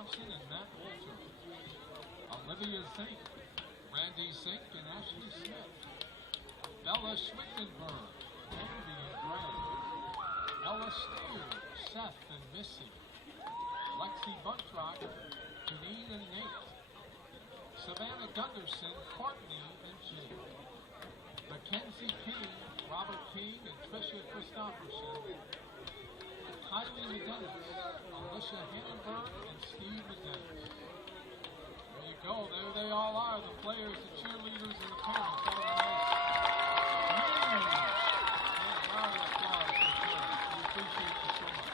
Thompson and Matt Walter. Olivia Zink, Randy Zink, and Ashley Smith. Bella Schwittenberg, Andy and Gray. Ella Steer, Seth and Missy. Lexi Buntrock, Janine and Nate. Savannah Gunderson, Courtney and Jane. Mackenzie King, Robert King, and Tricia Christopherson. Kylie McDennis, Alicia Hannenberg, and Steve McDennis. There you go. There they all are, the players, the cheerleaders, and the parents. What a nice round of applause for sure. We appreciate you so much.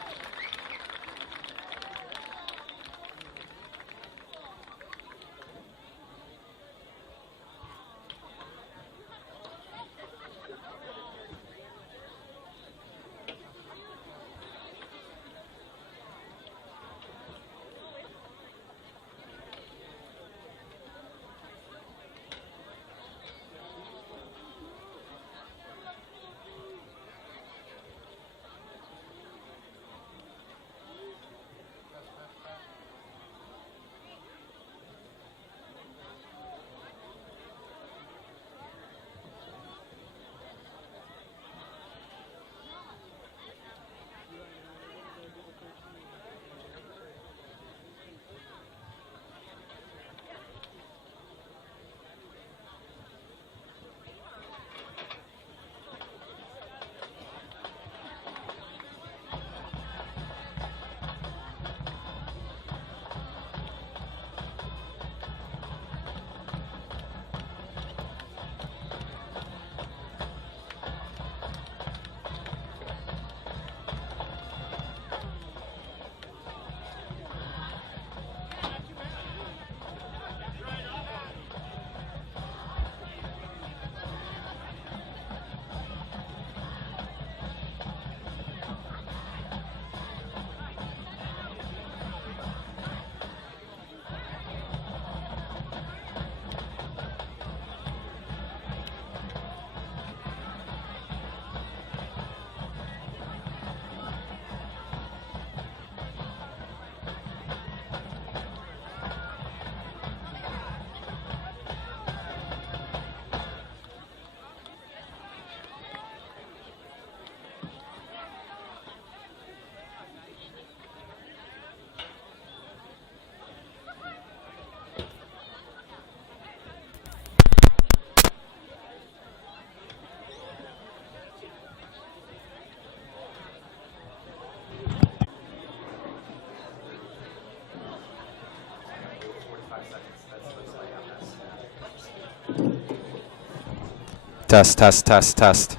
Test, test, test, test.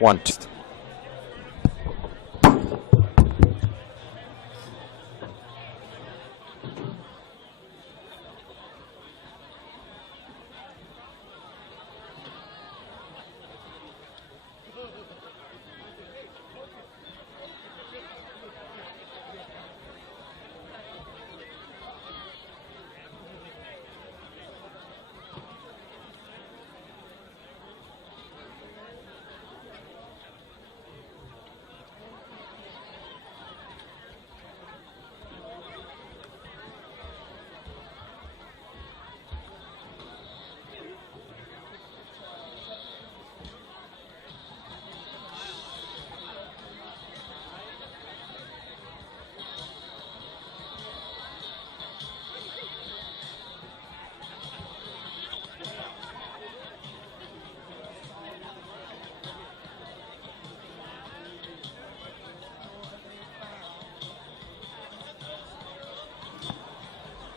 One.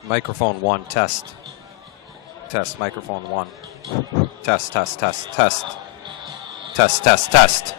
Microphone 1, test. Test, microphone 1. Test, test, test, test. Test, test, test.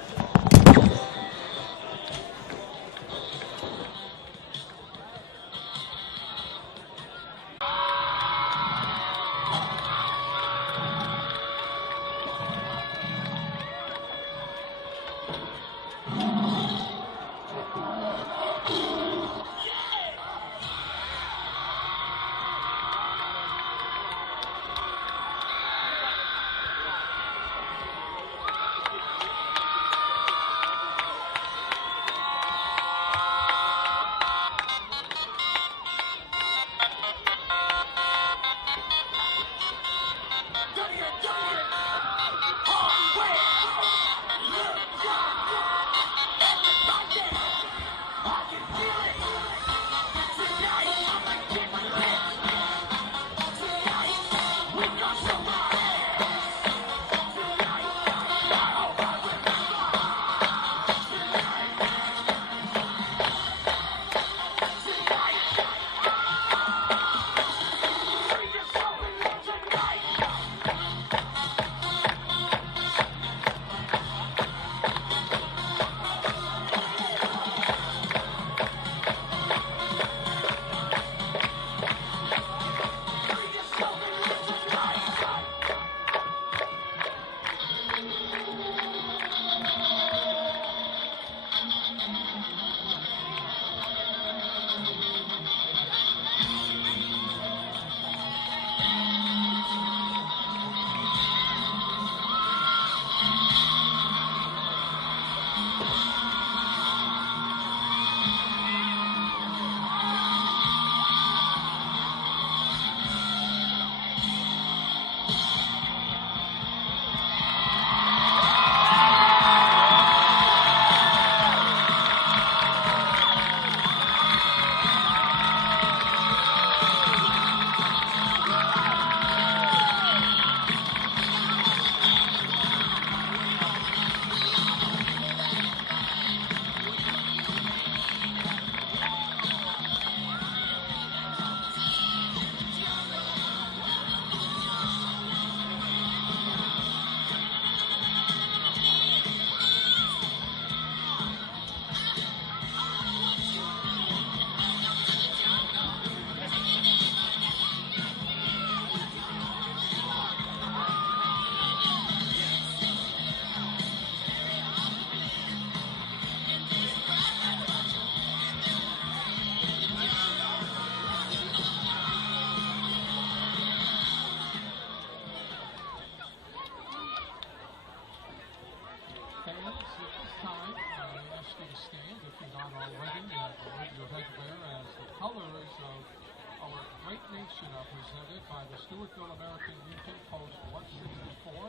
colors of our great nation are presented by the Stewartville American Legion Post 164,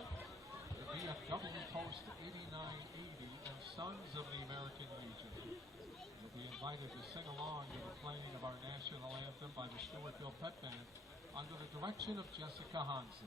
the VFW Post 8980, and Sons of the American Legion. You'll be invited to sing along to the playing of our national anthem by the Stewartville Pep Band under the direction of Jessica Hansen.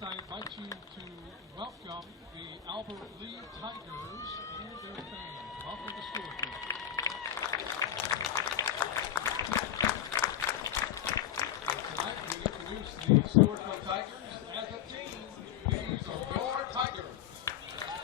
I invite you to welcome the Albert Lee Tigers and their fans. Welcome to Stewartville. Tonight we introduce the Stewartville Tigers as a team. These are your Tigers.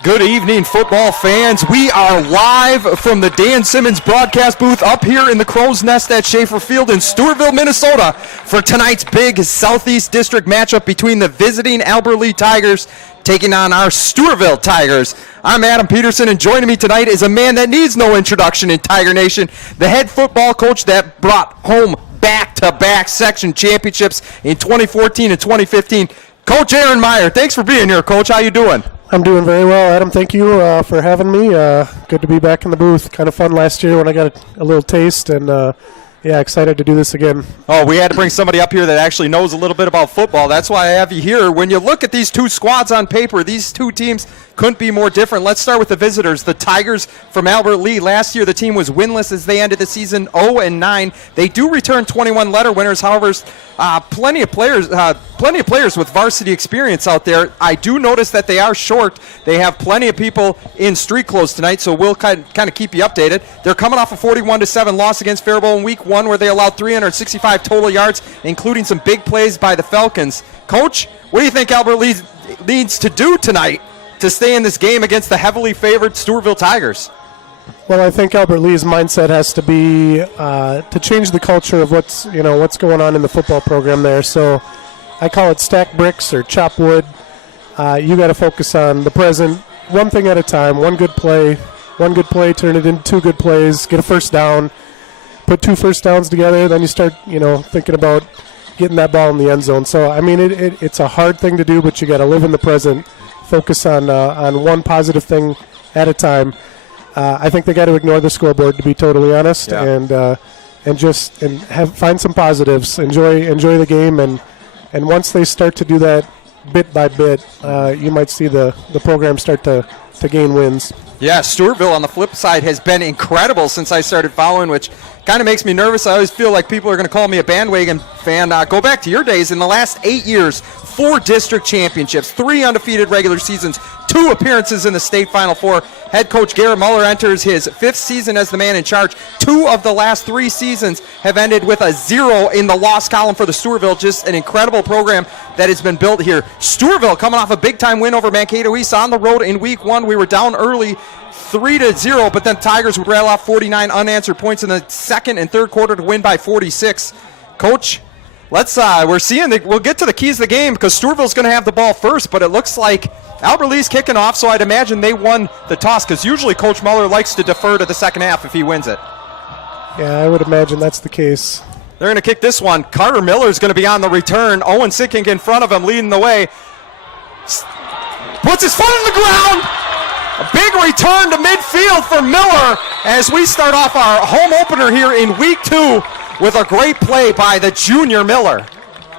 Good evening, football fans. We are live from the Dan Simmons broadcast booth up here in the Crow's Nest at Schaefer Field in Stewartville, Minnesota for tonight's big Southeast District matchup between the visiting Albert Lee Tigers taking on our Stewartville Tigers. I'm Adam Peterson, and joining me tonight is a man that needs no introduction in Tiger Nation, the head football coach that brought home back-to-back section championships in 2014 and 2015. Coach Aaron Meyer, thanks for being here, Coach. How you doing? I'm doing very well, Adam. Thank you for having me. Good to be back in the booth. Kind of fun last year when I got a little taste, and yeah, excited to do this again. Oh, we had to bring somebody up here that actually knows a little bit about football. That's why I have you here. When you look at these two squads on paper, these two teams couldn't be more different. Let's start with the visitors, the Tigers from Albert Lee. Last year, the team was winless as they ended the season 0-9. They do return 21 letter winners. However, plenty of plenty of players with varsity experience out there. I do notice that they are short. They have plenty of people in street clothes tonight, so we'll kind of keep you updated. They're coming off a 41-7 loss against Faribault in week 1 where they allowed 365 total yards, including some big plays by the Falcons. Coach, what do you think Albert Lee needs to do tonight to stay in this game against the heavily favored Stewartville Tigers? Well, I think Albert Lee's mindset has to be to change the culture of what's going on in the football program there. So I call it stack bricks or chop wood. You got to focus on the present, one thing at a time, one good play, turn it into 2 good plays, get a first down, put 2 first downs together, then you start, thinking about getting that ball in the end zone. So, I mean, it's a hard thing to do, but you got to live in the present, focus on one positive thing at a time. I think they got to ignore the scoreboard, to be totally honest, and find some positives, enjoy the game, and once they start to do that bit by bit, you might see the program start to gain wins. Yeah, Stewartville on the flip side has been incredible since I started following, which kind of makes me nervous. I always feel like people are going to call me a bandwagon fan. Go back to your days. In the last 8 years, 4 district championships, 3 undefeated regular seasons, 2 appearances in the state Final Four. Head coach Garrett Muller enters his 5th season as the man in charge. 2 of the last 3 seasons have ended with a 0 in the loss column for the Stewartville. Just an incredible program that has been built here. Stewartville coming off a big-time win over Mankato East on the road in week 1. We were down early, 3-0, but then Tigers would rattle off 49 unanswered points in the second and third quarter to win by 46. Coach, we'll get to the keys of the game because Stewartville's going to have the ball first, but it looks like Albert Lee's kicking off, so I'd imagine they won the toss because usually Coach Muller likes to defer to the second half if he wins it. Yeah, I would imagine that's the case. They're going to kick this one. Carter Miller's going to be on the return. Owen Sickink in front of him, leading the way. Puts his foot on the ground. A big return to midfield for Miller as we start off our home opener here in week 2 with a great play by the junior Miller.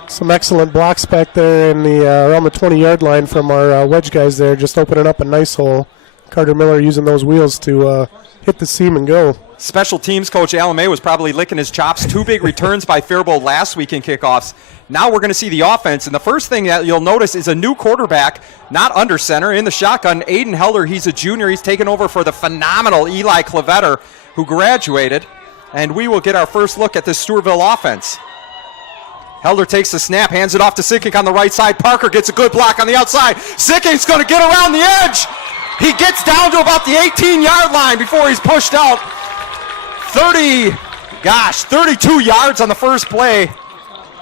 Some excellent blocks back there in the around the 20-yard line from our wedge guys there, just opening up a nice hole. Carter Miller using those wheels to hit the seam and go. Special teams coach Alan May was probably licking his chops. 2 big returns by Faribault last week in kickoffs. Now we're going to see the offense, and the first thing that you'll notice is a new quarterback, not under center, in the shotgun. Aiden Helder, he's a junior. He's taken over for the phenomenal Eli Clavetter, who graduated, and we will get our first look at this Stewartville offense. Helder takes the snap, hands it off to Sickink on the right side. Parker gets a good block on the outside. Sickink's going to get around the edge. He gets down to about the 18-yard line before he's pushed out. 32 yards on the first play.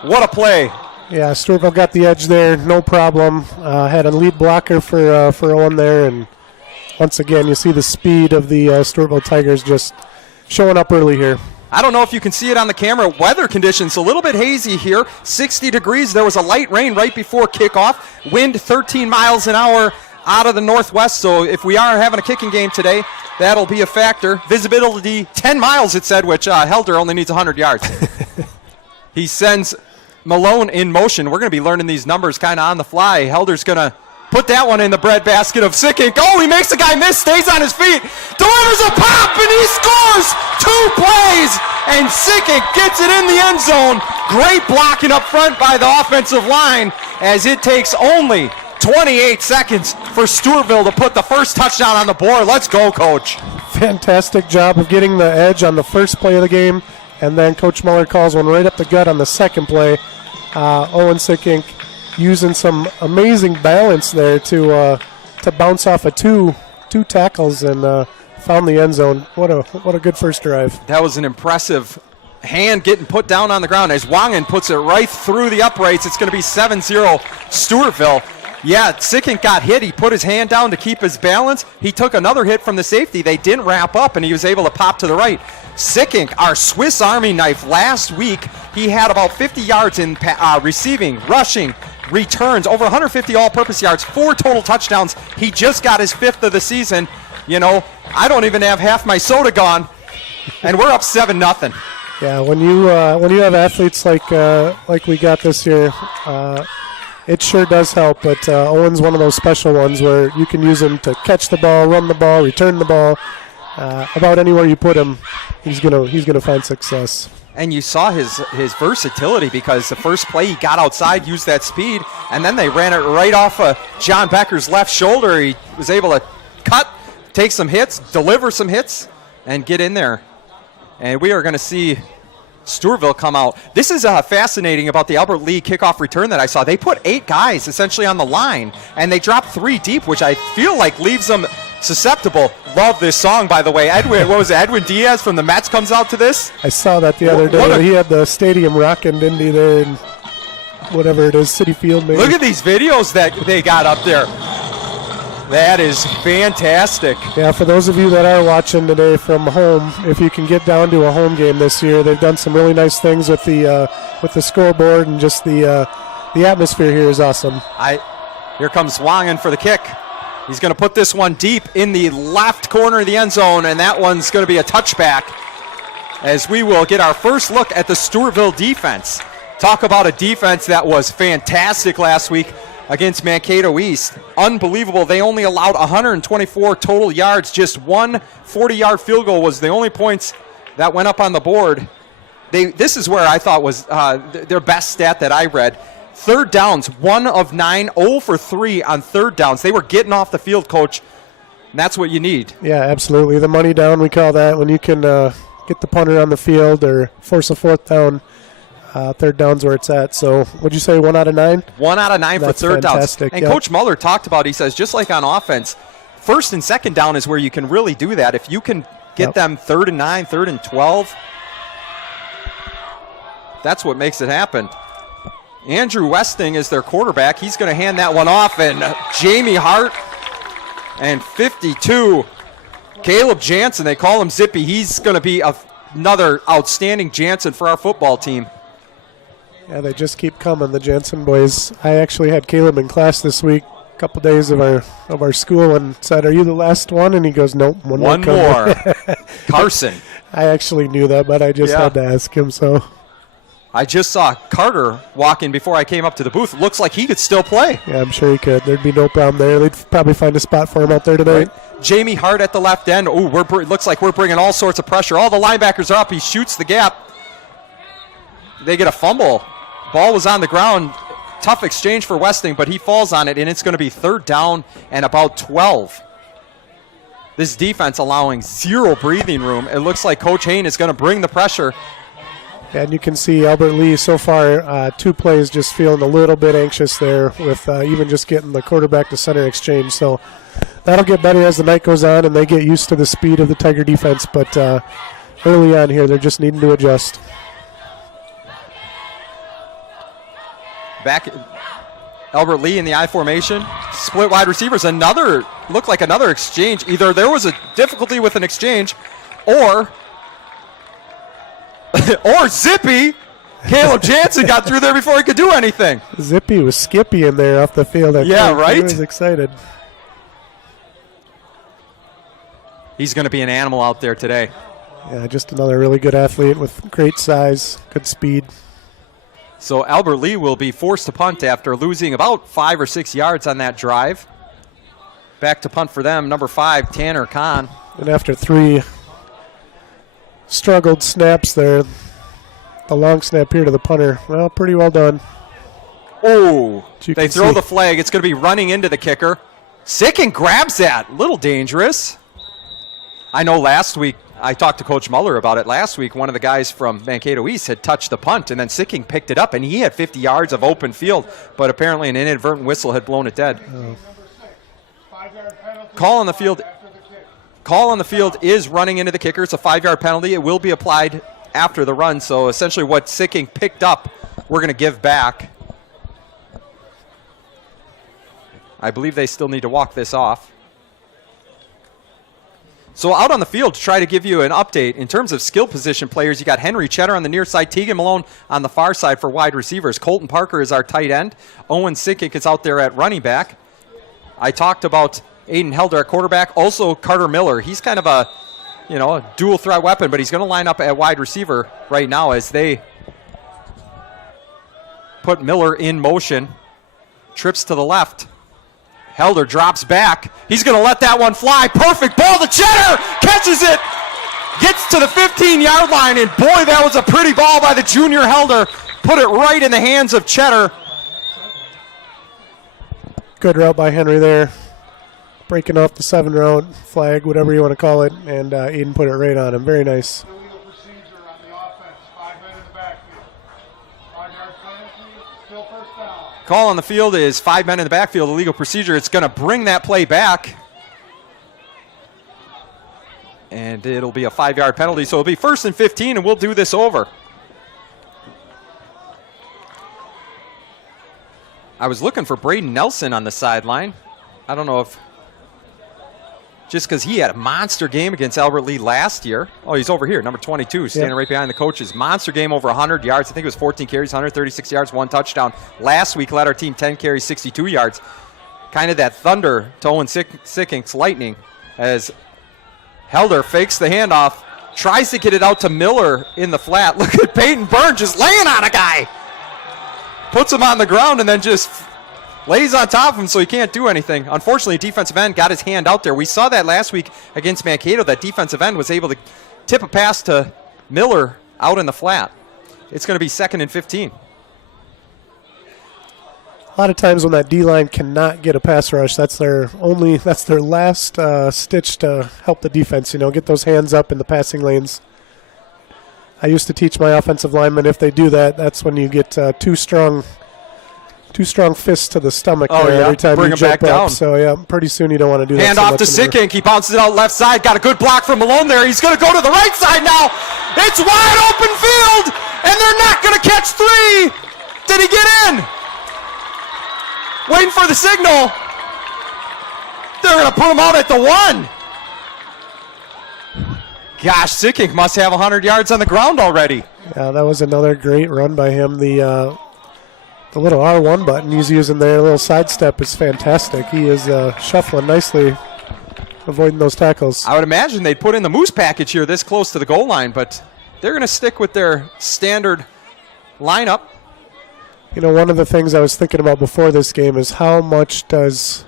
What a play. Yeah, Stewartville got the edge there, no problem. Had a lead blocker for Owen there, and once again, you see the speed of the Stewartville Tigers just showing up early here. I don't know if you can see it on the camera. Weather conditions a little bit hazy here. 60 degrees. There was a light rain right before kickoff. Wind 13 miles an hour out of the northwest, so if we are having a kicking game today, that'll be a factor. Visibility 10 miles, it said, which Helder only needs 100 yards. He sends Malone in motion. We're going to be learning these numbers kind of on the fly. Helder's going to put that one in the breadbasket of Sickink. Oh, he makes the guy miss, stays on his feet, delivers a pop, and he scores 2 plays, and Sickink gets it in the end zone. Great blocking up front by the offensive line as it takes only 28 seconds for Stewartville to put the first touchdown on the board. Let's go, Coach. Fantastic job of getting the edge on the first play of the game, and then Coach Muller calls one right up the gut on the second play. Owen Sickink using some amazing balance there to bounce off of two tackles and found the end zone. What a good first drive. That was an impressive hand getting put down on the ground as Wangen puts it right through the uprights. It's going to be 7-0 Stewartville. Yeah, Sickink got hit. He put his hand down to keep his balance. He took another hit from the safety. They didn't wrap up, and he was able to pop to the right. Sickink, our Swiss Army knife last week, he had about 50 yards in receiving, rushing, returns, over 150 all-purpose yards, 4 total touchdowns. He just got his 5th of the season. You know, I don't even have half my soda gone, and we're up 7-0. Yeah, when you have athletes like we got this year, it sure does help, but Owen's one of those special ones where you can use him to catch the ball, run the ball, return the ball. About anywhere you put him, he's gonna find success. And you saw his versatility because the first play he got outside, used that speed, and then they ran it right off of John Becker's left shoulder. He was able to cut, take some hits, deliver some hits, and get in there. And we are going to see Stewartville come out. This is fascinating about the Albert Lee kickoff return that I saw. They put 8 guys essentially on the line, and they dropped 3 deep, which I feel like leaves them susceptible. Love this song, by the way. Edwin Diaz from the Mets comes out to this? I saw that the other day. He had the stadium rocking, didn't he, there in whatever it is, City Field maybe. Look at these videos that they got up there. That is fantastic. Yeah, for those of you that are watching today from home, if you can get down to a home game this year, they've done some really nice things with the scoreboard, and just the atmosphere here is awesome. Here comes Wangen for the kick. He's going to put this one deep in the left corner of the end zone, and that one's going to be a touchback, as we will get our first look at the Stewartville defense. Talk about a defense that was fantastic last week against Mankato East. Unbelievable. They only allowed 124 total yards. Just one 40-yard field goal was the only points that went up on the board. This is where I thought was their best stat that I read. Third downs, 1 of 9, 0 for 3 on third downs. They were getting off the field, Coach, and that's what you need. Yeah, absolutely. The money down, we call that, when you can get the punter on the field or force a fourth down. Third down's where it's at. So would you say 1 out of 9? 1 out of 9 for third downs. And yep. Coach Muller talked about, he says, just like on offense, first and second down is where you can really do that. If you can get them 3rd and 9, 3rd and 12, that's what makes it happen. Andrew Westing is their quarterback. He's going to hand that one off, and Jamie Hart and 52. Caleb Jansen, they call him Zippy. He's going to be another outstanding Jansen for our football team. Yeah, they just keep coming, the Jansen boys. I actually had Caleb in class this week, a couple days of our school, and said, "Are you the last one?" And he goes, "Nope, one more." Carson. I actually knew that, but I just had to ask him. So I just saw Carter walk in before I came up to the booth. Looks like he could still play. Yeah, I'm sure he could. There'd be no problem there. They'd probably find a spot for him out there tonight. Right. Jamie Hart at the left end. Oh, looks like we're bringing all sorts of pressure. All the linebackers are up. He shoots the gap. They get a fumble. Ball was on the ground. Tough exchange for Westing, but he falls on it, and it's going to be 3rd down and about 12. This defense allowing 0 breathing room. It looks like Coach Hain is going to bring the pressure. And you can see Albert Lee so far, 2 plays just feeling a little bit anxious there with even just getting the quarterback to center exchange. So that'll get better as the night goes on and they get used to the speed of the Tiger defense. But early on here, they're just needing to adjust. Back, Albert Lee in the I formation. Split wide receivers. Looked like another exchange. Either there was a difficulty with an exchange or Zippy. Caleb Jansen got through there before he could do anything. Zippy was Skippy in there off the field. Right? He was excited. He's going to be an animal out there today. Yeah, just another really good athlete with great size, good speed. So Albert Lee will be forced to punt after losing about 5 or 6 yards on that drive. Back to punt for them, number 5, Tanner Kahn. And after 3 struggled snaps there, the long snap here to the punter. Well, pretty well done. Oh, they throw the flag. It's going to be running into the kicker. Sicken grabs that. A little dangerous. I know last week, I talked to Coach Muller about it. Last week, one of the guys from Mankato East had touched the punt, and then Sicking picked it up, and he had 50 yards of open field, but apparently an inadvertent whistle had blown it dead. Oh. Call on the field is running into the kicker. It's a 5-yard penalty. It will be applied after the run, so essentially what Sicking picked up, we're going to give back. I believe they still need to walk this off. So out on the field to try to give you an update in terms of skill position players, you got Henry Cheddar on the near side, Tegan Malone on the far side for wide receivers. Colton Parker is our tight end. Owen Sinkik is out there at running back. I talked about Aiden Helder at quarterback. Also Carter Miller. He's kind of a dual threat weapon, but he's going to line up at wide receiver right now as they put Miller in motion. Trips to the left. Helder drops back. He's going to let that one fly. Perfect ball to Cheddar. Catches it. Gets to the 15-yard line, and boy, that was a pretty ball by the junior Helder. Put it right in the hands of Cheddar. Good route by Henry there. Breaking off the 7 route, flag, whatever you want to call it, and Eden put it right on him. Very nice. Illegal procedure on the offense. 5 men in the backfield. 5-yard penalty, still first down. Call on the field is 5 men in the backfield. Illegal procedure. It's going to bring that play back. And it'll be a 5-yard penalty, so it'll be 1st and 15, and we'll do this over. I was looking for Braden Nelson on the sideline. I don't know if just because he had a monster game against Albert Lee last year. Oh, he's over here, number 22, standing right behind the coaches. Monster game, over 100 yards. I think it was 14 carries, 136 yards, 1 touchdown. Last week led our team 10 carries, 62 yards. Kind of that thunder to Owen Sickink's lightning as Helder fakes the handoff, tries to get it out to Miller in the flat. Look at Peyton Byrne just laying on a guy. Puts him on the ground and then just lays on top of him so he can't do anything. Unfortunately, defensive end got his hand out there. We saw that last week against Mankato. That defensive end was able to tip a pass to Miller out in the flat. It's going to be 2nd and 15. A lot of times when that D-line cannot get a pass rush, that's their last stitch to help the defense, get those hands up in the passing lanes. I used to teach my offensive linemen, if they do that, that's when you get two strong fists to the stomach every time bring you him jump back up. down. So, yeah, pretty soon you don't want to do that. Hand so off much to Sickink. He bounces it out left side. Got a good block from Malone there. He's going to go to the right side now. It's wide open field, and they're not going to catch 3. Did he get in? Waiting for the signal. They're going to put him out at the 1. Gosh, Sickink must have 100 yards on the ground already. Yeah, that was another great run by him. The little R1 button he's using there, a little sidestep, is fantastic. He is shuffling nicely, avoiding those tackles. I would imagine they'd put in the Moose package here this close to the goal line, but they're going to stick with their standard lineup. One of the things I was thinking about before this game is how much does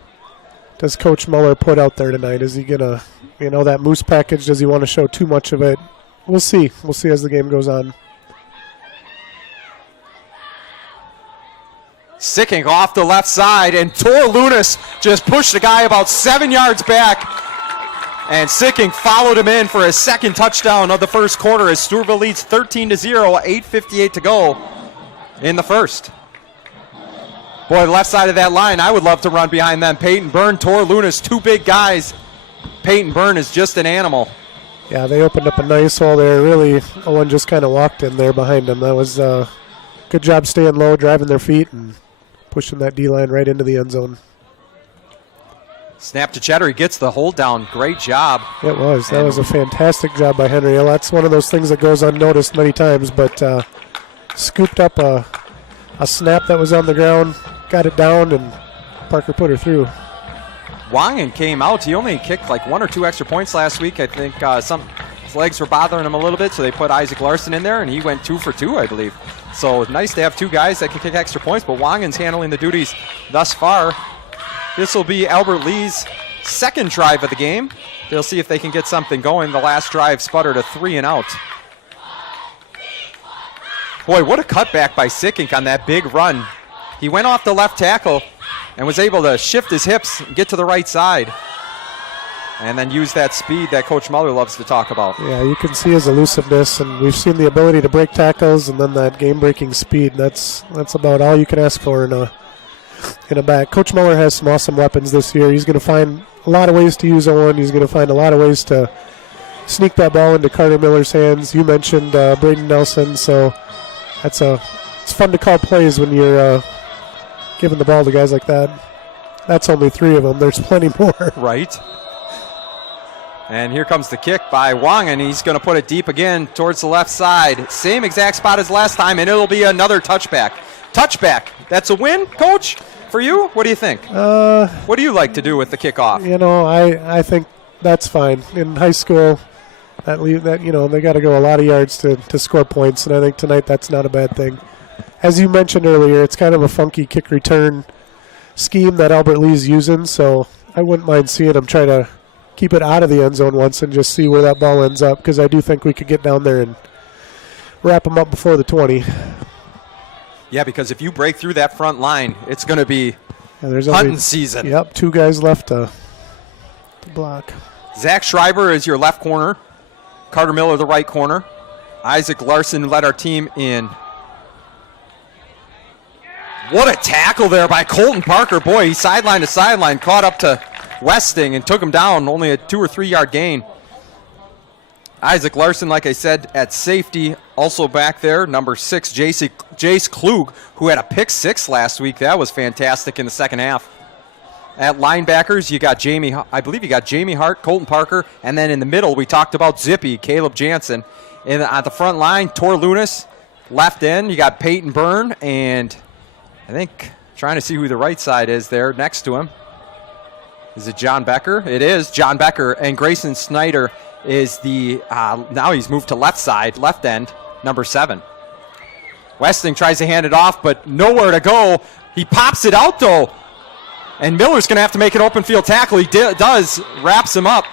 Coach Muller put out there tonight? Is he going to, that Moose package, does he want to show too much of it? We'll see. We'll see as the game goes on. Sickink off the left side, and Tor Lunas just pushed the guy about 7 yards back. And Sickink followed him in for his 2nd touchdown of the first quarter as Stewartville leads 13-0, 8:58 to go in the first. Boy, the left side of that line, I would love to run behind them. Peyton Byrne, Tor Lunas, 2 big guys. Peyton Byrne is just an animal. Yeah, they opened up a nice hole there. Really, Owen just kind of walked in there behind him. That was a good job staying low, driving their feet, and pushing that D-line right into the end zone. Snap to Cheddar. He gets the hold down. Great job. It was. That was a fantastic job by Henry. Well, that's one of those things that goes unnoticed many times, but scooped up a snap that was on the ground, got it down, and Parker put her through. Wangen came out. He only kicked like 1 or 2 extra points last week. I think his legs were bothering him a little bit, so they put Isaac Larson in there, and he went 2 for 2, I believe. So nice to have 2 guys that can kick extra points, but Wangen's handling the duties thus far. This will be Albert Lee's 2nd drive of the game. They'll see if they can get something going. The last drive sputtered a 3 and out. Boy, what a cutback by Sickink on that big run. He went off the left tackle and was able to shift his hips and get to the right side. And then use that speed that Coach Muller loves to talk about. Yeah, you can see his elusiveness, and we've seen the ability to break tackles and then that game-breaking speed. That's about all you can ask for in a back. Coach Muller has some awesome weapons this year. He's going to find a lot of ways to use Owen. He's going to find a lot of ways to sneak that ball into Carter Miller's hands. You mentioned Braden Nelson, so it's fun to call plays when you're giving the ball to guys like that. That's only 3 of them. There's plenty more. Right. And here comes the kick by Wang, and he's going to put it deep again towards the left side. Same exact spot as last time, and it'll be another touchback. Touchback. That's a win, Coach, for you? What do you think? What do you like to do with the kickoff? I think that's fine. In high school, they got to go a lot of yards to score points, and I think tonight that's not a bad thing. As you mentioned earlier, it's kind of a funky kick return scheme that Albert Lee's using, so I wouldn't mind seeing him try to keep it out of the end zone once and just see where that ball ends up, because I do think we could get down there and wrap them up before the 20. Yeah, because if you break through that front line, it's going to be there's hunting season. Yep, 2 guys left to block. Zach Schreiber is your left corner. Carter Miller, the right corner. Isaac Larson led our team in. What a tackle there by Colton Parker. Boy, he sideline to sideline, caught up to Westing and took him down, only a 2 or 3 yard gain. Isaac Larson, like I said, at safety, also back there. Number 6, Jace Klug, who had a pick 6 last week. That was fantastic in the second half. At linebackers, you got I believe you got Jamie Hart, Colton Parker, and then in the middle, we talked about Zippy, Caleb Jansen. At the front line, Tor Lunas. Left end, you got Peyton Byrne, and I think trying to see who the right side is there next to him. Is it John Becker? It is John Becker, and Grayson Snyder is the, now he's moved to left side, left end, number 7. Westing tries to hand it off, but nowhere to go. He pops it out, though, and Miller's going to have to make an open field tackle. He does, wraps him up.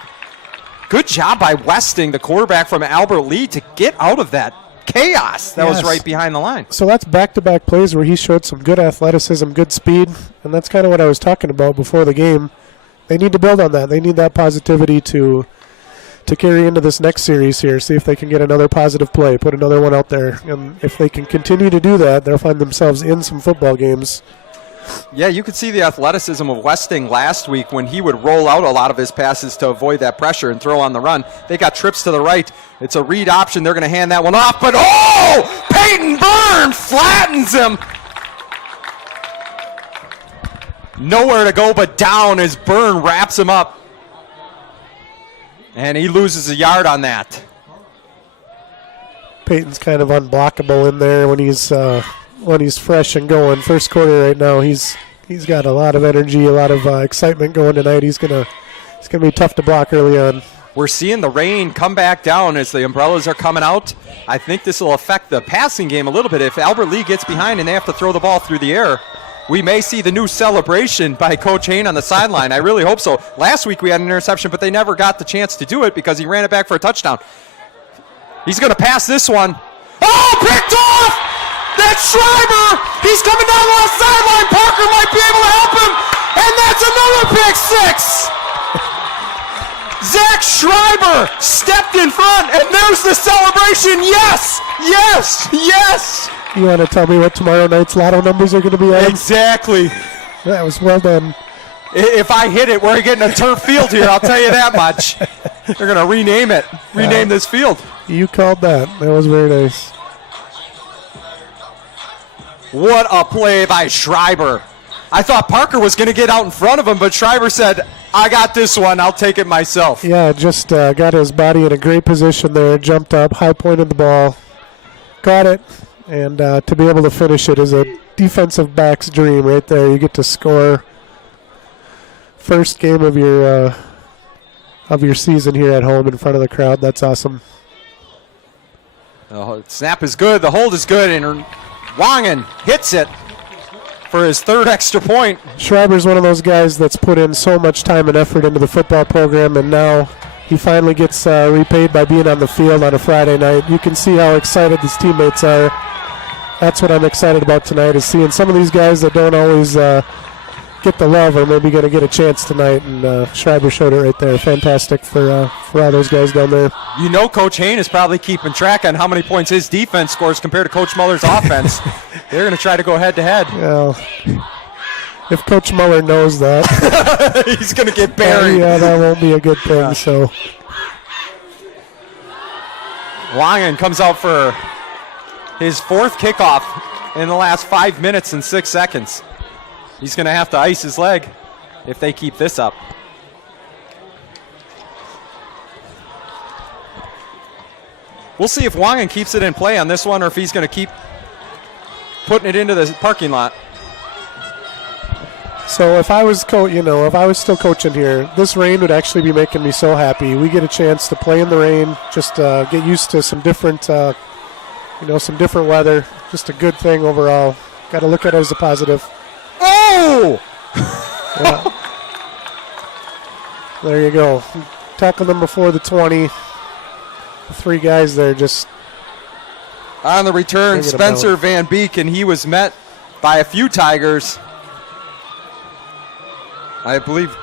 Good job by Westing, the quarterback from Albert Lee, to get out of that chaos that was right behind the line. So that's back-to-back plays where he showed some good athleticism, good speed, and that's kind of what I was talking about before the game. They need to build on that. They need that positivity to carry into this next series here, see if they can get another positive play, put another one out there. And if they can continue to do that, they'll find themselves in some football games. Yeah, you could see the athleticism of Westing last week when he would roll out a lot of his passes to avoid that pressure and throw on the run. They got trips to the right. It's a read option. They're going to hand that one off, but Peyton Byrne flattens him. Nowhere to go but down as Byrne wraps him up. And he loses a yard on that. Peyton's kind of unblockable in there when he's fresh and going. First quarter right now, he's got a lot of energy, a lot of excitement going tonight. It's gonna be tough to block early on. We're seeing the rain come back down as the umbrellas are coming out. I think this will affect the passing game a little bit. If Albert Lee gets behind and they have to throw the ball through the air, we may see the new celebration by Coach Hain on the sideline. I really hope so. Last week we had an interception, but they never got the chance to do it because he ran it back for a touchdown. He's going to pass this one. Oh, picked off! That's Schreiber! He's coming down the left sideline. Parker might be able to help him, and that's another pick 6! Zach Schreiber stepped in front, and there's the celebration. Yes! Yes! Yes! You want to tell me what tomorrow night's lotto numbers are going to be at? Exactly. That was well done. If I hit it, we're getting a turf field here, I'll tell you that much. They're going to rename it, rename this field. You called that. That was very nice. What a play by Schreiber. I thought Parker was going to get out in front of him, but Schreiber said, I got this one. I'll take it myself. Yeah, just got his body in a great position there, jumped up, high-pointed the ball, got it, and to be able to finish it is a defensive back's dream right there. You get to score first game of your season here at home in front of the crowd. That's awesome. The snap is good. The hold is good, and Wangen hits it for his third extra point. Schreiber's one of those guys that's put in so much time and effort into the football program, and now he finally gets repaid by being on the field on a Friday night. You can see how excited his teammates are. That's what I'm excited about tonight, is seeing some of these guys that don't always get the love are maybe going to get a chance tonight, and Schreiber showed it right there. Fantastic for all those guys down there. You know Coach Hain is probably keeping track on how many points his defense scores compared to Coach Muller's offense. They're going to try to go head-to-head. Well, if Coach Muller knows that, he's going to get buried. Yeah, that won't be a good thing. Yeah. So Wangen comes out for his fourth kickoff in the last 5 minutes and 6 seconds. He's going to have to ice his leg if they keep this up. We'll see if Wangen keeps it in play on this one or if he's going to keep putting it into the parking lot. So if I was still coaching here, this rain would actually be making me so happy. We get a chance to play in the rain, just get used to some different weather. Just a good thing overall. Got to look at it as a positive. Oh! Yeah. There you go. tackled him before the 20. The 3 guys there just on the return, Spencer Van Beek, and he was met by a few Tigers. I believe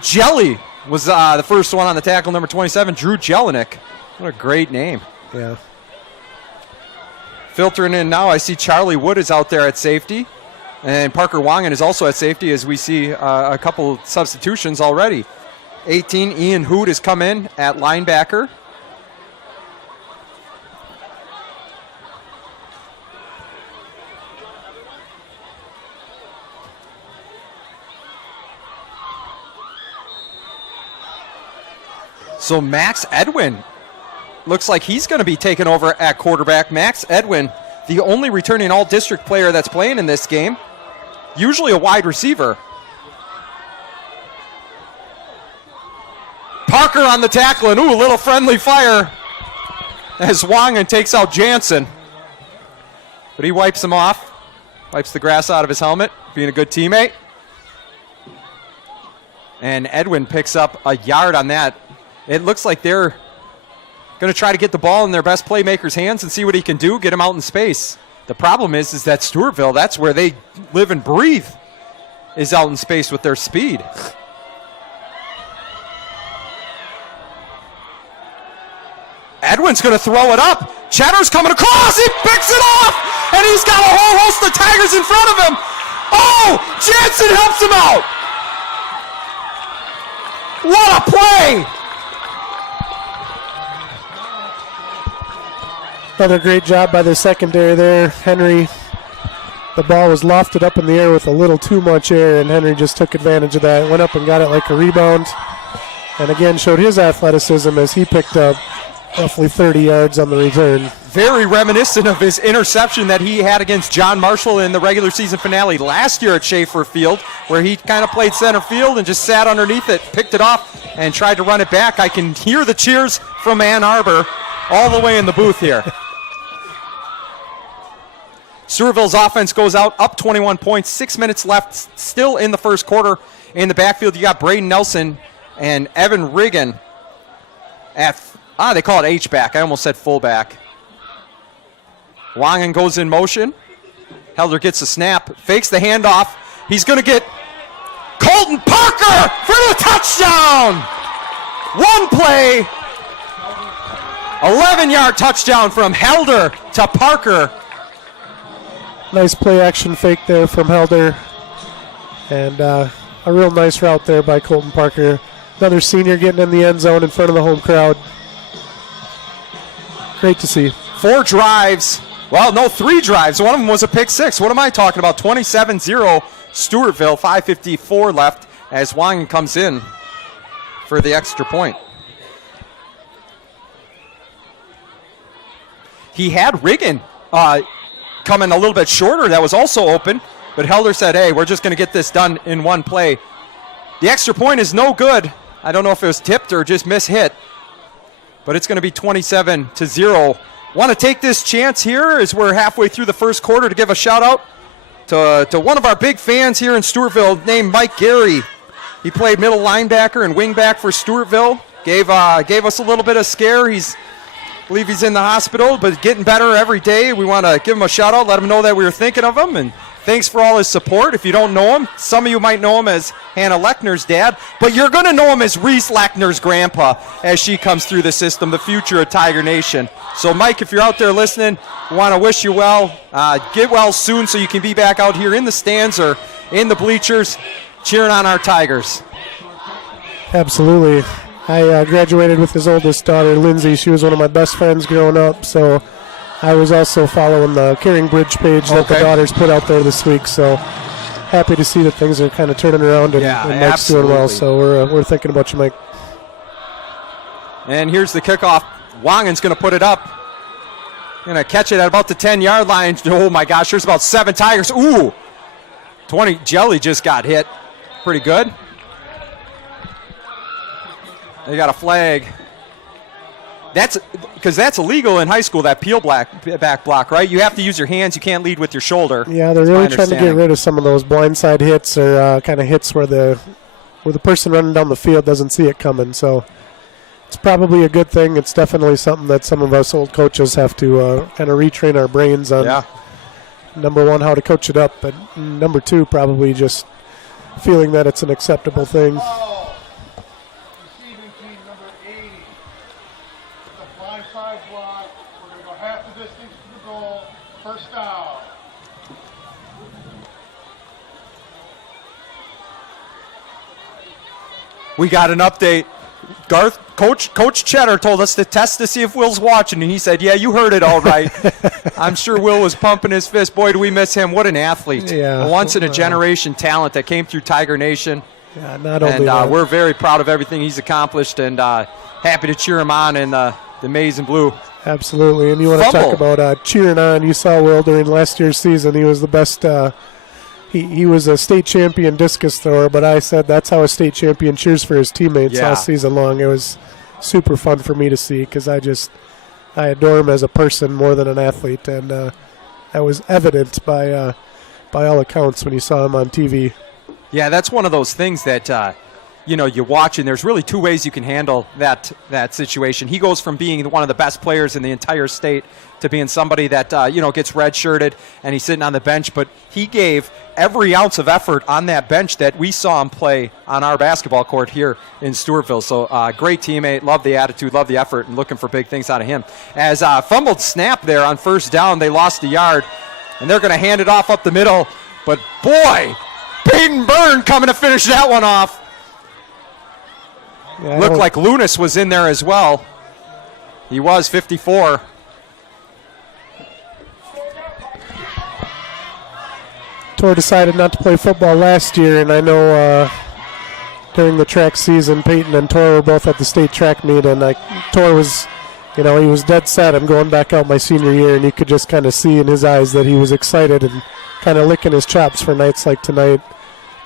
Jelly was the first one on the tackle, number 27, Drew Jelinek. What a great name. Yeah. Filtering in now, I see Charlie Wood is out there at safety, and Parker Wangen is also at safety as we see a couple substitutions already. 18, Ian Hood has come in at linebacker. So Max Edwin looks like he's going to be taking over at quarterback. Max Edwin, the only returning all-district player that's playing in this game, usually a wide receiver. Parker on the tackle, and a little friendly fire as Wangen takes out Jansen. But he wipes him off, wipes the grass out of his helmet, being a good teammate. And Edwin picks up a yard on that. It looks like they're going to try to get the ball in their best playmaker's hands and see what he can do, get him out in space. The problem is that Stewartville, that's where they live and breathe, is out in space with their speed. Edwin's going to throw it up. Cheddar's coming across. He picks it off, and he's got a whole host of Tigers in front of him. Oh, Jansen helps him out. What a play. Another great job by the secondary there. Henry, the ball was lofted up in the air with a little too much air, and Henry just took advantage of that. Went up and got it like a rebound. And again, showed his athleticism as he picked up roughly 30 yards on the return. Very reminiscent of his interception that he had against John Marshall in the regular season finale last year at Schaefer Field, where he kind of played center field and just sat underneath it, picked it off, and tried to run it back. I can hear the cheers from Ann Arbor all the way in the booth here. Stewartville's offense goes out, up 21 points, 6 minutes left, still in the first quarter. In the backfield, you got Braden Nelson and Evan Riggin at, they call it H-back. I almost said fullback. Wangen goes in motion. Helder gets a snap, fakes the handoff. He's going to get Colton Parker for the touchdown. One play, 11-yard touchdown from Helder to Parker. Nice play action fake there from Helder. And a real nice route there by Colton Parker. Another senior getting in the end zone in front of the home crowd. Great to see. 4 drives. Well, no, 3 drives. One of them was a pick 6. What am I talking about? 27-0 Stewartville, 5:54 left as Wangen comes in for the extra point. He had Riggin coming a little bit shorter. That was also open, but Helder said, hey, we're just going to get this done in one play. The extra point is no good. I don't know if it was tipped or just mishit, but it's going to be 27-0. Want to take this chance here as we're halfway through the first quarter to give a shout out to one of our big fans here in Stewartville named Mike Gary. He played middle linebacker and wingback for Stewartville. Gave us a little bit of scare. I believe he's in the hospital, but getting better every day. We want to give him a shout out, let him know that we were thinking of him, and thanks for all his support. If you don't know him, some of you might know him as Hannah Lechner's dad, but you're going to know him as Reese Lechner's grandpa as she comes through the system, the future of Tiger Nation. So, Mike, if you're out there listening, we want to wish you well. Get well soon so you can be back out here in the stands or in the bleachers cheering on our Tigers. Absolutely. I graduated with his oldest daughter, Lindsay. She was one of my best friends growing up, so I was also following the Caring Bridge page that the daughters put out there this week, so happy to see that things are kind of turning around and Mike's doing well, so we're thinking about you, Mike. And here's the kickoff. Wangen's going to put it up. Going to catch it at about the 10-yard line. Oh, my gosh, there's about 7 Tigers. Ooh, 20. Jelly just got hit. Pretty good. They got a flag. That's because that's illegal in high school, that peel back block, right? You have to use your hands. You can't lead with your shoulder. Yeah, they're really trying to get rid of some of those blindside hits or kind of hits where the person running down the field doesn't see it coming. So it's probably a good thing. It's definitely something that some of us old coaches have to kind of retrain our brains on. Yeah. Number one, how to coach it up, but number two, probably just feeling that it's an acceptable thing. Ball. Receiving team number 80. It's a blind side block. We're going to go half the distance to the goal. First down. We got an update. Garth, Coach Cheddar told us to test to see if Will's watching, and he said, yeah, you heard it all right. I'm sure Will was pumping his fist. Boy, do we miss him. What an athlete. Yeah. A once-in-a-generation talent that came through Tiger Nation. Yeah, not only And that. we're very proud of everything he's accomplished and happy to cheer him on in the maize and blue. Absolutely, and you want to talk Fumble. about cheering on. You saw Will during last year's season. He was the best. He was a state champion discus thrower, but I said that's how a state champion cheers for his teammates Yeah. last season long. It was super fun for me to see because I adore him as a person more than an athlete, and that was evident by all accounts when you saw him on TV. Yeah, that's one of those things that you watch, and there's really two ways you can handle that situation. He goes from being one of the best players in the entire state to being somebody that gets redshirted and he's sitting on the bench, but he gave every ounce of effort on that bench that we saw him play on our basketball court here in Stewartville. So great teammate, love the attitude, love the effort, and looking for big things out of him. As fumbled snap there on first down, they lost a yard, and they're going to hand it off up the middle, but boy, Peyton Byrne coming to finish that one off. Yeah, Looked like Lunas was in there as well. He was 54. Tor decided not to play football last year, and I know during the track season, Peyton and Tor were both at the state track meet, and Tor was, he was dead set. I'm going back out my senior year, and you could just kind of see in his eyes that he was excited and kind of licking his chops for nights like tonight.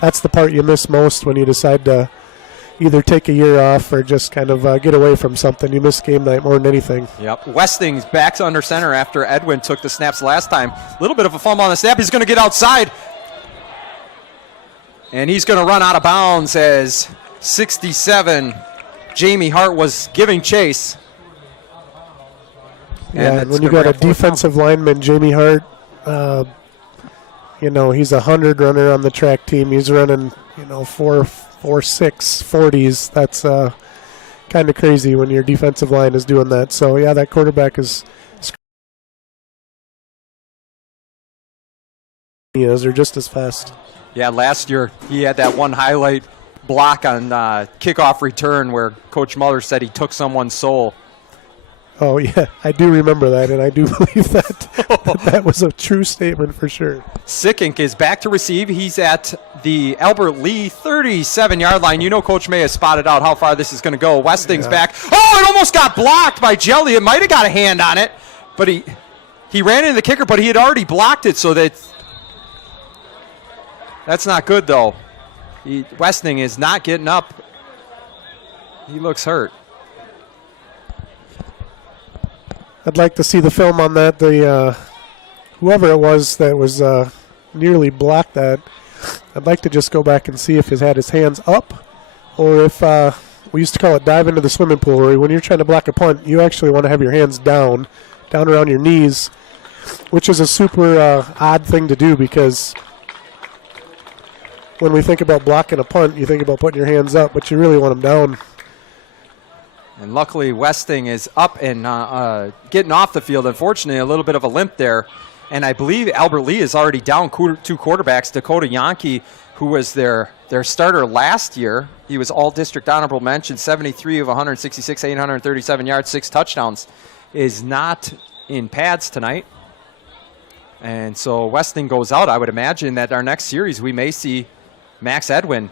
That's the part you miss most when you decide to either take a year off or just kind of get away from something. You miss game night more than anything. Yep. Westing's back under center after Edwin took the snaps last time. A little bit of a fumble on the snap. He's going to get outside. And he's going to run out of bounds as 67, Jamie Hart was giving chase. Yeah, And and when you got a defensive lineman, Jamie Hart, he's a 100 runner on the track team. He's running, 4.6 40s. That's kind of crazy when your defensive line is doing that. So, yeah, that quarterback is they're just as fast. Yeah, last year he had that one highlight block on kickoff return where Coach Muller said he took someone's soul. Oh, yeah, I do remember that, and I do believe that was a true statement for sure. Sickink is back to receive. He's at the Albert Lee 37-yard line. You know Coach May has spotted out how far this is going to go. Westing's back. Oh, it almost got blocked by Jelly. It might have got a hand on it, but he ran into the kicker, but he had already blocked it, so that's not good, though. Westing is not getting up. He looks hurt. I'd like to see the film on that. The whoever it was that was nearly blocked that, I'd like to just go back and see if he had his hands up, or if we used to call it dive into the swimming pool, where when you're trying to block a punt, you actually want to have your hands down around your knees, which is a super odd thing to do because when we think about blocking a punt, you think about putting your hands up, but you really want them down. And luckily, Westing is up and getting off the field. Unfortunately, a little bit of a limp there. And I believe Albert Lee is already down two quarterbacks. Dakota Yankee, who was their starter last year, he was all-district honorable mention, 73 of 166, 837 yards, 6 touchdowns, is not in pads tonight. And so Westing goes out. I would imagine that our next series we may see Max Edwin,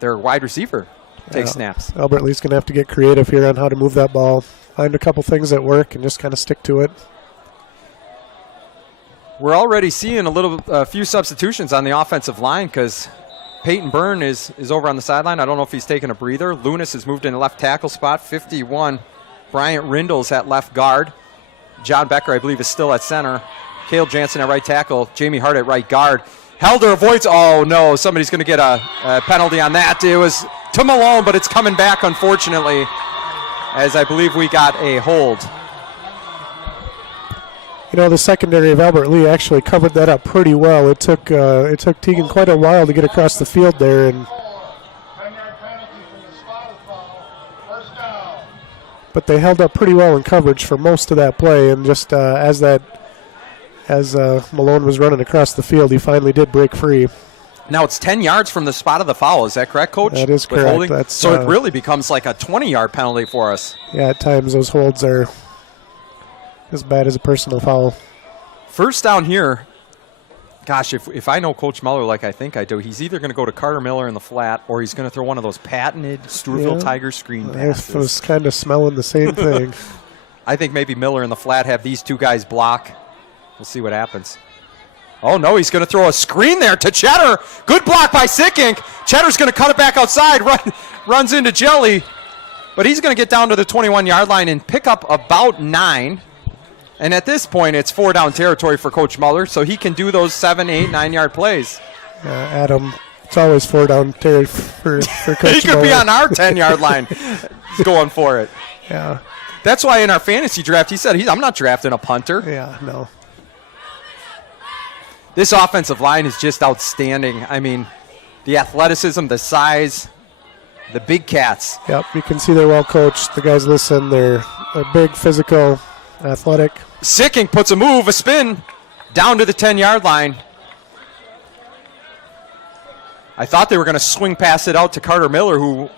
their wide receiver, take snaps. Albert Lee's going to have to get creative here on how to move that ball. Find a couple things that work and just kind of stick to it. We're already seeing a few substitutions on the offensive line because Peyton Byrne is over on the sideline. I don't know if he's taking a breather. Lunas has moved in the left tackle spot. 51, Bryant Rindles at left guard. John Becker, I believe, is still at center. Cale Jansen at right tackle. Jamie Hart at right guard. Helder avoids. Oh, no. Somebody's going to get a penalty on that. It was to Malone, but it's coming back, unfortunately, as I believe we got a hold. You know, the secondary of Albert Lee actually covered that up pretty well. It took Teagan quite a while to get across the field there, and 10-yard penalty from the spotted foul. First down. but they held up pretty well in coverage for most of that play. And just as Malone was running across the field, he finally did break free. Now it's 10 yards from the spot of the foul. Is that correct, Coach? That is With correct. holding? That's, so it really becomes like a 20-yard penalty for us. Yeah, at times those holds are as bad as a personal foul. First down here. Gosh, if I know Coach Muller like I think I do, he's either going to go to Carter Miller in the flat or he's going to throw one of those patented Stewartville Tiger screen passes. I was kind of smelling the same thing. I think maybe Miller in the flat have these two guys block. We'll see what happens. Oh, no, he's going to throw a screen there to Cheddar. Good block by Sickink. Cheddar's going to cut it back outside, runs into Jelly. But he's going to get down to the 21-yard line and pick up about 9. And at this point, it's 4-down territory for Coach Muller, so he can do those 7, 8, 9-yard plays. Adam, it's always 4-down territory for Coach He could Muller. be on our 10-yard line. He's going for it. Yeah. That's why in our fantasy draft, he said, I'm not drafting a punter. Yeah, no. This offensive line is just outstanding. I mean, the athleticism, the size, the big cats. Yep, you can see they're well coached. The guys listen. They're big, physical, athletic. Sickink puts a spin, down to the 10-yard line. I thought they were going to swing pass it out to Carter Miller, who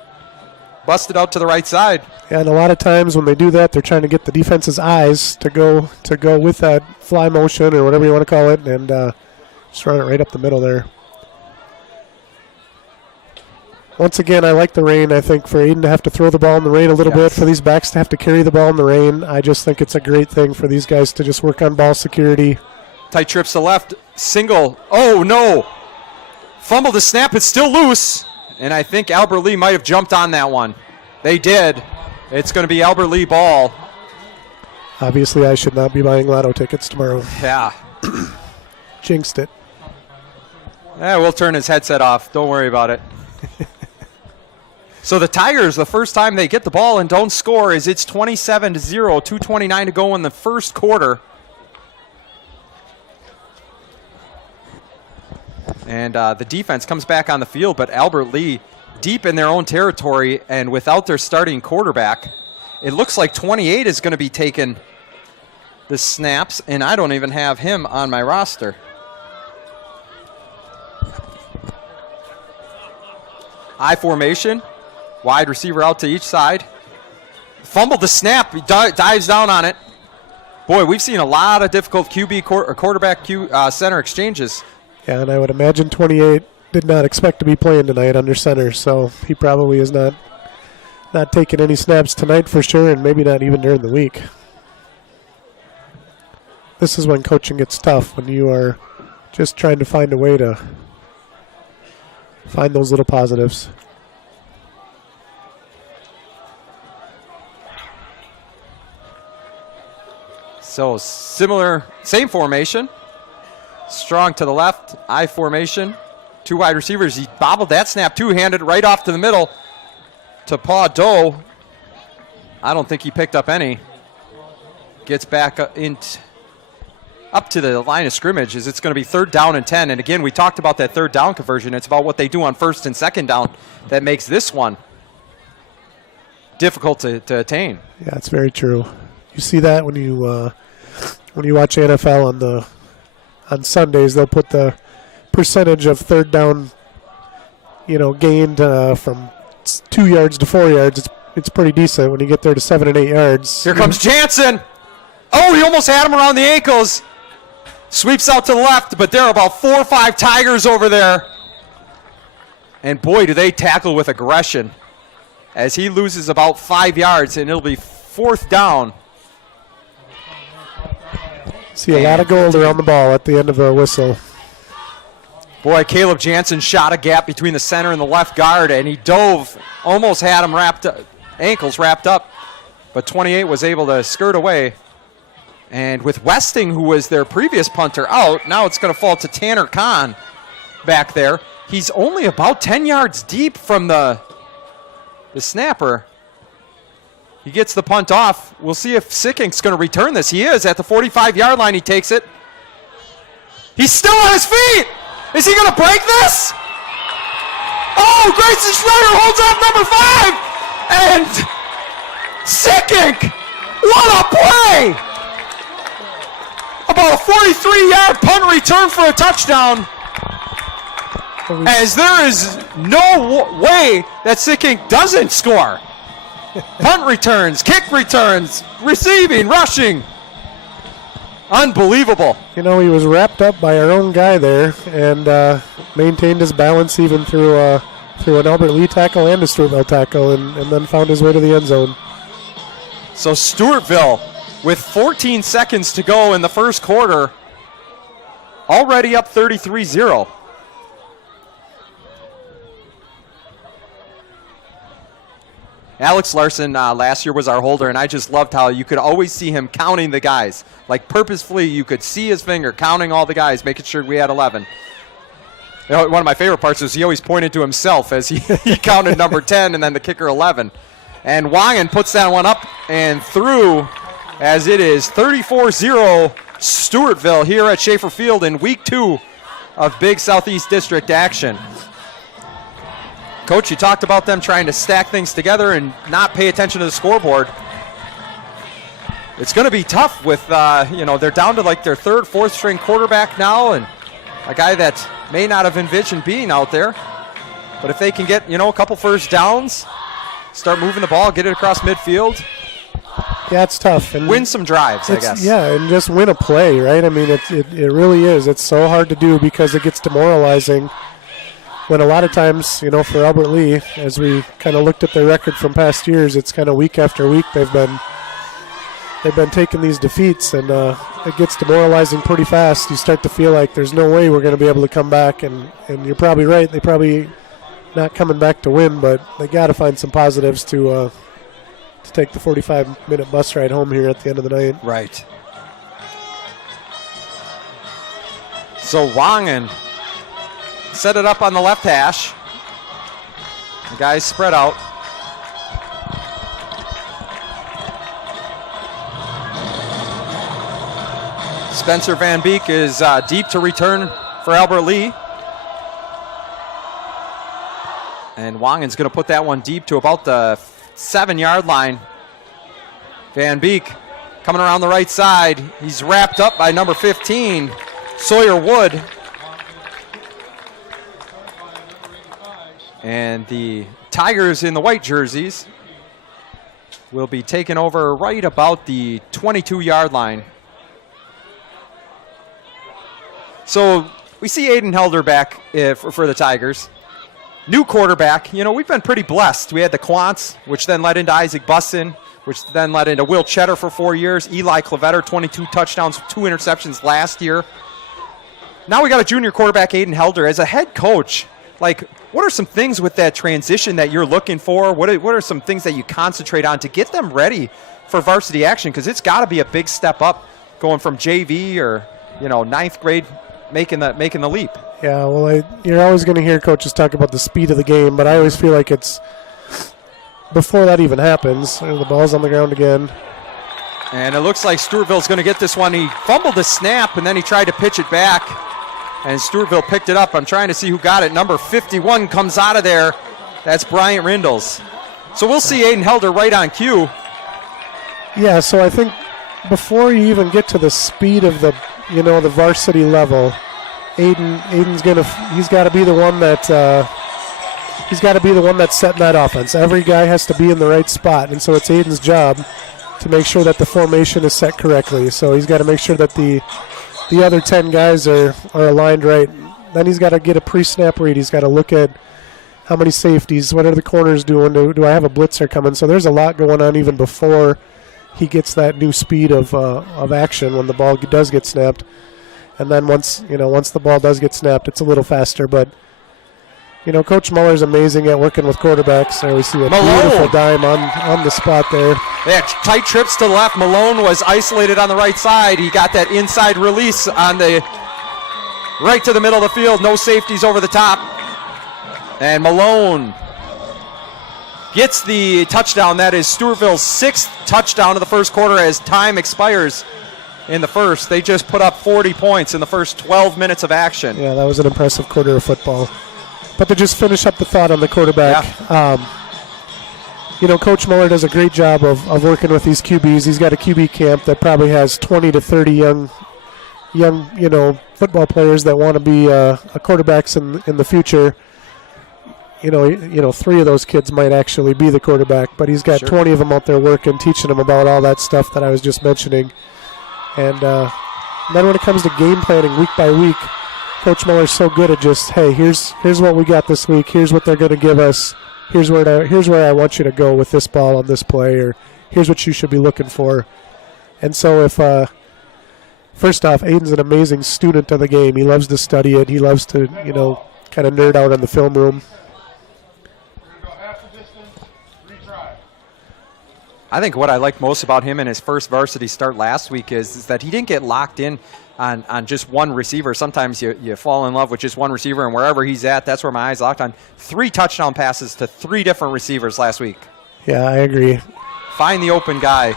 busted out to the right side. Yeah, and a lot of times when they do that, they're trying to get the defense's eyes to go with that fly motion or whatever you want to call it, and just run it right up the middle there. Once again, I like the rain. I think for Aiden to have to throw the ball in the rain a little bit, for these backs to have to carry the ball in the rain, I just think it's a great thing for these guys to just work on ball security. Tight trips to left, single. Oh, no. Fumble the snap, it's still loose. And I think Albert Lee might have jumped on that one. They did. It's going to be Albert Lee ball. Obviously, I should not be buying lotto tickets tomorrow. Yeah. Jinxed it. Yeah, we'll turn his headset off. Don't worry about it. So the Tigers, the first time they get the ball and don't score is it's 27-0, 2:29 to go in the first quarter. And the defense comes back on the field, but Albert Lee deep in their own territory and without their starting quarterback. It looks like 28 is going to be taking the snaps, and I don't even have him on my roster. I formation, wide receiver out to each side. Fumbled the snap, he dives down on it. Boy, we've seen a lot of difficult quarterback center exchanges. Yeah, and I would imagine 28 did not expect to be playing tonight under center, so he probably is not taking any snaps tonight for sure, and maybe not even during the week. This is when coaching gets tough, when you are just trying to find a way to find those little positives. So same formation. Strong to the left, I formation. Two wide receivers. He bobbled that snap too, handed right off to the middle to Paul Doe. I don't think he picked up any. Gets back up to the line of scrimmage as it's going to be 3rd down and 10. And again, we talked about that 3rd down conversion. It's about what they do on 1st and 2nd down that makes this one difficult to attain. Yeah, it's very true. You see that when you watch NFL on Sundays, they'll put the percentage of 3rd down, gained from 2 yards to 4 yards. It's pretty decent when you get there to 7 and 8 yards. Here comes Jansen. Oh, he almost had him around the ankles. Sweeps out to the left, but there are about 4 or 5 Tigers over there. And boy, do they tackle with aggression as he loses about 5 yards, and it'll be 4th down. See a lot of gold around the ball at the end of a whistle. Boy, Caleb Jansen shot a gap between the center and the left guard, and he dove, almost had him ankles wrapped up, but 28 was able to skirt away. And with Westing, who was their previous punter, out, now it's going to fall to Tanner Kahn back there. He's only about 10 yards deep from the the snapper. He gets the punt off. We'll see if Sickink's going to return this. He is at the 45-yard line. He takes it. He's still on his feet. Is he going to break this? Oh, Grayson Schroeder holds off number 5. And Sickink, what a play. About a 43-yard punt return for a touchdown. As there is no way that Sickink doesn't score. Punt returns, kick returns, receiving, rushing. Unbelievable. You know, he was wrapped up by our own guy there and maintained his balance even through an Albert Lee tackle and a Stewartville tackle and then found his way to the end zone. So Stewartville, with 14 seconds to go in the first quarter, already up 33-0. Alex Larson last year was our holder, and I just loved how you could always see him counting the guys. Like purposefully, you could see his finger counting all the guys, making sure we had 11. You know, one of my favorite parts was he always pointed to himself as he counted number 10 and then the kicker 11. And Wangen puts that one up and through as it is 34-0 Stewartville here at Schaefer Field in week 2 of Big Southeast District action. Coach, you talked about them trying to stack things together and not pay attention to the scoreboard. It's going to be tough with, they're down to like their third, fourth string quarterback now and a guy that may not have envisioned being out there. But if they can get, a couple first downs, start moving the ball, get it across midfield. Yeah, it's tough. And win some drives, I guess. Yeah, and just win a play, right? I mean, it really is. It's so hard to do because it gets demoralizing. When a lot of times, for Albert Lee, as we kind of looked at their record from past years, it's kind of week after week they've been taking these defeats, and it gets demoralizing pretty fast. You start to feel like there's no way we're going to be able to come back, and you're probably right. They probably not coming back to win, but they got to find some positives to take the 45-minute bus ride home here at the end of the night. Right. So Wangen set it up on the left hash. The guys spread out. Spencer Van Beek is deep to return for Albert Lee. And Wangen's going to put that one deep to about the 7-yard line. Van Beek coming around the right side. He's wrapped up by number 15, Sawyer Wood. And the Tigers in the white jerseys will be taken over right about the 22-yard line. So we see Aiden Helder back for the Tigers. New quarterback. We've been pretty blessed. We had the Quants, which then led into Isaac Bussin, which then led into Will Cheddar for 4 years. Eli Clavetter, 22 touchdowns, 2 interceptions last year. Now we got a junior quarterback, Aiden Helder. As a head coach, what are some things with that transition that you're looking for? What are some things that you concentrate on to get them ready for varsity action? Because it's got to be a big step up going from JV or, ninth grade making the leap. Yeah, well, you're always going to hear coaches talk about the speed of the game, but I always feel like it's before that even happens. The ball's on the ground again. And it looks like Stewartville's going to get this one. He fumbled the snap, and then he tried to pitch it back. And Stewartville picked it up. I'm trying to see who got it. Number 51 comes out of there. That's Bryant Rindles. So we'll see Aiden Helder right on cue. Yeah, so I think before you even get to the speed of the varsity level, Aiden's he's got to be the one that's setting that offense. Every guy has to be in the right spot, and so it's Aiden's job to make sure that the formation is set correctly. So he's got to make sure that the other 10 guys are aligned right. Then he's got to get a pre-snap read. He's got to look at how many safeties, what are the corners doing, do I have a blitzer coming? So there's a lot going on even before he gets that new speed of action when the ball does get snapped. And then once the ball does get snapped, it's a little faster. But Coach Muller's amazing at working with quarterbacks. There we see a beautiful dime on the spot there. Yeah, tight trips to the left. Malone was isolated on the right side. He got that inside release on the right to the middle of the field. No safeties over the top. And Malone gets the touchdown. That is Stewartville's 6th touchdown of the first quarter as time expires in the first. They just put up 40 points in the first 12 minutes of action. Yeah, that was an impressive quarter of football. But to just finish up the thought on the quarterback, Coach Muller does a great job of working with these QBs. He's got a QB camp that probably has 20 to 30 young football players that want to be quarterbacks in the future. 3 of those kids might actually be the quarterback, but he's got 20 of them out there working, teaching them about all that stuff that I was just mentioning. And then when it comes to game planning week by week, Coach Muller's so good at just, hey, here's what we got this week. Here's what they're going to give us. Here's where I want you to go with this ball on this play, or here's what you should be looking for. And so if first off, Aiden's an amazing student of the game. He loves to study it. He loves to, kind of nerd out on the film room. I think what I like most about him in his first varsity start last week is that he didn't get locked in on just one receiver. Sometimes you fall in love with just one receiver, and wherever he's at, that's where my eyes locked on. 3 touchdown passes to 3 different receivers last week. Yeah, I agree. Find the open guy.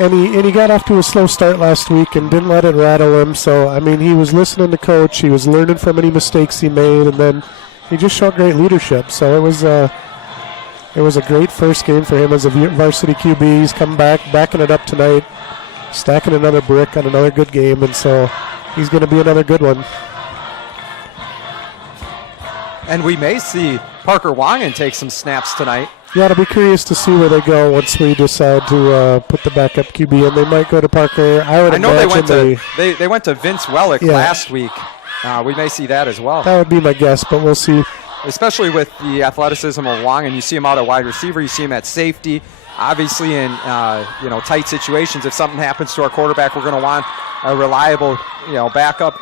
And he got off to a slow start last week and didn't let it rattle him. So, he was listening to Coach. He was learning from any mistakes he made, and then he just showed great leadership. So it was a great first game for him as a varsity QB. He's come back, backing it up tonight, stacking another brick on another good game, and so he's going to be another good one. And we may see Parker Wangen take some snaps tonight. Yeah, I'll be curious to see where they go once we decide to put the backup QB in. They might go to Parker. I know they went to Vince Wellick last week. We may see that as well. That would be my guess, but we'll see. Especially with the athleticism of Wangen, you see him out at wide receiver, you see him at safety. Obviously, in tight situations, if something happens to our quarterback, we're going to want a reliable backup.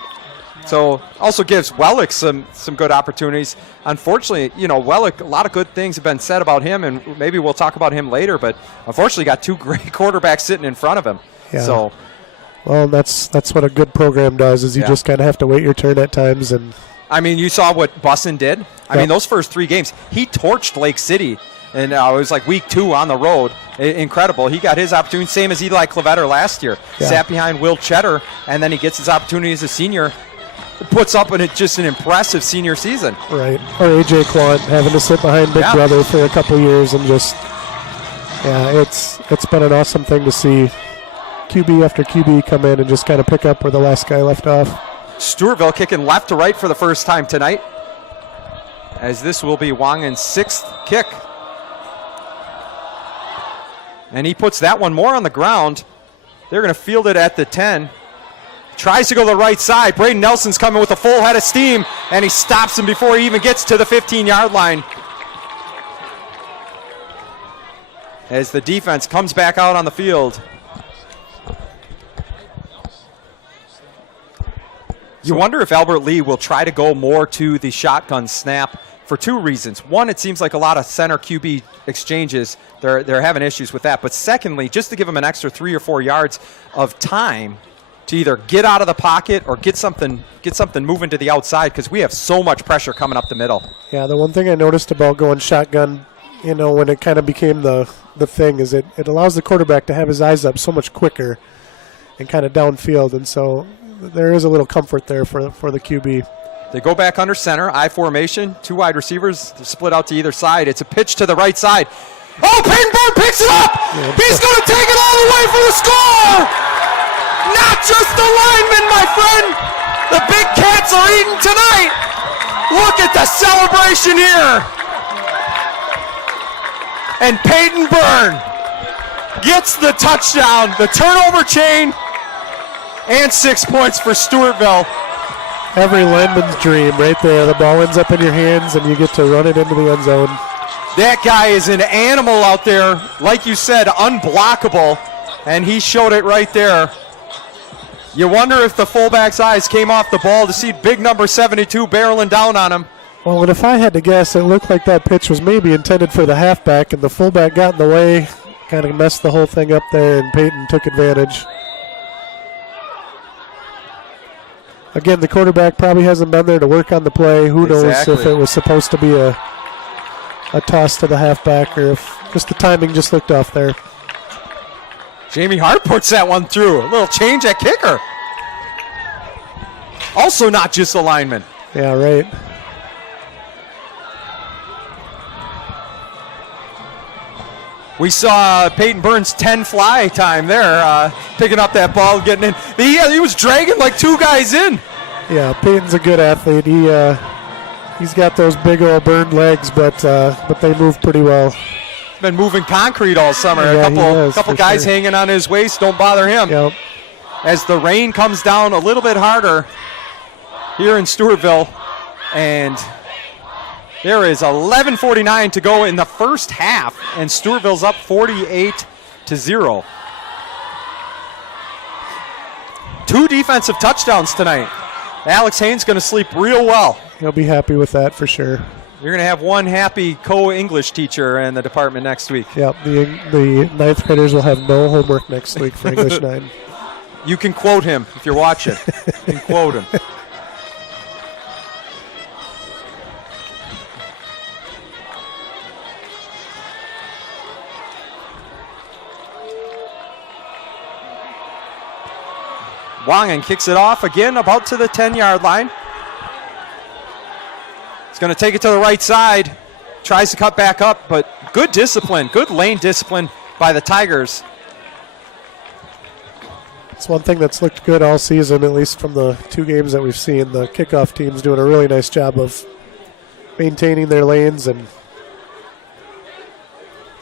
So also gives Wellick some good opportunities. Unfortunately, Wellick, a lot of good things have been said about him, and maybe we'll talk about him later, but unfortunately got 2 great quarterbacks sitting in front of him. Yeah. So, well, that's what a good program does, is you just kind of have to wait your turn at times. And you saw what Bussin did. Those first 3 games, he torched Lake City. And it was like week 2 on the road. Incredible. He got his opportunity, same as Eli Clevetter last year. Yeah. Sat behind Will Cheddar, and then he gets his opportunity as a senior. Puts up just an impressive senior season. Right. Or A.J. Quant having to sit behind Big Brother for a couple years and just, it's been an awesome thing to see QB after QB come in and just kind of pick up where the last guy left off. Stewartville kicking left to right for the first time tonight, as this will be Wangen's 6th kick. And he puts that one more on the ground. They're going to field it at the 10. Tries to go to the right side. Braden Nelson's coming with a full head of steam, and he stops him before he even gets to the 15-yard line. As the defense comes back out on the field. You wonder if Albert Lee will try to go more to the shotgun snap for 2 reasons. One, it seems like a lot of center QB exchanges, they're having issues with that. But secondly, just to give them an extra 3 or 4 yards of time to either get out of the pocket or get something moving to the outside, because we have so much pressure coming up the middle. Yeah, the one thing I noticed about going shotgun, when it kind of became the thing, is it allows the quarterback to have his eyes up so much quicker and kind of downfield, and so there is a little comfort there for the QB. They go back under center, I formation, 2 wide receivers, they're split out to either side. It's a pitch to the right side. Oh, Peyton Byrne picks it up! Yeah. He's going to take it all the way for the score! Not just the linemen, my friend! The big cats are eating tonight! Look at the celebration here! And Peyton Byrne gets the touchdown, the turnover chain, and 6 points for Stewartville. Every lineman's dream right there. The ball ends up in your hands, and you get to run it into the end zone. That guy is an animal out there. Like you said, unblockable, and he showed it right there. You wonder if the fullback's eyes came off the ball to see big number 72 barreling down on him. Well, and if I had to guess, it looked like that pitch was maybe intended for the halfback, and the fullback got in the way, kind of messed the whole thing up there, and Peyton took advantage. Again, the quarterback probably hasn't been there to work on the play. Who knows if it was supposed to be a a toss to the halfback, or if just the timing just looked off there. Jamie Hart puts that one through. A little change at kicker. Also not just a lineman. Yeah, right. We saw Peyton Burns' 10 fly time there, picking up that ball, getting in. He was dragging like two guys in. Yeah, Peyton's a good athlete. He's got those big old burned legs, but they move pretty well. Been moving concrete all summer. Yeah, a couple guys hanging on his waist. Don't bother him. Yep. As the rain comes down a little bit harder here in Stewartville, and there is 11:49 to go in the first half, and Stewartville's up 48-0. 2 defensive touchdowns tonight. Alex Haynes going to sleep real well. He'll be happy with that for sure. You're going to have one happy co-English teacher in the department next week. Yep, the ninth graders will have no homework next week for English 9. You can quote him if you're watching. You can quote him. Wangen kicks it off again, about to the 10-yard line. He's going to take it to the right side. Tries to cut back up, but good discipline, good lane discipline by the Tigers. It's one thing that's looked good all season, at least from the 2 games that we've seen. The kickoff team's doing a really nice job of maintaining their lanes and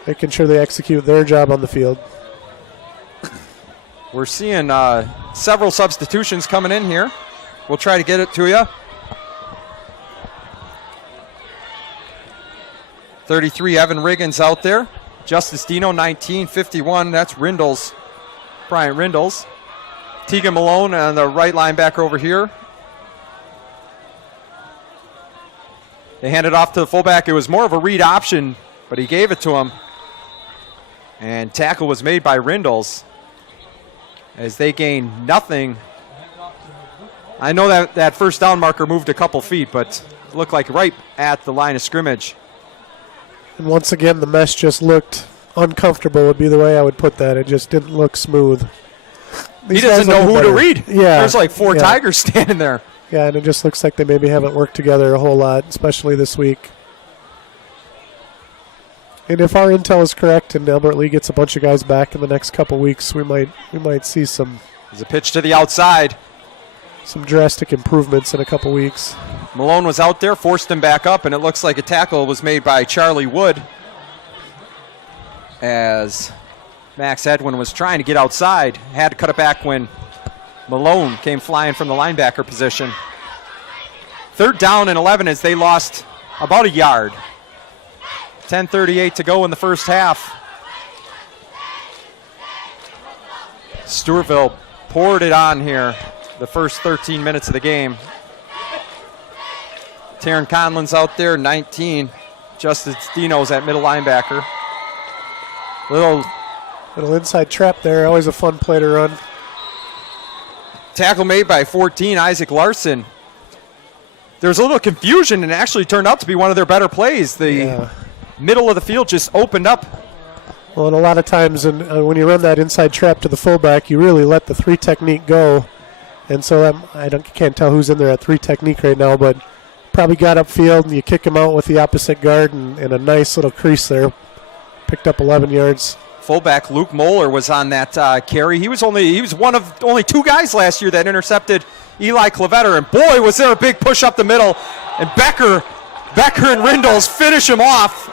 making sure they execute their job on the field. We're seeing several substitutions coming in here. We'll try to get it to you. 33, Evan Riggins out there. Justice Dino, 19, 51. That's Rindles, Bryant Rindles. Tegan Malone on the right linebacker over here. They hand it off to the fullback. It was more of a read option, but he gave it to him. And tackle was made by Rindles as they gain nothing. I know that first down marker moved a couple feet, but it looked like right at the line of scrimmage. And once again, the mesh just looked uncomfortable would be the way I would put that. It just didn't look smooth. He doesn't know who to read. Yeah. There's like 4 Tigers standing there. Yeah, and it just looks like they maybe haven't worked together a whole lot, especially this week. And if our intel is correct and Albert Lee gets a bunch of guys back in the next couple weeks, we might see some. There's a pitch to the outside. Some drastic improvements in a couple weeks. Malone was out there, forced him back up, and it looks like a tackle was made by Charlie Wood as Max Edwin was trying to get outside. Had to cut it back when Malone came flying from the linebacker position. 3rd down and 11 as they lost about a yard. 10:38 to go in the first half. Stewartville poured it on here the first 13 minutes of the game. Taryn Conlon's out there, 19. Justice Dino's at middle linebacker. Little inside trap there. Always a fun play to run. Tackle made by 14, Isaac Larson. There's a little confusion and it actually turned out to be one of their better plays. The middle of the field just opened up. Well, and a lot of times when you run that inside trap to the fullback, you really let the 3 technique go. And so can't tell who's in there at 3 technique right now, but probably got upfield and you kick him out with the opposite guard and a nice little crease there. Picked up 11 yards. Fullback Luke Moeller was on that carry. He was one of only 2 guys last year that intercepted Eli Clavetter, and boy, was there a big push up the middle. And Becker and Rindles finish him off.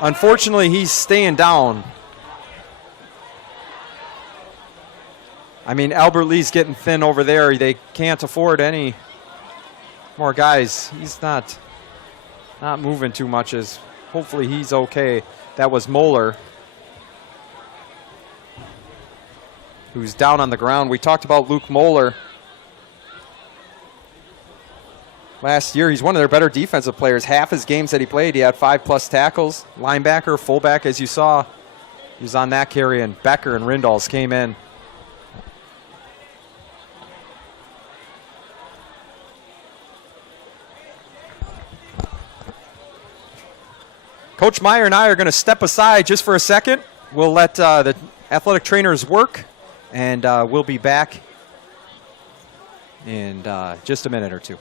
Unfortunately, he's staying down. I mean, Albert Lee's getting thin over there. They can't afford any more guys. He's not moving too much. As hopefully he's okay. That was Moeller, who's down on the ground. We talked about Luke Moeller last year. He's one of their better defensive players. Half his games that he played, he had 5+ tackles. Linebacker, fullback, as you saw, he was on that carry, and Becker and Rindals came in. Coach Meyer and I are going to step aside just for a second. We'll let the athletic trainers work, and we'll be back in just a minute or two.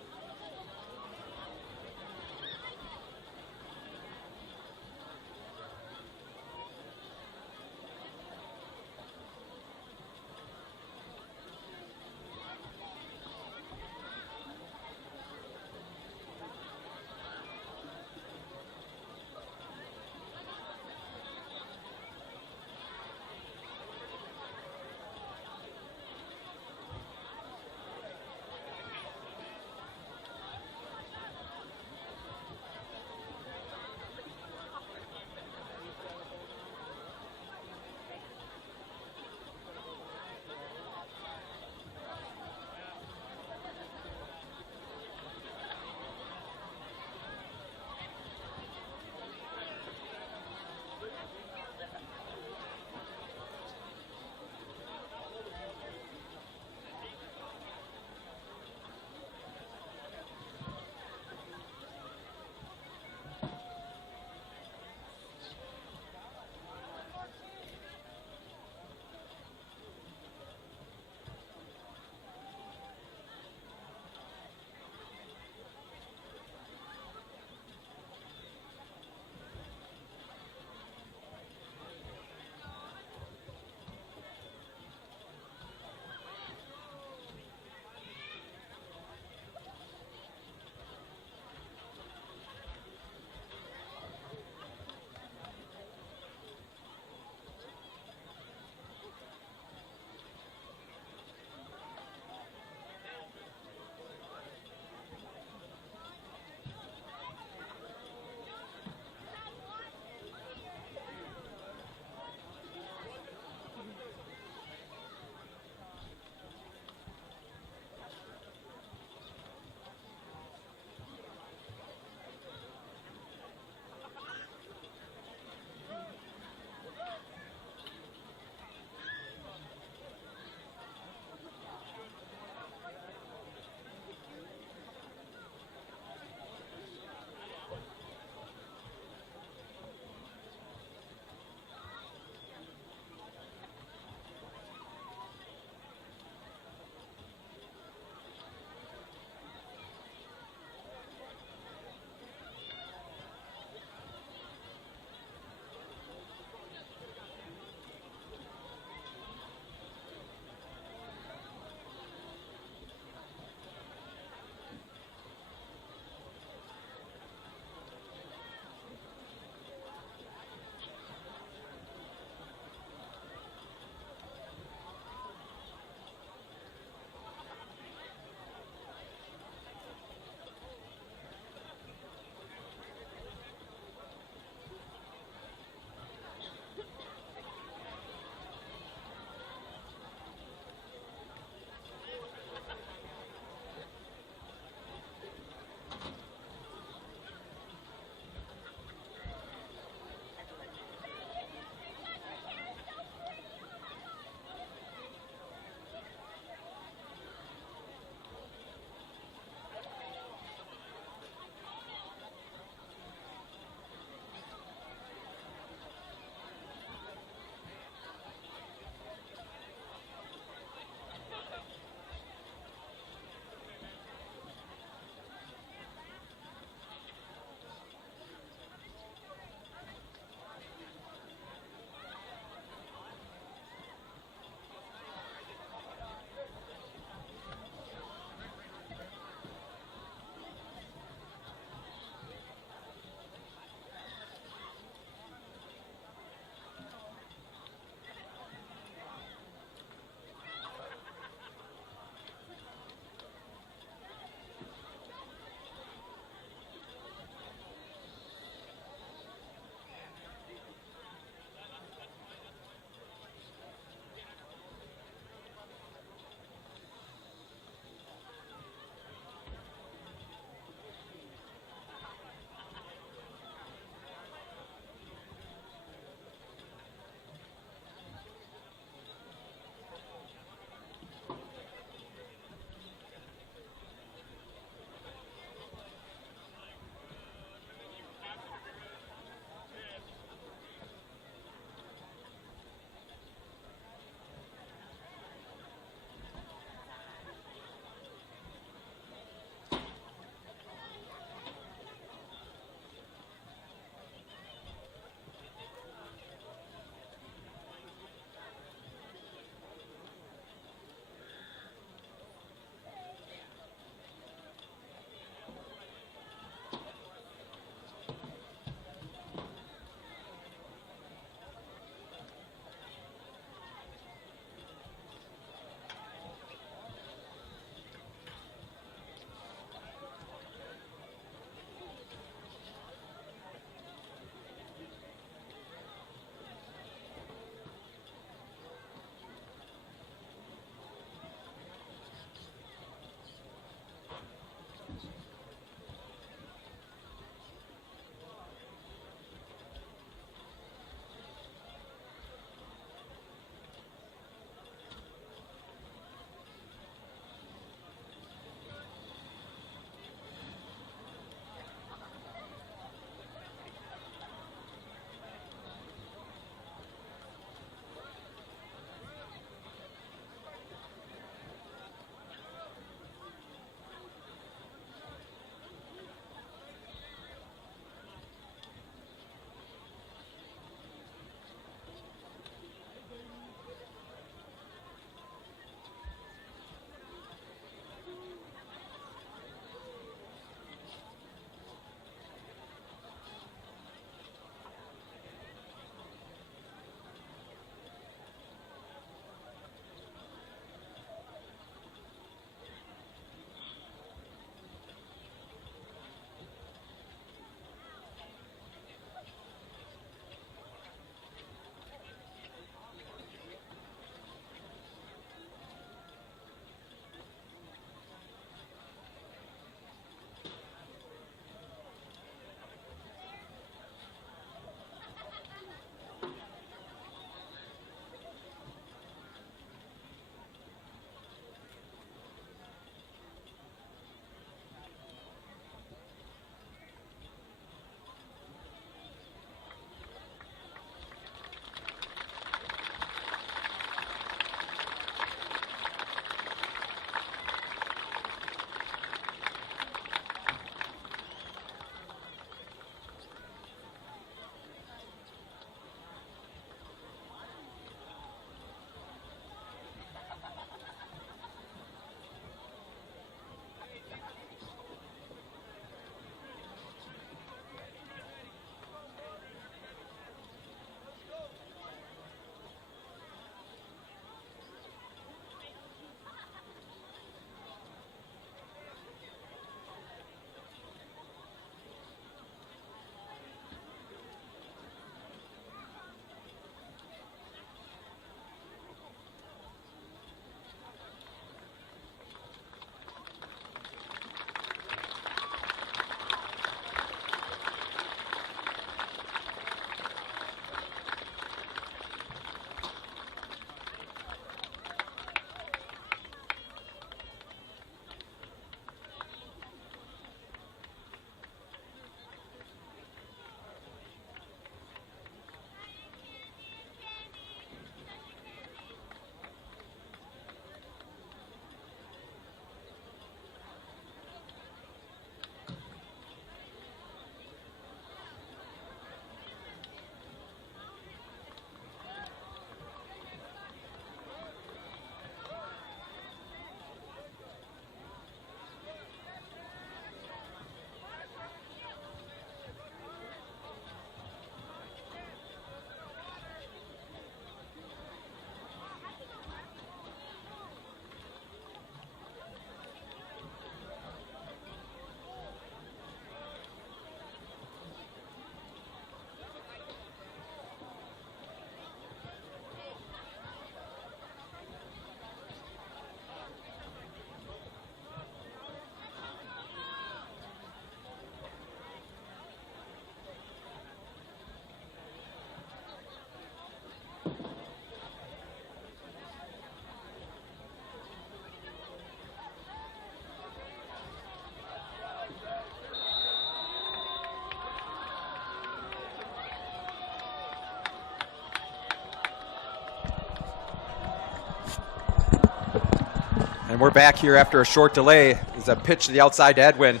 And we're back here after a short delay. There's a pitch to the outside to Edwin.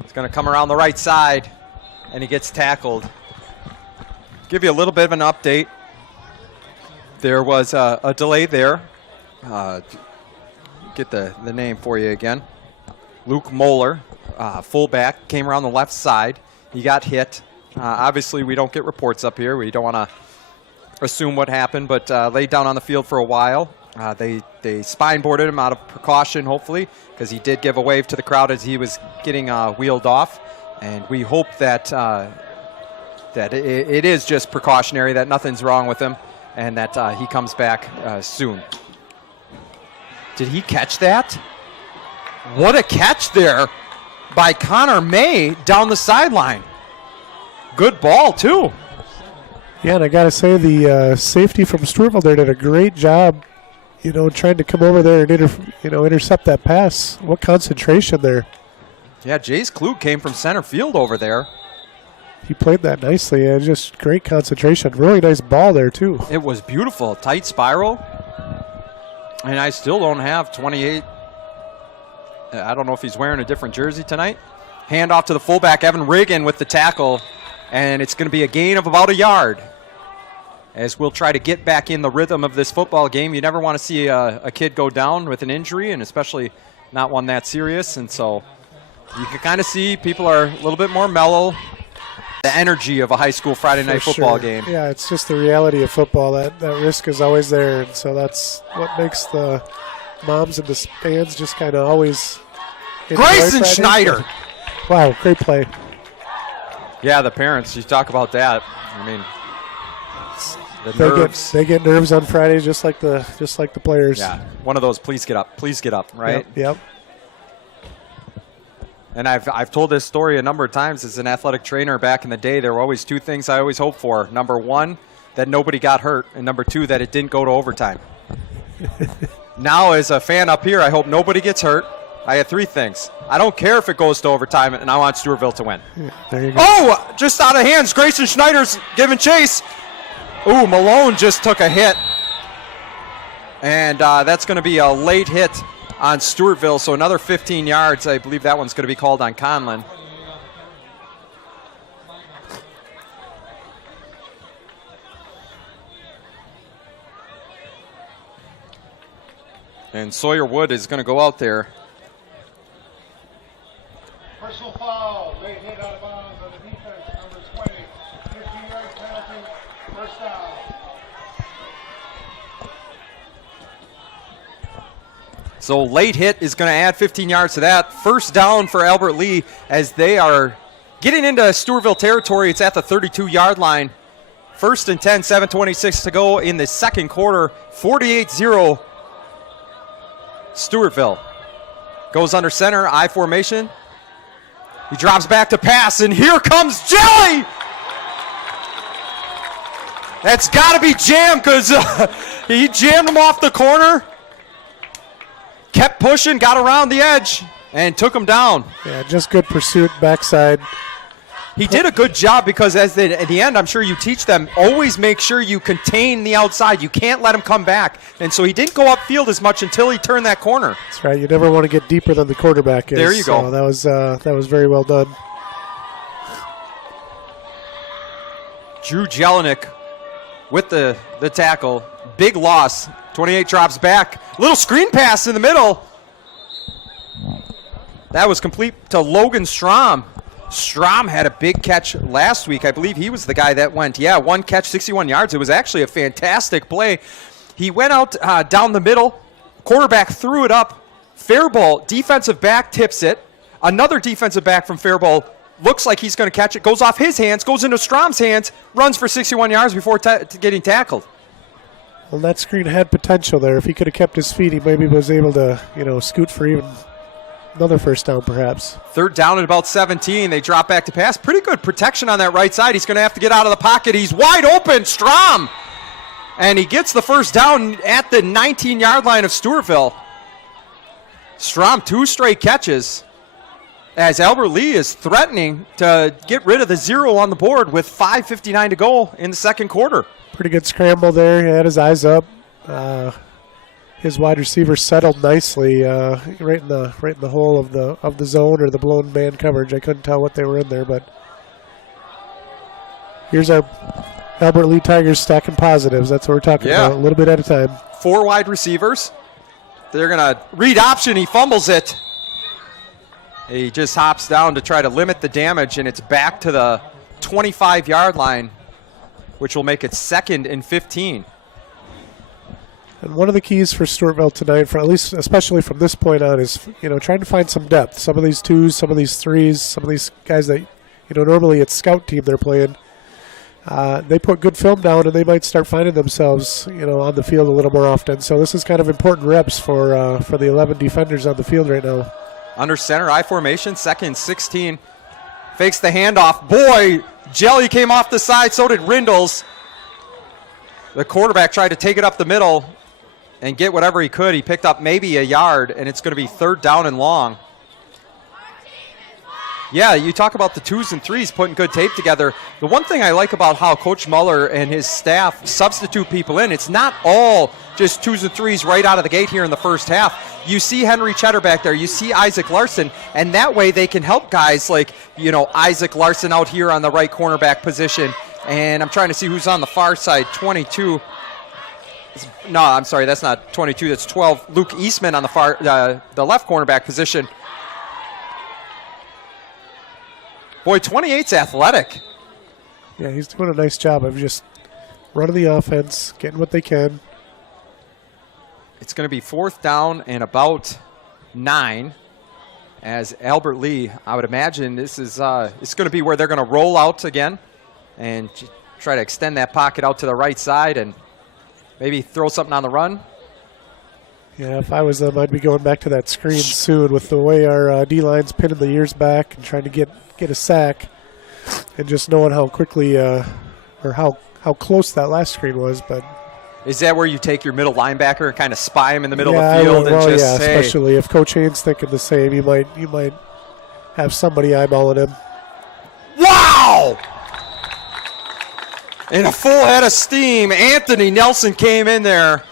It's going to come around the right side, and he gets tackled. Give you a little bit of an update. There was a delay there. Get the name for you again. Luke Moeller, fullback, came around the left side. He got hit. Obviously, we don't get reports up here. We don't want to assume what happened, but laid down on the field for a while. They spine boarded him out of precaution, hopefully, because he did give a wave to the crowd as he was getting wheeled off. And we hope that it is just precautionary, that nothing's wrong with him, and that he comes back soon. Did he catch that? What a catch there by Connor May down the sideline. Good ball, too. Yeah, and I got to say the safety from Stewartville there did a great job, trying to come over there and intercept that pass. What concentration there. Yeah, Jace Klug came from center field over there. He played that nicely, and just great concentration. Really nice ball there, too. It was beautiful. Tight spiral. And I still don't have 28. I don't know if he's wearing a different jersey tonight. Hand off to the fullback, Evan Riggin with the tackle. And it's going to be a gain of about a yard. As we'll try to get back in the rhythm of this football game. You never want to see a kid go down with an injury, and especially not one that serious. And so you can kind of see people are a little bit more mellow. The energy of a high school Friday night football game. Yeah, it's just the reality of football. That risk is always there, and so that's what makes the moms and the fans just kind of always. Grayson Schneider. Wow, great play. Yeah, the parents. You talk about that. I mean, the nerves. They get nerves on Fridays, just like the players. Yeah, one of those. Please get up, right? Yep. And I've told this story a number of times as an athletic trainer back in the day. There were always two things I always hoped for. Number one, that nobody got hurt. And number two, that it didn't go to overtime. Now, as a fan up here, I hope nobody gets hurt. I had three things. I don't care if it goes to overtime, and I want Stewartville to win. Yeah, there you go. Oh, just out of hands. Grayson Schneider's giving chase. Ooh, Malone just took a hit. And that's going to be a late hit on Stewartville, so another 15 yards. I believe that one's going to be called on Conlon. And Sawyer Wood is going to go out there. Personal foul, late hit out of bounds on the defense, number 20. 15-yard penalty, first down. So late hit is going to add 15 yards to that. First down for Albert Lee as they are getting into Stewartville territory. It's at the 32-yard line. First and 10, 7:26 to go in the second quarter. 48-0 Stewartville. Goes under center, I formation. He drops back to pass, and here comes Jelly! That's got to be jammed because he jammed him off the corner. Kept pushing, got around the edge, and took him down. Yeah, just good pursuit backside. He did a good job because at the end, I'm sure you teach them, always make sure you contain the outside. You can't let him come back. And so he didn't go upfield as much until he turned that corner. That's right. You never want to get deeper than the quarterback is. There you go. So that was very well done. Drew Jelinek with the tackle. Big loss. 28 drops back. Little screen pass in the middle. That was complete to Logan Strom. Strom had a big catch last week. I believe he was the guy that went, one catch, 61 yards. It was actually a fantastic play. He went out down the middle. Quarterback threw it up. Faribault, defensive back, tips it. Another defensive back from Faribault looks like he's going to catch it. Goes off his hands, goes into Strom's hands, runs for 61 yards before getting tackled. Well, that screen had potential there. If he could have kept his feet, he maybe was able to, scoot for even another first down, perhaps. Third down at about 17. They drop back to pass. Pretty good protection on that right side. He's going to have to get out of the pocket. He's wide open. Strom. And he gets the first down at the 19-yard line of Stewartville. Strom, 2 straight catches. As Albert Lee is threatening to get rid of the 0 on the board with 5:59 to go in the second quarter. Pretty good scramble there. He had his eyes up. his wide receiver settled nicely right in the hole of the zone or the blown man coverage. I couldn't tell what they were in there, but here's our Albert Lee Tigers stacking positives. That's what we're talking about, a little bit at a time. 4 wide receivers. They're going to read option. He fumbles it. He just hops down to try to limit the damage, and it's back to the 25-yard line, which will make it 2nd and 15. And one of the keys for Stewartville tonight, for at least especially from this point on, is trying to find some depth. Some of these 2s, some of these 3s, some of these guys that normally it's scout team they're playing. They put good film down, and they might start finding themselves on the field a little more often. So this is kind of important reps for the 11 defenders on the field right now. Under center, I formation, 2nd and 16. Fakes the handoff. Boy, Jelly came off the side, so did Rindles. The quarterback tried to take it up the middle and get whatever he could. He picked up maybe a yard, and it's going to be 3rd down and long. Yeah, you talk about the 2s and 3s putting good tape together. The one thing I like about how Coach Muller and his staff substitute people in, it's not all just 2s and 3s right out of the gate here in the first half. You see Henry Cheddar back there. You see Isaac Larson, and that way they can help guys like, Isaac Larson out here on the right cornerback position. And I'm trying to see who's on the far side, 22. No, I'm sorry, that's not 22, that's 12. Luke Eastman on the left cornerback position. Boy, 28's athletic. Yeah, he's doing a nice job of just running the offense, getting what they can. It's going to be 4th down and about 9 as Albert Lee, I would imagine this is it's going to be where they're going to roll out again and try to extend that pocket out to the right side and maybe throw something on the run. Yeah, if I was them, I'd be going back to that screen soon with the way our D-line's pinning the ears back and trying to get a sack, and just knowing how quickly or how close that last screen was. But is that where you take your middle linebacker and kind of spy him in the middle of the field and just say, especially if Coach Haynes thinking the same, you might have somebody eyeballing him. Wow! In a full head of steam, Anthony Nelson came in there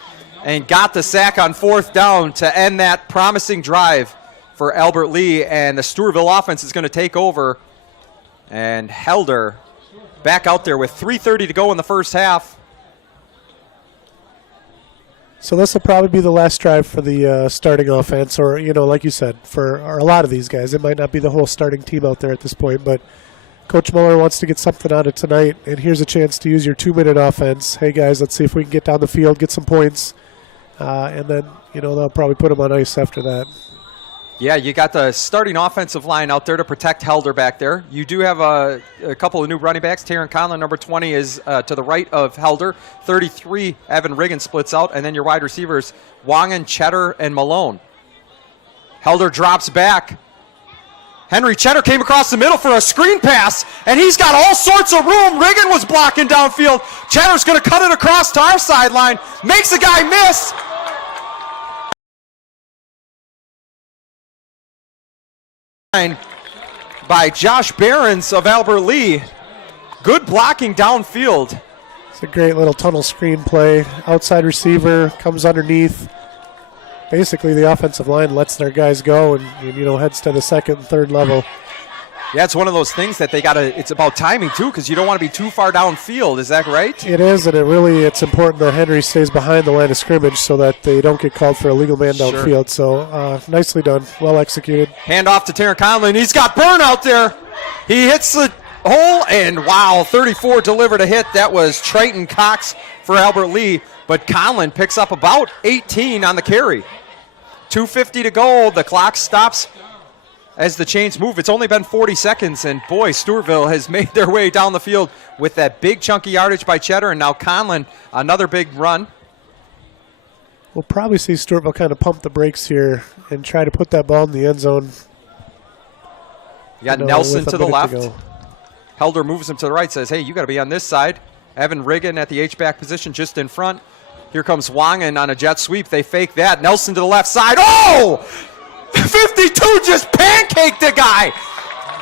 and got the sack on 4th down to end that promising drive for Albert Lee, and the Stewartville offense is going to take over. And Helder back out there with 3:30 to go in the first half. So this will probably be the last drive for the starting offense, or, like you said, for a lot of these guys. It might not be the whole starting team out there at this point, but Coach Muller wants to get something out of tonight, and here's a chance to use your 2-minute offense. Hey, guys, let's see if we can get down the field, get some points, and then, they'll probably put them on ice after that. Yeah, you got the starting offensive line out there to protect Helder back there. You do have a couple of new running backs. Taron Conlon, number 20, is to the right of Helder. 33, Evan Riggin splits out. And then your wide receivers, Wangen, Cheddar, and Malone. Helder drops back. Henry Cheddar came across the middle for a screen pass, and he's got all sorts of room. Riggin was blocking downfield. Cheddar's going to cut it across to our sideline. Makes the guy miss. By Josh Behrens of Albert Lee. Good blocking downfield. It's a great little tunnel screen play. Outside receiver comes underneath. Basically, the offensive line lets their guys go and heads to the 2nd and 3rd level. Yeah, it's one of those things that it's about timing, too, because you don't want to be too far downfield. Is that right? It is, and it's important that Henry stays behind the line of scrimmage so that they don't get called for a legal man downfield. So, nicely done. Well executed. Hand off to Taron Conlon. He's got Byrne out there. He hits the hole, and wow, 34 delivered a hit. That was Triton Cox for Albert Lee, but Conlon picks up about 18 on the carry. 2:50 to go. The clock stops as the chains move. It's only been 40 seconds, and boy, Stewartville has made their way down the field with that big chunky yardage by Cheddar, and now Conlon, another big run. We'll probably see Stewartville kind of pump the brakes here and try to put that ball in the end zone. You got Nelson to the left. Helder moves him to the right, says, hey, you got to be on this side. Evan Riggin at the H-back position just in front. Here comes Wangen on a jet sweep. They fake that. Nelson to the left side. Oh! 52 just pancaked the guy.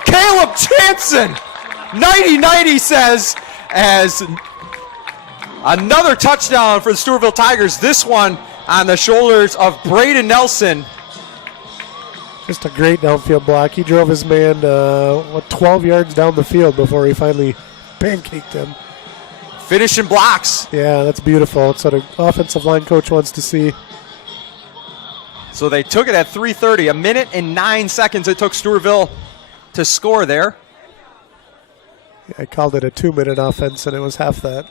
Caleb Jansen. 90-90 says, as another touchdown for the Stewartville Tigers. This one on the shoulders of Braden Nelson. Just a great downfield block. He drove his man 12 yards down the field before he finally pancaked him. Finishing blocks. Yeah, that's beautiful. It's what an offensive line coach wants to see. So they took it at 3:30. A minute and 9 seconds it took Stewartville to score there. I called it a 2-minute offense, and it was half that.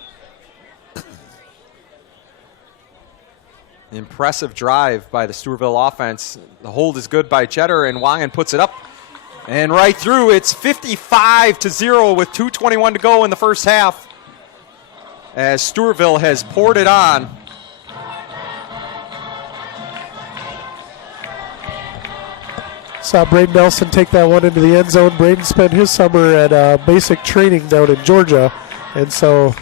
Impressive drive by the Stewartville offense. The hold is good by Cheddar, and Wangen puts it up. And right through, it's 55-0 with 2:21 to go in the first half, as Stewartville has poured it on. Saw Braden Nelson take that one into the end zone. Braden spent his summer at basic training down in Georgia, and so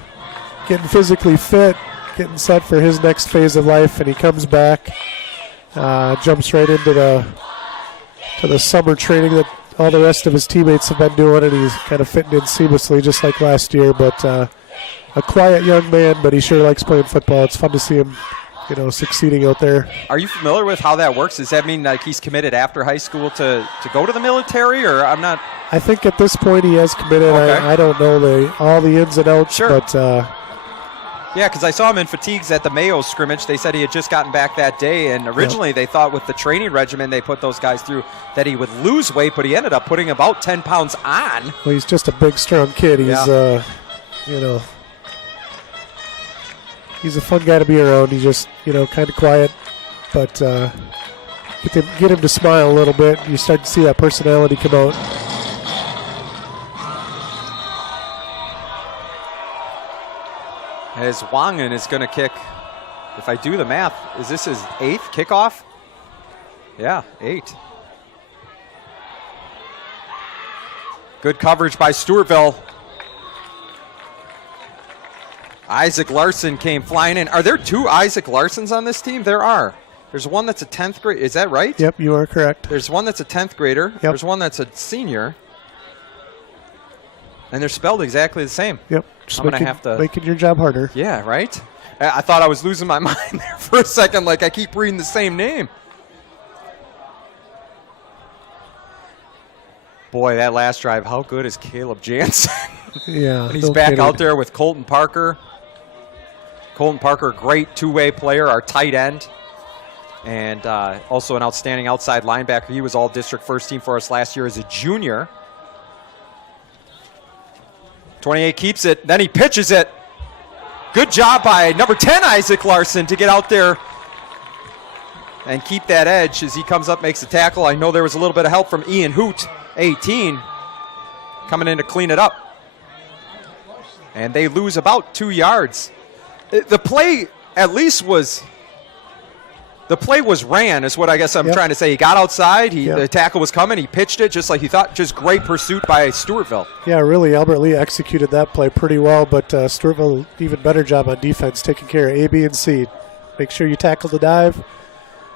getting physically fit, getting set for his next phase of life, and he comes back, jumps right into the summer training that all the rest of his teammates have been doing, and he's kind of fitting in seamlessly just like last year. But a quiet young man, but he sure likes playing football. It's fun to see him, succeeding out there. Are you familiar with how that works? Does that mean like he's committed after high school to go to the military, or I'm not? I think at this point he has committed. Okay. I don't know all the ins and outs, Sure. but Yeah, because I saw him in fatigues at the Mayo scrimmage. They said he had just gotten back that day, and originally they thought with the training regimen they put those guys through that he would lose weight, but he ended up putting about 10 pounds on. well, he's just a big, strong kid. He's, he's a fun guy to be around. He's just, kind of quiet, but get him to smile a little bit. You start to see that personality come out. As Wangen is going to kick, if I do the math, is this his 8th kickoff? Yeah, 8. Good coverage by Stewartville. Isaac Larson came flying in. Are there 2 Isaac Larsons on this team? There are. There's one that's a 10th grade. Is that right? Yep, you are correct. There's one that's a 10th grader. Yep. There's one that's a senior. And they're spelled exactly the same. Yep. Just I'm going to have to... making your job harder. Yeah, right? I thought I was losing my mind there for a second, like I keep reading the same name. Boy, that last drive, how good is Caleb Jansen? Yeah. And he's back out there with Colton Parker. Colton Parker, great two-way player, our tight end. And also an outstanding outside linebacker. He was all-district first team for us last year as a junior. 28 keeps it, then he pitches it. Good job by number 10, Isaac Larson, to get out there and keep that edge as he comes up, makes the tackle. I know there was a little bit of help from Ian Hoot, 18, coming in to clean it up. And they lose about 2 yards. The play at least was... The play was ran, is what I guess I'm trying to say. He got outside. The tackle was coming. He pitched it just like he thought. Just great pursuit by Stewartville. Yeah, really, Albert Lee executed that play pretty well, but Stewartville, even better job on defense, taking care of A, B, and C. Make sure you tackle the dive,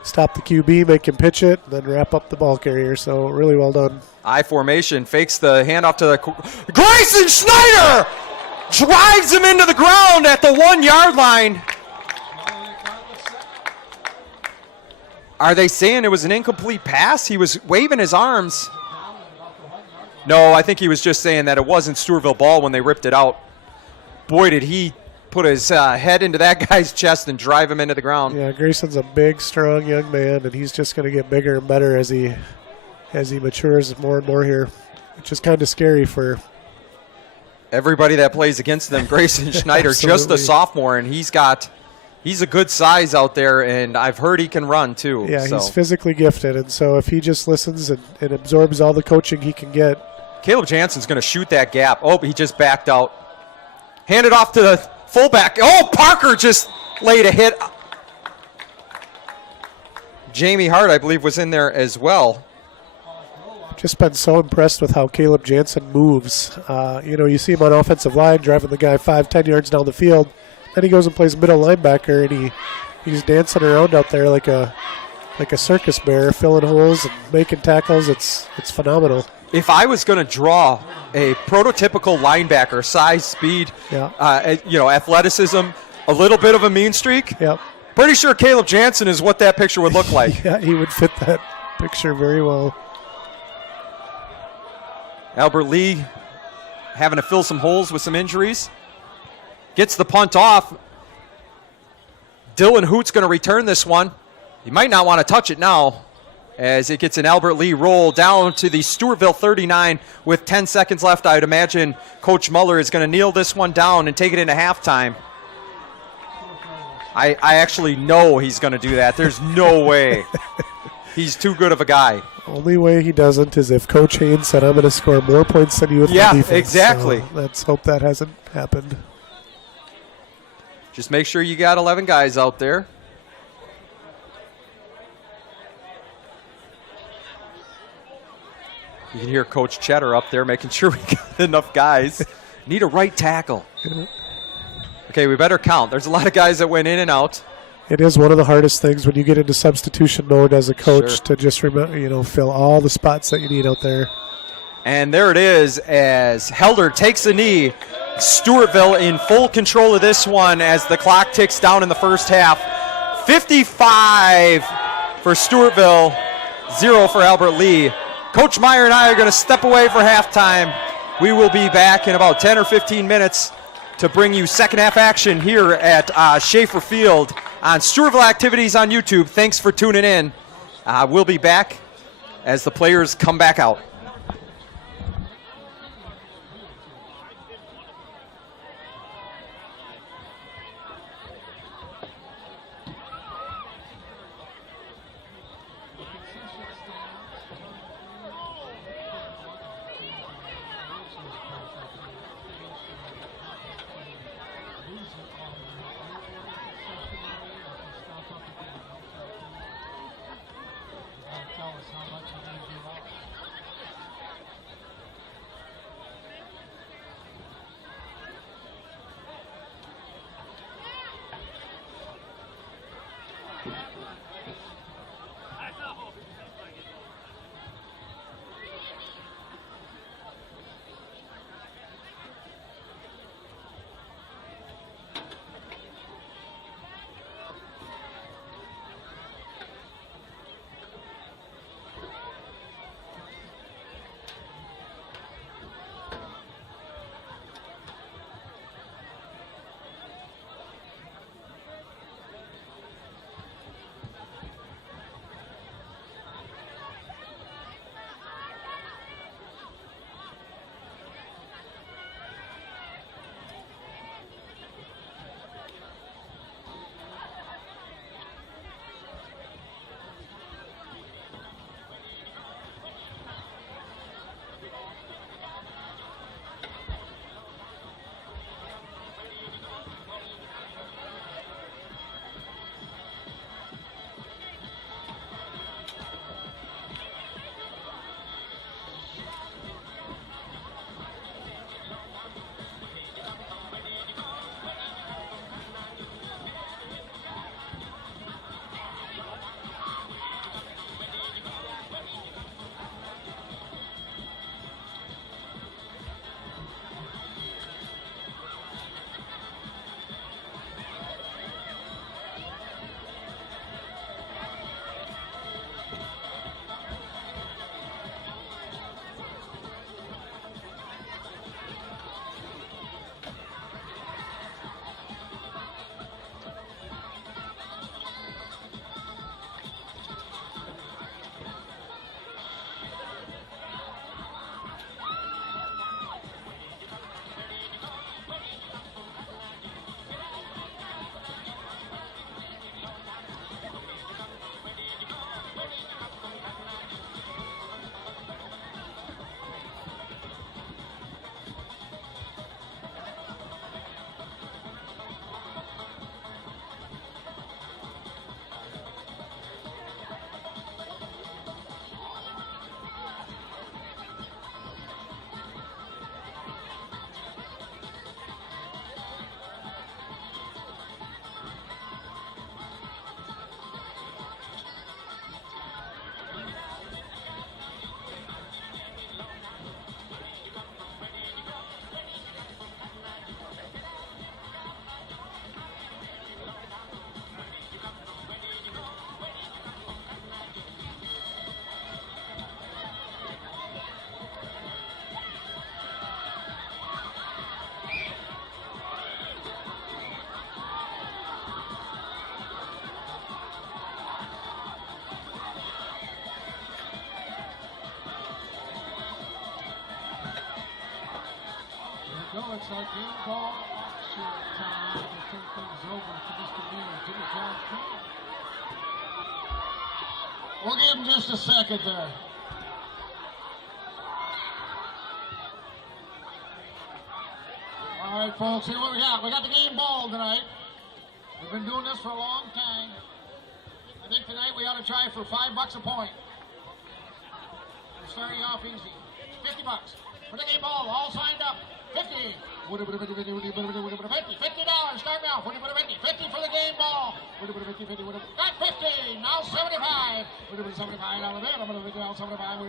stop the QB, make him pitch it, and then wrap up the ball carrier. So really well done. I formation, fakes the handoff to the Grayson Schneider! Drives him into the ground at the 1 yard line. Are they saying it was an incomplete pass? He was waving his arms. No, I think he was just saying that it wasn't Stewartville ball when they ripped it out. Boy, did he put his head into that guy's chest and drive him into the ground. Yeah, Grayson's a big, strong young man, and he's just going to get bigger and better as he matures more and more here, which is kind of scary for everybody that plays against them. Grayson Schneider, just a sophomore, and he's a good size out there, and I've heard he can run too. Yeah, he's physically gifted, and so if he just listens and absorbs all the coaching he can get. Caleb Jansen's going to shoot that gap. Oh, he just backed out. Hand it off to the fullback. Oh, Parker just laid a hit. Jamie Hart, I believe, was in there as well. Just been so impressed with how Caleb Jansen moves. You see him on offensive line driving the guy 5-10 yards down the field. Then he goes and plays middle linebacker, and he's dancing around out there like a circus bear, filling holes and making tackles. It's phenomenal. If I was going to draw a prototypical linebacker, size, speed, athleticism, a little bit of a mean streak, Pretty sure Caleb Jansen is what that picture would look like. Yeah, he would fit that picture very well. Albert Lee having to fill some holes with some injuries. Gets the punt off. Dylan Hoot's going to return this one. He might not want to touch it now as it gets an Albert Lee roll down to the Stewartville 39 with 10 seconds left. I'd imagine Coach Muller is going to kneel this one down and take it into halftime. I actually know he's going to do that. There's no way. He's too good of a guy. Only way he doesn't is if Coach Haynes said, I'm going to score more points than you with my defense. Yeah, exactly. So let's hope that hasn't happened. Just make sure you got 11 guys out there. You can hear Coach Cheddar up there making sure we got enough guys. Need a right tackle. Okay, we better count. There's a lot of guys that went in and out. It is one of the hardest things when you get into substitution mode as a coach Sure. to just remember, fill all the spots that you need out there. And there it is as Helder takes a knee. Stewartville in full control of this one as the clock ticks down in the first half. 55 for Stewartville, 0 for Albert Lee. Coach Meyer and I are going to step away for halftime. We will be back in about 10 or 15 minutes to bring you second half action here at Schaefer Field on Stewartville Activities on YouTube. Thanks for tuning in. We'll be back as the players come back out. looks like game ball auction time to turn things over to Mr. Neal, Jimmy John King. We'll give him just a second there. All right, folks, here what we got. We got the game ball tonight. We've been doing this for a long time. I think tonight we ought to try for $5 a point. We're starting off easy. $50 for the game ball, all signed up. 50. $50. Start now. 50 for the game ball. Got 50. Now 75. 75 out of it. I'm going to figure out 75.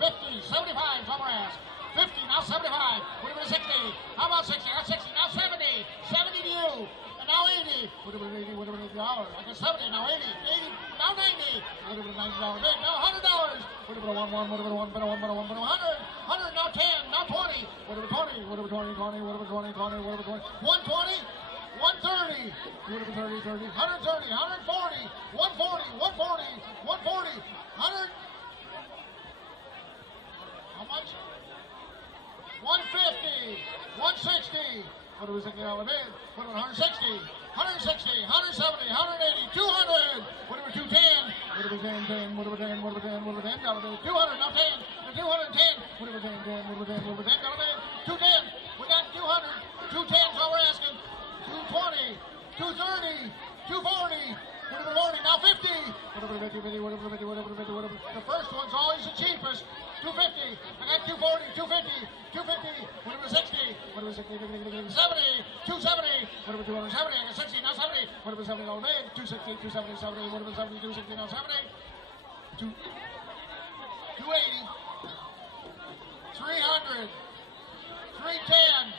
50. 75 is all we're asked. 50. Now 75. 60. How about 60? Got 60. Now 70. 70 to you. Now 80. $80. I got 70. Now 80. 80. Now 90. $90. Now $100. $100. Now 10. Now 20. 20. 20. 120. 130. 30. 130. 140. 140. 100. How much? 150. 160. What do we think now? 160. 160. 170. 180. 200. What do we 210? What do we 10? What do we 10? What do we 10? What do we 10? 200. Now 10. 210. What do we 10? 10. What do we 10? What do we 10? 210. We got 200. 210 is all we're asking. 220. 230. 240. What do we 40? Now 50. What do we 50? What do we 50? What do we 50? What do we 50? The first one's always the cheapest. 250. I got 240. 250. 250. What do we 60? What do we 60? 70. 270. What do we 270? I got 60. Now 70. What do we 70? All day. 260. 270. 70. What do we 70? 260. Now 70. 280. 300. 310.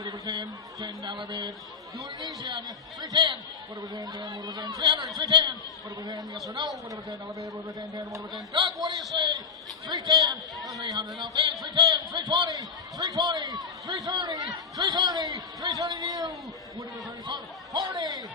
What do we 10? $10 bid. Do it easy on you. 310. What do we 10? 10. What do we 10? 300. 310. What do we 10? Yes or no? What do we 10? Bid. What do we 10? 10. What do we 10? Doug, what do you say? 310. 300. Now 10. 310. 320. 320. 330. 330. 330 to you. What do we 30? 40.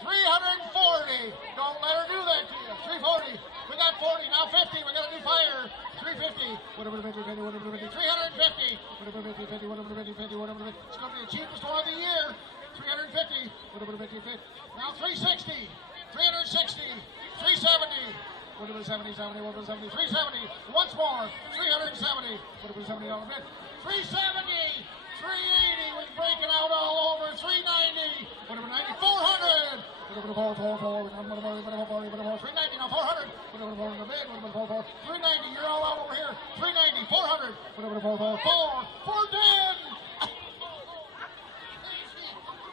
340. Don't let her do that to you. 340. We got 40. Now 50. We got a new fire. 350. Whatever the 50, 50, whatever the 50. 350. Whatever the 50, 50, whatever the 50, 50, whatever the 50. It's going to be the cheapest one of the year. 350. Whatever the 50, 50. Now 360. 360. 370. Whatever the 70, 70, whatever the 70. 370. Once more. 370. Whatever the $70 bid. 370. 380 was breaking out all over. 390. Whatever 90. 400. Whatever 4. 390. Now 400. Whatever 4 in the bid. Whatever 4. 390. You're all out over here. 390. 400. Whatever 4. 410.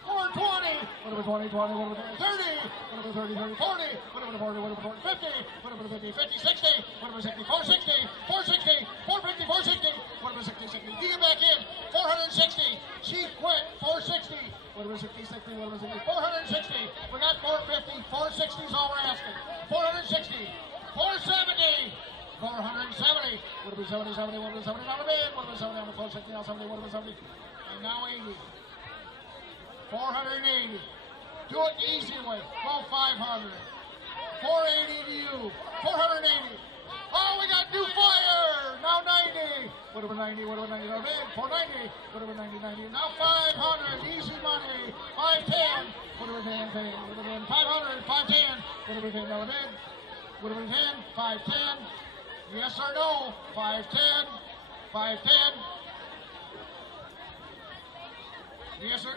420. Whatever 20. 20. Whatever 30. Whatever 30. 30. 40. Whatever 40. Whatever 40. 50. Whatever 50. 50. 60. Whatever 60. 460. 460. 450. 460. Whatever 60. 60. Dig it back in. 460. Chief quit. 460. Whatever 60. 60. Whatever 60. 460. We got 450. 460 is all we're asking. 460. 470. 470. Whatever 70. 70. Whatever 70 on the bid. Whatever 70 on the 460. Now 70. Whatever 70. And now 80. 480. Do it the easy way. Well, 500. 480 to you. 480. Oh, we got new fire. Now 90. Whatever 90. Whatever 90. Now bid. 490. Whatever 90. 90. Now 500. Easy money. 510. Whatever 10. 10. Whatever 10. 500. 510. Whatever 10. Now bid. Whatever 10. 510. Yes or no? 510. 510. Yes sir.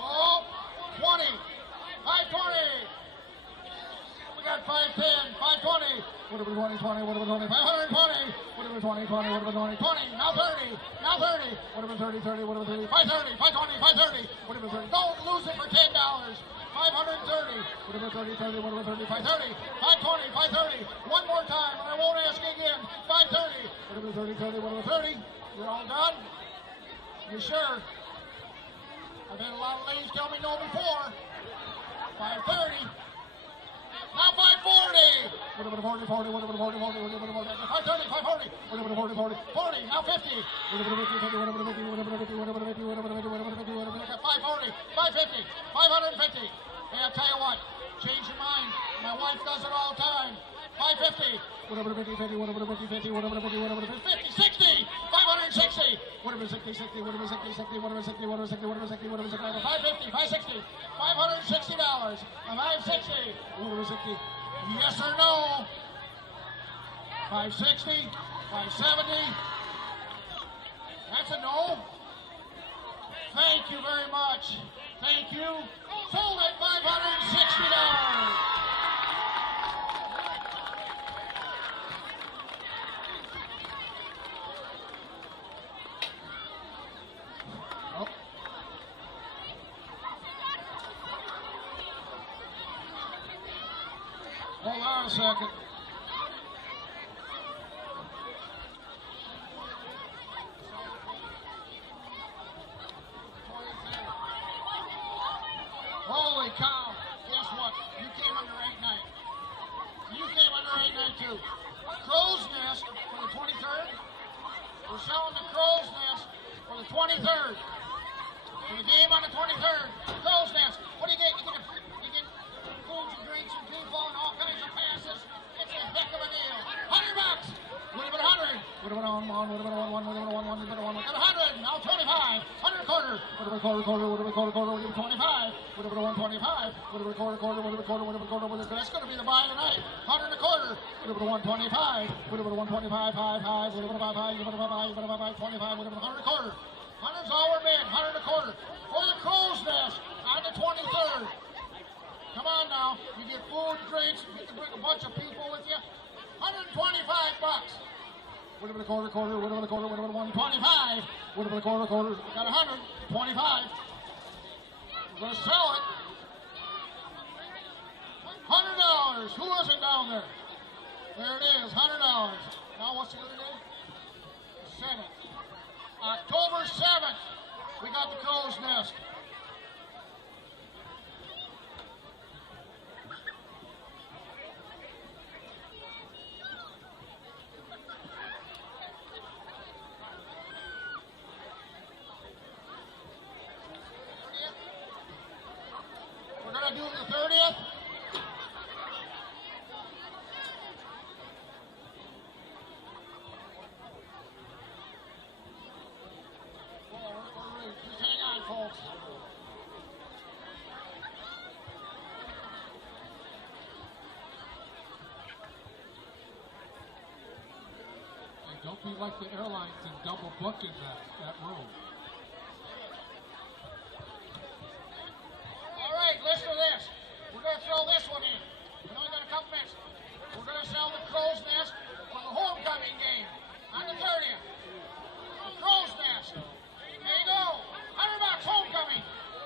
Oh, 20. 520. We got 510. 520. Whatever 20, 20, whatever 20, 520. Whatever 20, 20, whatever 20, 20. Now 30. Now 30. Whatever 30, 30, whatever 30. 530. 520, 530. Whatever 30. Don't lose it for $10. 530. Whatever 30, 30, whatever 30. 530. 520, 530. One more time, and I won't ask again. 530. Whatever 30, 30, whatever 30. You're all done? You sure? I've had a lot of ladies tell me no before. 530. Now 540. Whatever 40, 40, whatever 40, 40, whatever 40. 530, 540. Whatever 40, 40, 40. Now 50. Whatever 50, 50, whatever 50, whatever 50, whatever 50, whatever 50, whatever 50, whatever 50. 540, 550, 550. Hey, I'll tell you what. Change your mind. My wife does it all the time. 550. Whatever 50, 50, whatever 50, 50, whatever 50, whatever 50, 50, 60. 560. 160. Whatever 60, 60, whatever 60, 60, whatever 60, whatever 60, whatever 60, whatever 60, 550, 560, $560, $560, whatever 60. Yes or no? 560, 570. That's a no. Thank you very much. Thank you. Sold at $560. Hold on a second. Holy cow. Guess what? You came under 8-9. You came under 8-9 too. Crow's Nest for the 23rd. We're selling the Crow's Nest for the 23rd. For the game on the 23rd. Crow's Nest. What do you get? You get foods and drinks and people and all kinds of passes. It's a heck of a deal. $100. Would have been 100. Would have been on one. Would have been on one. Would have been on one. Would have been on one. Got 100. Now 25. 100 quarter. Would have been quarter. Would have been quarter. Would have been 25. Would have been 125. Would have been quarter. Would have been quarter. Would have been quarter. That's going to be the buy tonight. 100 and a quarter. Would have been 125. Would have been 125. 5. Would have been 5. Would have been 5. Would have been 25. Would have been 100 and a quarter. 100's all we're bid. 100 and a quarter. For the Crow's Nest on the 23rd. Come on now. You get food, drinks. You can bring a bunch of people with you. $125. Would have been a quarter. Would have been a quarter. Would have been 125. Would have been a quarter. Got 100. 25. We're going to sell it. $100. Who is it down there? There it is. $100. Now what's the other day? 7th. October 7th. We got the Crow's Nest. We're going to do the 30th. Just hang on, folks. Hey, don't be like the airlines and double book in that room. All right, listen to this. We're going to throw this one in. We only got a couple minutes. We're going to sell the Crow's Nest for the homecoming game on the 30th. The Crow's Nest. There you go. $100 homecoming.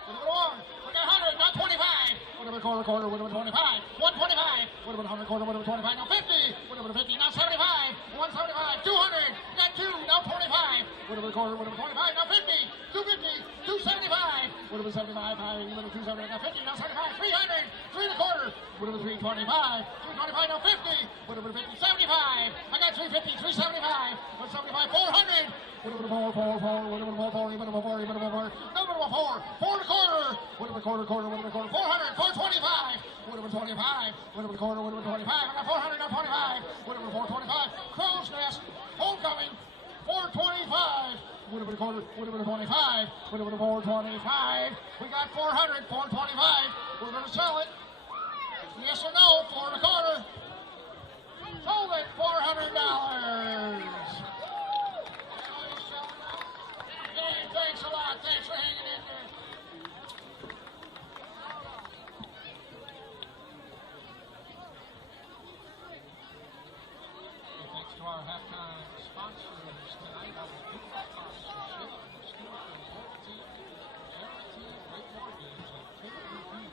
Would have been one. We got 100, not 25. Would have been quarter. Would have been 25. 125. Would have been 100 quarter. Would have been 25. Now 50. Would have been 50. Now 75. 175. 200. Got 2. Now 25. Would have been quarter. Would have been 25. Now 50. 250. 275. Would have been 75. Would have been 270. Now 50. Now 75. 300. 3 and a quarter. Would have been 325. 325. Now 50. Would have been 50. 75. I got 350. 375. 175. 400. Would have been 4. Would have been 4. Even a 4. Even a 4. Number 4. 4 and a quarter. Would have been quarter. Would have been quarter. 400. 425. Would have been 25. Would have been quarter. Would have been 25. I got 400. Now 25. Would have been 425. Crow's Nest. Homecoming. 425. Would have been quarter. Would have been 25. Would have been 425. We got 400. 425. We're going to sell it. Yes or no? 4 and a quarter. Sold it. $400. Hey, thanks a lot. Thanks for hanging in there. Hey, thanks to our halftime sponsors tonight. Our big sponsorship, Stewartville, Varsity, Great Mortgage, and Cable Review.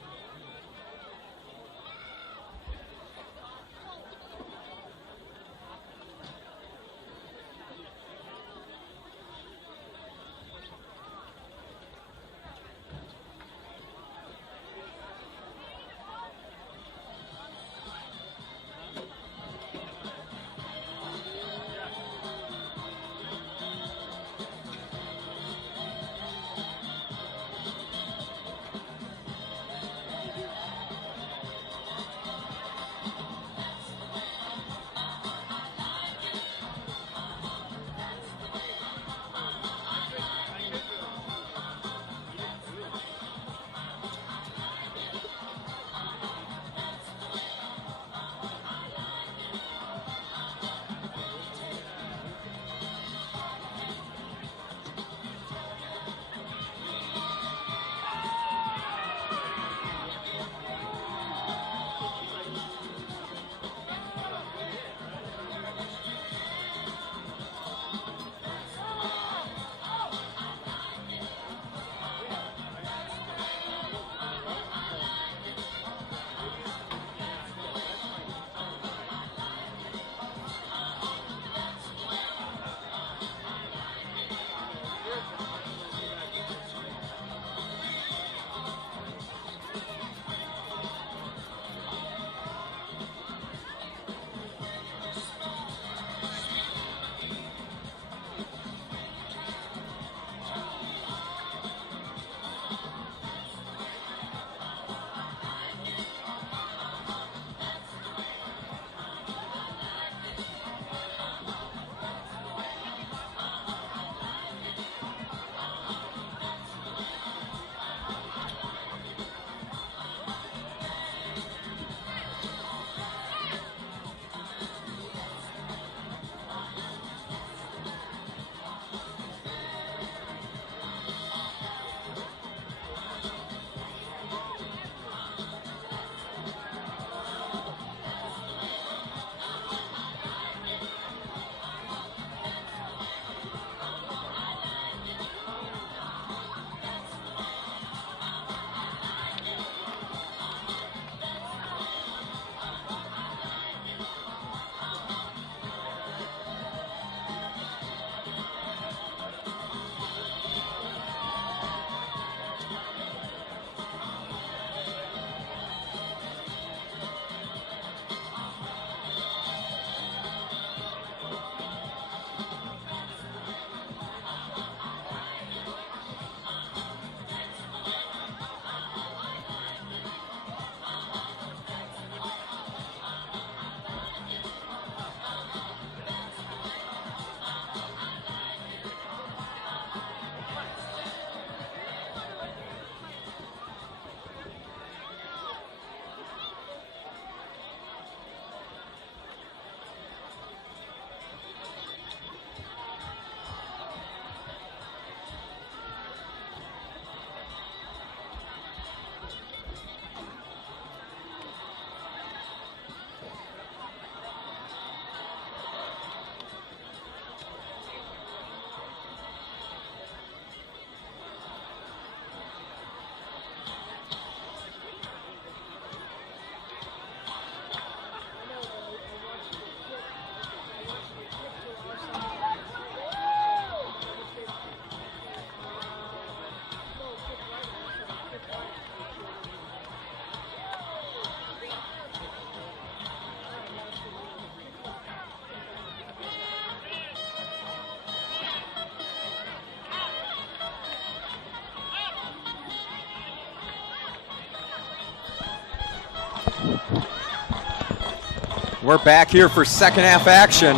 We're back here for second half action.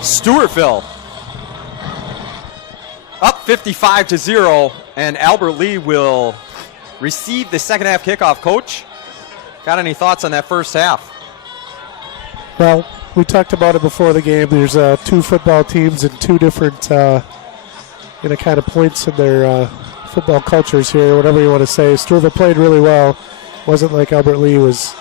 Stewartville up 55-0, and Albert Lee will receive the second half kickoff. Coach, got any thoughts on that first half? Well, we talked about it before the game. There's two football teams and two different kind of points in their football cultures here, whatever you want to say. Stewartville played really well. Wasn't like Albert Lee was,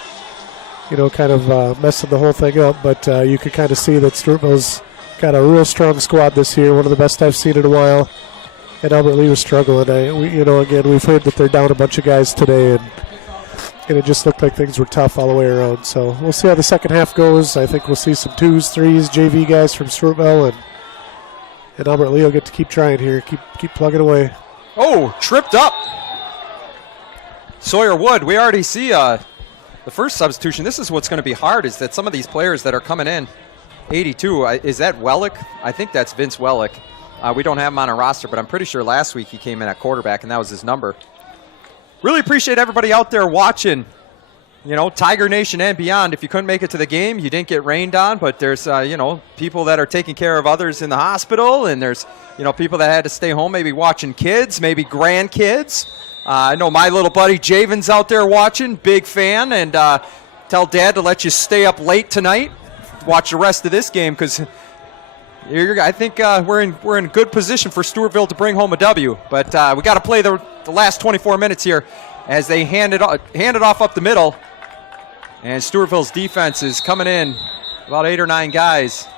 kind of messing the whole thing up, but you could kind of see that Stewartville's got a real strong squad this year, one of the best I've seen in a while. And Albert Lee was struggling. Again, we've heard that they're down a bunch of guys today, and it just looked like things were tough all the way around. So we'll see how the second half goes. I think we'll see some 2s, 3s, JV guys from Stewartville, and Albert Lee will get to keep trying here, keep plugging away. Oh, tripped up. Sawyer Wood, we already see the first substitution. This is what's going to be hard, is that some of these players that are coming in, 82, is that Wellick? I think that's Vince Wellick. We don't have him on our roster, but I'm pretty sure last week he came in at quarterback, and that was his number. Really appreciate everybody out there watching, Tiger Nation and beyond. If you couldn't make it to the game, you didn't get rained on, but there's, people that are taking care of others in the hospital, and there's, people that had to stay home, maybe watching kids, maybe grandkids. I know my little buddy Javen's out there watching, big fan, and tell Dad to let you stay up late tonight, watch the rest of this game, because I think we're in good position for Stewartville to bring home a W. But we got to play the last 24 minutes here as they hand it off up the middle. And Stewartville's defense is coming in, about 8 or 9 guys.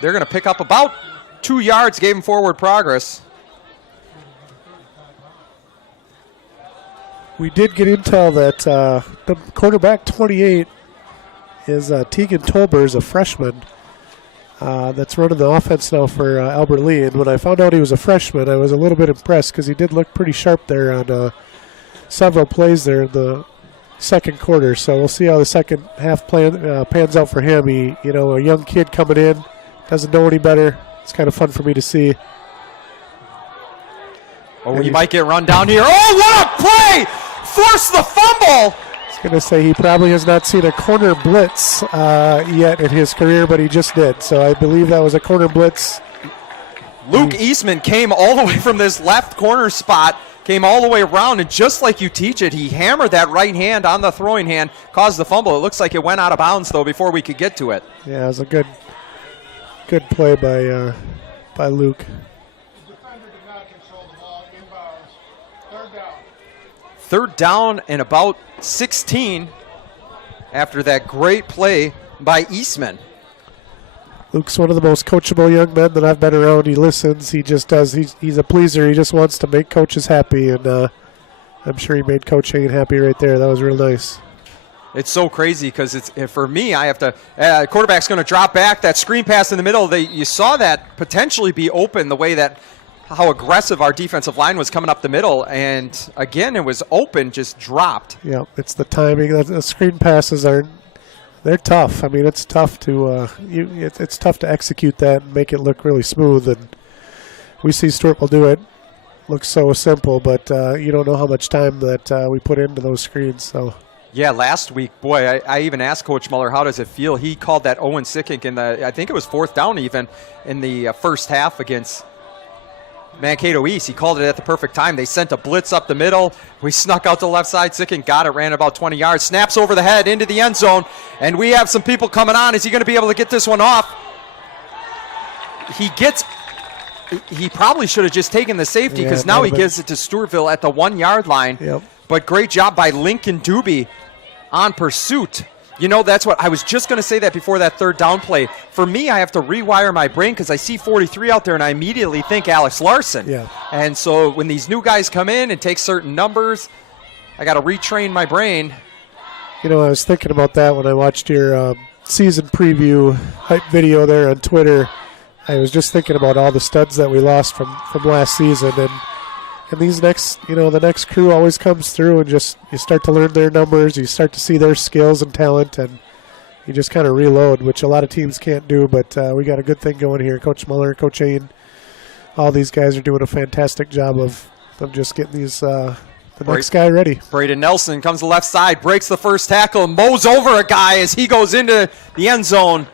They're going to pick up about 2 yards, gave them forward progress. We did get intel that the quarterback 28 is Tegan Tolbers, a freshman that's running the offense now for Albert Lee. And when I found out he was a freshman, I was a little bit impressed because he did look pretty sharp there on several plays there in the second quarter. So we'll see how the second half pans out for him. He, a young kid coming in, doesn't know any better. It's kind of fun for me to see. Oh, you might get run down here. Oh, what a play! Force the fumble! Going to say he probably has not seen a corner blitz yet in his career, but he just did. So I believe that was a corner blitz. Luke Eastman came all the way from this left corner spot, came all the way around, and just like you teach it, he hammered that right hand on the throwing hand, caused the fumble. It looks like it went out of bounds, though, before we could get to it. Yeah, it was a good play by Luke. The defender did not control the ball. Inbounds. Third down. Third down and about 16 after that great play by Eastman. Luke's one of the most coachable young men that I've been around. He listens. He just does. He's a pleaser. He just wants to make coaches happy, and I'm sure he made Coach Hain happy right there. That was real nice. It's so crazy because for me, I have to. Quarterback's going to drop back. That screen pass in the middle. You saw that potentially be open the way that how aggressive our defensive line was coming up the middle, and again, it was open, just dropped. Yeah, it's the timing. The screen passes they're tough. I mean, it's tough to it's tough to execute that and make it look really smooth. And we see Stewartville do it. Looks so simple, but you don't know how much time that we put into those screens. So. Yeah, last week, boy, I even asked Coach Muller, how does it feel? He called that Owen Sickink in I think it was 4th down even, in the first half against Mankato East. He called it at the perfect time. They sent a blitz up the middle. We snuck out to the left side. Sickink got it, ran about 20 yards. Snaps over the head into the end zone. And we have some people coming on. Is he going to be able to get this one off? He probably should have just taken the safety because now he gives it to Stewartville at the 1 yard line. Yep. But great job by Lincoln Doobie on pursuit. That's what I was just going to say that before that third down play. For me, I have to rewire my brain because I see 43 out there and I immediately think Alex Larson. Yeah. And so when these new guys come in and take certain numbers, I got to retrain my brain. I was thinking about that when I watched your season preview hype video there on Twitter. I was just thinking about all the studs that we lost from last season, and these next, the next crew always comes through, and just you start to learn their numbers, you start to see their skills and talent, and you just kind of reload, which a lot of teams can't do. But we got a good thing going here. Coach Muller, Coach Hain, all these guys are doing a fantastic job of of just getting these the next guy ready. Braden Nelson comes to the left side, breaks the first tackle, and mows over a guy as he goes into the end zone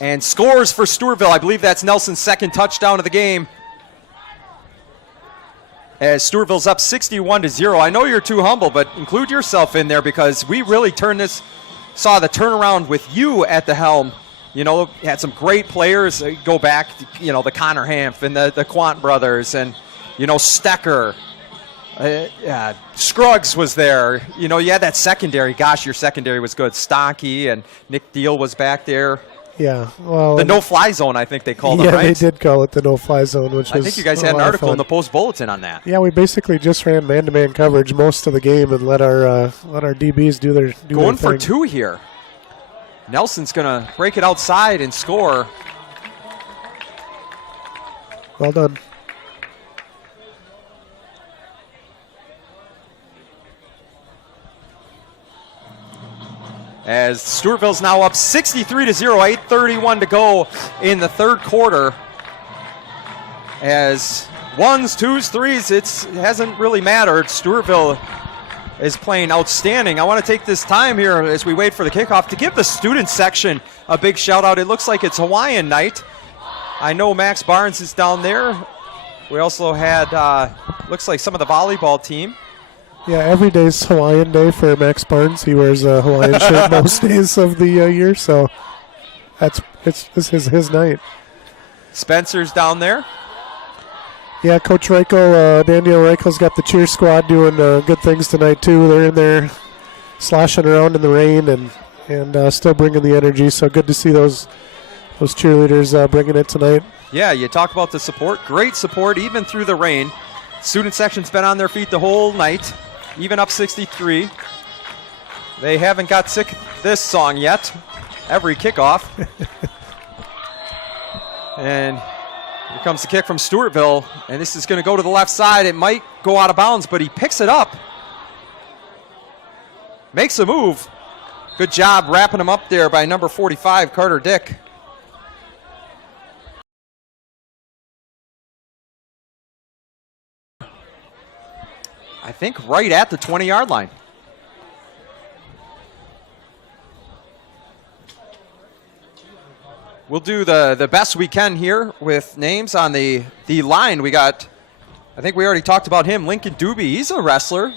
and scores for Stewartville. I believe that's Nelson's second touchdown of the game. As Stewartville's up 61-0. I know you're too humble, but include yourself in there because we really saw the turnaround with you at the helm. You know, had some great players. Go back, the Connor Hanf and the Quant brothers and, Stecker. Scruggs was there. You had that secondary. Gosh, your secondary was good. Stocky and Nick Deal was back there. Yeah, well, the no-fly zone, I think they called it, right? Yeah, they did call it the no-fly zone, which was I think you guys had an article in the Post Bulletin on that. Yeah, we basically just ran man-to-man coverage most of the game and let our DBs do their Going thing. for two here. Nelson's going to break it outside and score. Well done. As Stewartville's now up 63-0, 8:31 to go in the third quarter. As ones, twos, threes, it hasn't really mattered. Stewartville is playing outstanding. I want to take this time here as we wait for the kickoff to give the student section a big shout out. It looks like it's Hawaiian night. I know Max Barnes is down there. We also had, looks like some of the volleyball team. Yeah, every day's Hawaiian day for Max Barnes. He wears a Hawaiian shirt most days of the year, so this is his night. Spencer's down there. Yeah, Coach Reichel, Daniel Reichel's got the cheer squad doing good things tonight too. They're in there sloshing around in the rain and still bringing the energy. So good to see those cheerleaders bringing it tonight. Yeah, you talk about the support. Great support even through the rain. Student section's been on their feet the whole night, even up 63. They haven't got sick of this song yet. Every kickoff. And here comes the kick from Stewartville, and this is going to go to the left side. It might go out of bounds, but he picks it up. Makes a move. Good job wrapping him up there by number 45, Carter Dick. I think right at the 20-yard line. We'll do the best we can here with names on the line. We got, I think we already talked about him, Lincoln Doobie. He's a wrestler.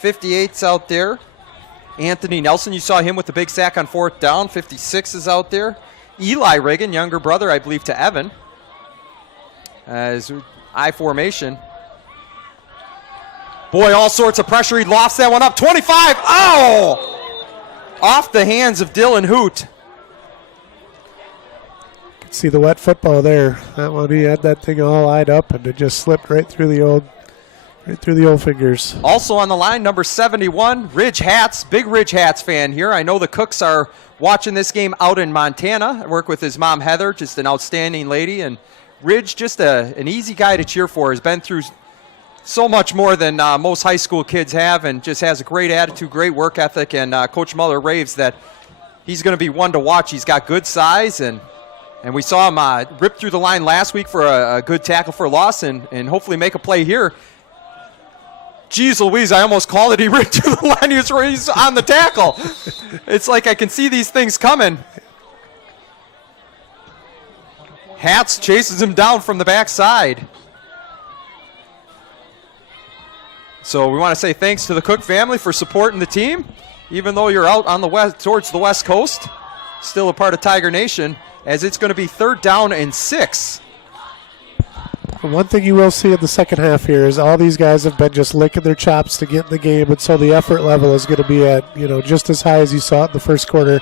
58's out there. Anthony Nelson, you saw him with the big sack on fourth down. 56 is out there. Eli Riggin, younger brother, I believe, to Evan. As I formation. Boy, all sorts of pressure. He lofts that one up. 25. Oh! Off the hands of Dylan Hoot. See the wet football there. That one, he had that thing all eyed up, and it just slipped right through the old fingers. Also on the line, number 71, Ridge Hats. Big Ridge Hats fan here. I know the Cooks are watching this game out in Montana. I work with his mom, Heather, just an outstanding lady. And Ridge, just an easy guy to cheer for. Has been through so much more than most high school kids have, and just has a great attitude, great work ethic. And Coach Muller raves that he's going to be one to watch. He's got good size, and we saw him rip through the line last week for a good tackle for a loss, and hopefully make a play here. Jeez Louise, I almost called it. He ripped through the line. He's on the tackle. It's like I can see these things coming. Hats chases him down from the backside. So we want to say thanks to the Cook family for supporting the team. Even though you're out on the west, towards the West Coast, still a part of Tiger Nation, as it's going to be 3rd down and 6. One thing you will see in the second half here is all these guys have been just licking their chops to get in the game, and so the effort level is going to be at, just as high as you saw it in the first quarter.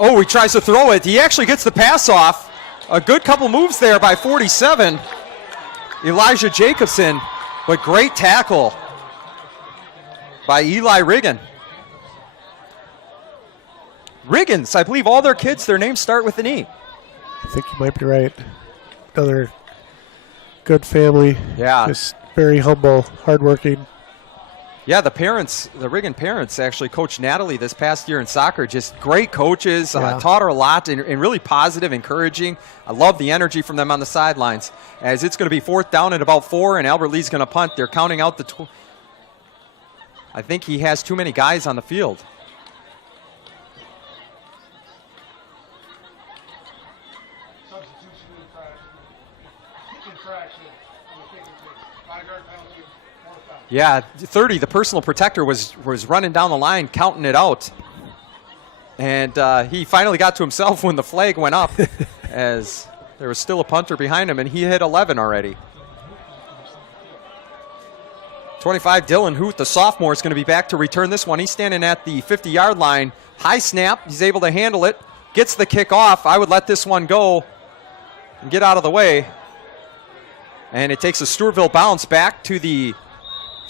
Oh, he tries to throw it. He actually gets the pass off. A good couple moves there by 47. Elijah Jacobson, but great tackle by Eli Riggin. Riggins, I believe all their kids, their names start with an E. I think you might be right. Another good family. Yeah. Just very humble, hardworking. Yeah, the Riggin parents actually coached Natalie this past year in soccer. Just great coaches, taught her a lot and really positive, encouraging. I love the energy from them on the sidelines. As it's going to be 4th down at about 4, and Albert Lee's going to punt. They're counting out the I think he has too many guys on the field. Yeah, 30, the personal protector was running down the line, counting it out. And he finally got to himself when the flag went up, as there was still a punter behind him, and he hit 11 already. 25, Dylan Hoot, the sophomore, is going to be back to return this one. He's standing at the 50-yard line. High snap. He's able to handle it. Gets the kick off. I would let this one go and get out of the way. And it takes a Stewartville bounce back to the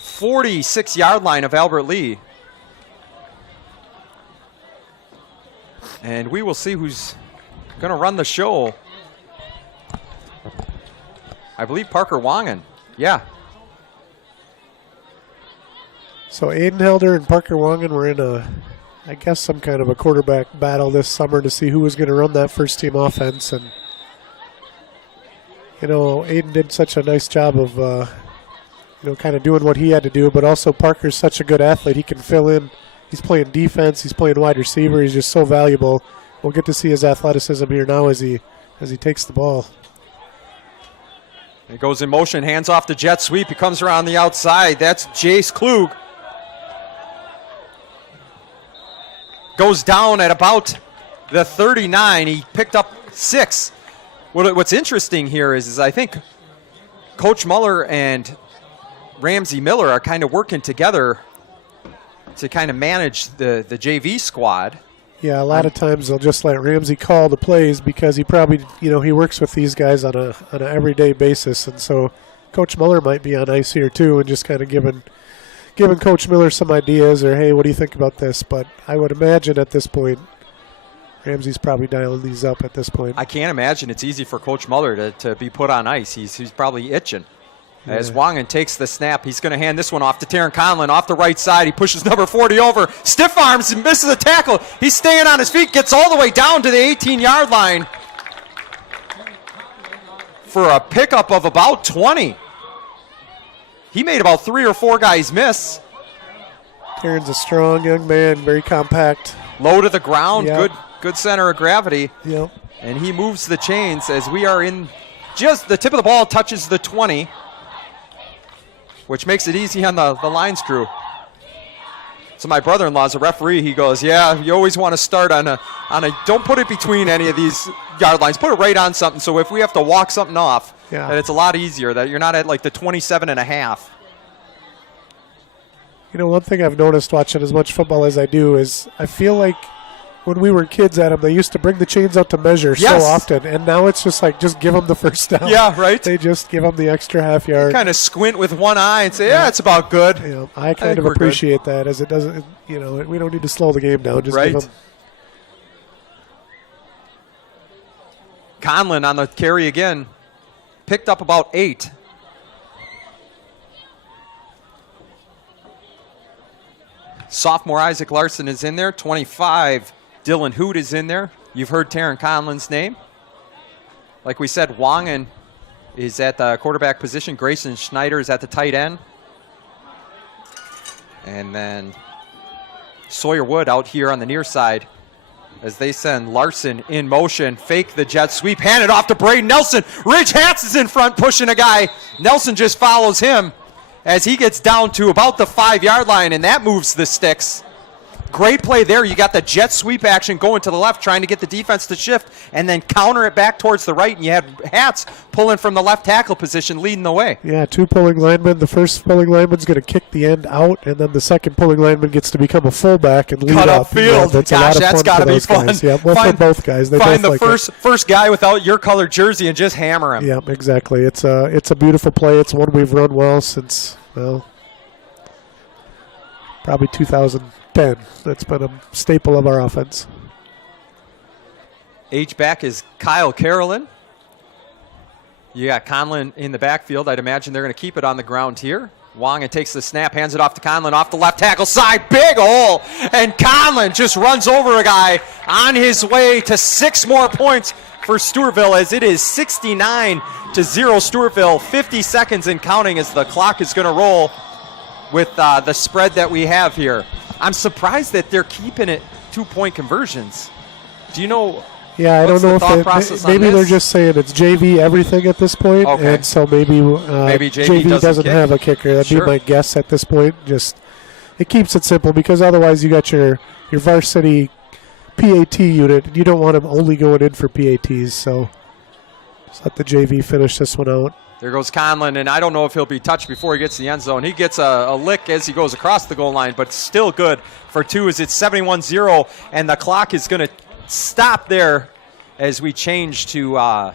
46-yard line of Albert Lee. And we will see who's going to run the show. I believe Parker Wangen. Yeah. So Aiden Helder and Parker Wangen were in I guess some kind of a quarterback battle this summer to see who was going to run that first team offense. And, Aiden did such a nice job of, kind of doing what he had to do, but also Parker's such a good athlete. He can fill in. He's playing defense. He's playing wide receiver. He's just so valuable. We'll get to see his athleticism here now as he takes the ball. He goes in motion, hands off the jet sweep. He comes around the outside. That's Jace Klug. Goes down at about the 39. He picked up 6. What's interesting here is I think Coach Muller and Ramsey Miller are kind of working together to kind of manage the JV squad. Yeah, a lot of times they'll just let Ramsey call the plays because he probably, he works with these guys on an everyday basis. And so Coach Muller might be on ice here too and just kind of giving Coach Miller some ideas or, hey, what do you think about this? But I would imagine at this point, Ramsey's probably dialing these up at this point. I can't imagine it's easy for Coach Muller to be put on ice. He's probably itching. Yeah. As Wangen takes the snap, he's going to hand this one off to Taryn Conlon off the right side. He pushes number 40 over, stiff arms and misses a tackle. He's staying on his feet, gets all the way down to the 18-yard line for a pickup of about 20. He made about 3 or 4 guys miss. Taryn's a strong young man, very compact. Low to the ground, yep. Good center of gravity. Yep. And he moves the chains as we are in just the tip of the ball touches the 20. Which makes it easy on the lines crew. So my brother-in-law's a referee. He goes, yeah, you always want to start on a don't put it between any of these yard lines. Put it right on something. So if we have to walk something off, that it's a lot easier, that you're not at like the 27.5. One thing I've noticed watching as much football as I do is I feel like when we were kids, Adam, they used to bring the chains out to measure so often, and now it's just like, just give them the first down. Yeah, right. They just give them the extra half yard. You kind of squint with one eye and say, yeah, it's about good. I kind of appreciate that, as it doesn't, we don't need to slow the game down. Just give them. Conlon on the carry again, picked up about 8. Sophomore Isaac Larson is in there, 25. Dylan Hoot is in there. You've heard Taryn Conlon's name. Like we said, Wangen is at the quarterback position. Grayson Schneider is at the tight end. And then Sawyer Wood out here on the near side as they send Larson in motion. Fake the jet sweep. Hand it off to Braden Nelson. Ridge Hats is in front pushing a guy. Nelson just follows him as he gets down to about the 5-yard line, and that moves the sticks. Great play there. You got the jet sweep action going to the left, trying to get the defense to shift, and then counter it back towards the right, and you had Hats pulling from the left tackle position, leading the way. Yeah, 2 pulling linemen. The first pulling lineman's going to kick the end out, and then the second pulling lineman gets to become a fullback and lead cut up. Field. That's Gosh, that's got to be fun. Guys. Yeah, well, for both guys. They find both the like first guy without your colored jersey and just hammer him. Yeah, exactly. It's a beautiful play. It's one we've run well since, probably 2010. That's been a staple of our offense. H-back is Kyle Carolyn. You got Conlon in the backfield. I'd imagine they're going to keep it on the ground here. Wong takes the snap, hands it off to Conlon, off the left tackle side, big hole, and Conlon just runs over a guy on his way to 6 more points for Stewartville, as it is 69-0 Stewartville, 50 seconds and counting as the clock is going to roll with the spread that we have here. I'm surprised that they're keeping it 2-point conversions. Do you know? Yeah, I don't know if maybe they're just saying it's JV everything at this point, okay. And so maybe JV doesn't have a kicker. That'd be my guess at this point. Just it keeps it simple, because otherwise you got your varsity PAT unit. You don't want them only going in for PATs, so just let the JV finish this one out. There goes Conlon, and I don't know if he'll be touched before he gets to the end zone. He gets a lick as he goes across the goal line, but still good for 2 as it's 71-0, and the clock is going to stop there as we change to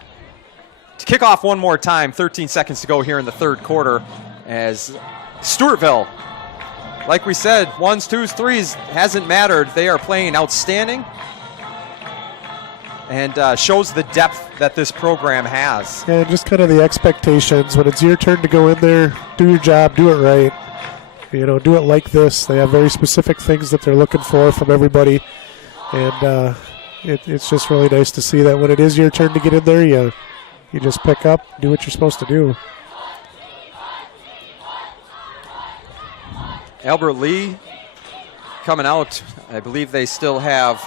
kick off one more time. 13 seconds to go here in the third quarter as Stewartville, like we said, 1s, 2s, 3s, hasn't mattered. They are playing outstanding and shows the depth that this program has. Yeah, just kind of the expectations. When it's your turn to go in there, do your job, do it right. You know, do it like this. They have very specific things that they're looking for from everybody. And it's just really nice to see that when it is your turn to get in there, you just pick up, do what you're supposed to do. Albert Lee coming out. I believe they still have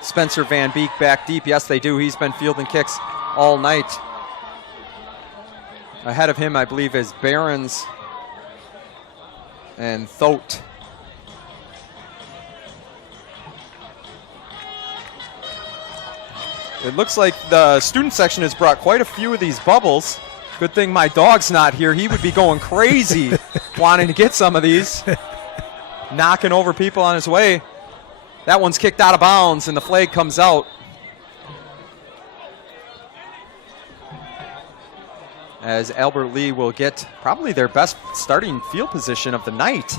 Spencer Van Beek back deep. Yes, they do. He's been fielding kicks all night. Ahead of him, I believe, is Behrens and Thote. It looks like the student section has brought quite a few of these bubbles. Good thing my dog's not here. He would be going crazy wanting to get some of these. Knocking over people on his way. That one's kicked out of bounds, and the flag comes out. As Albert Lee will get probably their best starting field position of the night.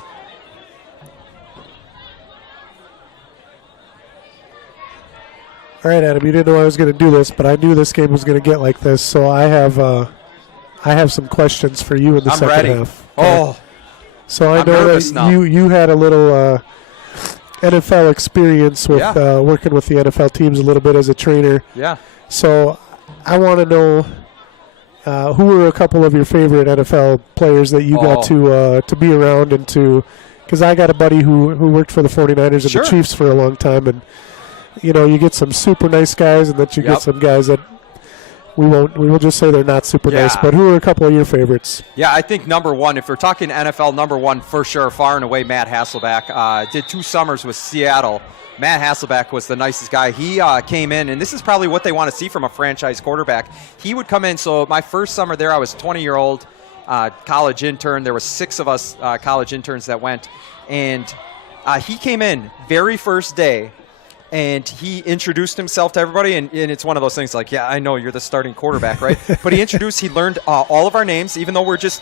All right, Adam, you didn't know I was going to do this, but I knew this game was going to get like this, so I have some questions for you in the second half. Oh, so I know that you had a little NFL experience with working with the NFL teams a little bit as a trainer. Yeah. So I want to know who were a couple of your favorite NFL players that you got to be around and to, because I got a buddy who worked for the 49ers and the Chiefs for a long time, and you know, you get some super nice guys, and then you get some guys that we will just say they're not super nice. But who are a couple of your favorites? Yeah, I think number one, if we're talking NFL, number one for sure, far and away, Matt Hasselbeck. Did 2 summers with Seattle. Matt Hasselbeck was the nicest guy. He came in, and this is probably what they want to see from a franchise quarterback. He would come in. So my first summer there, I was a 20-year-old college intern. There were 6 of us college interns that went, and he came in very first day. And he introduced himself to everybody, and it's one of those things like, yeah, I know you're the starting quarterback, right? But he learned all of our names, even though we're just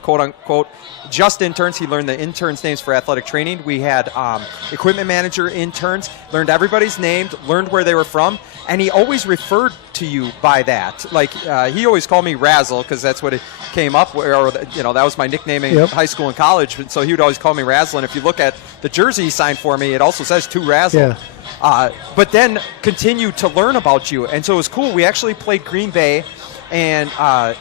quote-unquote, just interns. He learned the interns' names for athletic training. We had equipment manager interns, learned everybody's name, learned where they were from, and he always referred to you by that. Like, he always called me Razzle, because that's what it came up with, or, you know, that was my nickname in high school and college, and so he would always call me Razzle. And if you look at the jersey he signed for me, it also says to Razzle. Yeah. But then continued to learn about you. And so it was cool. We actually played Green Bay and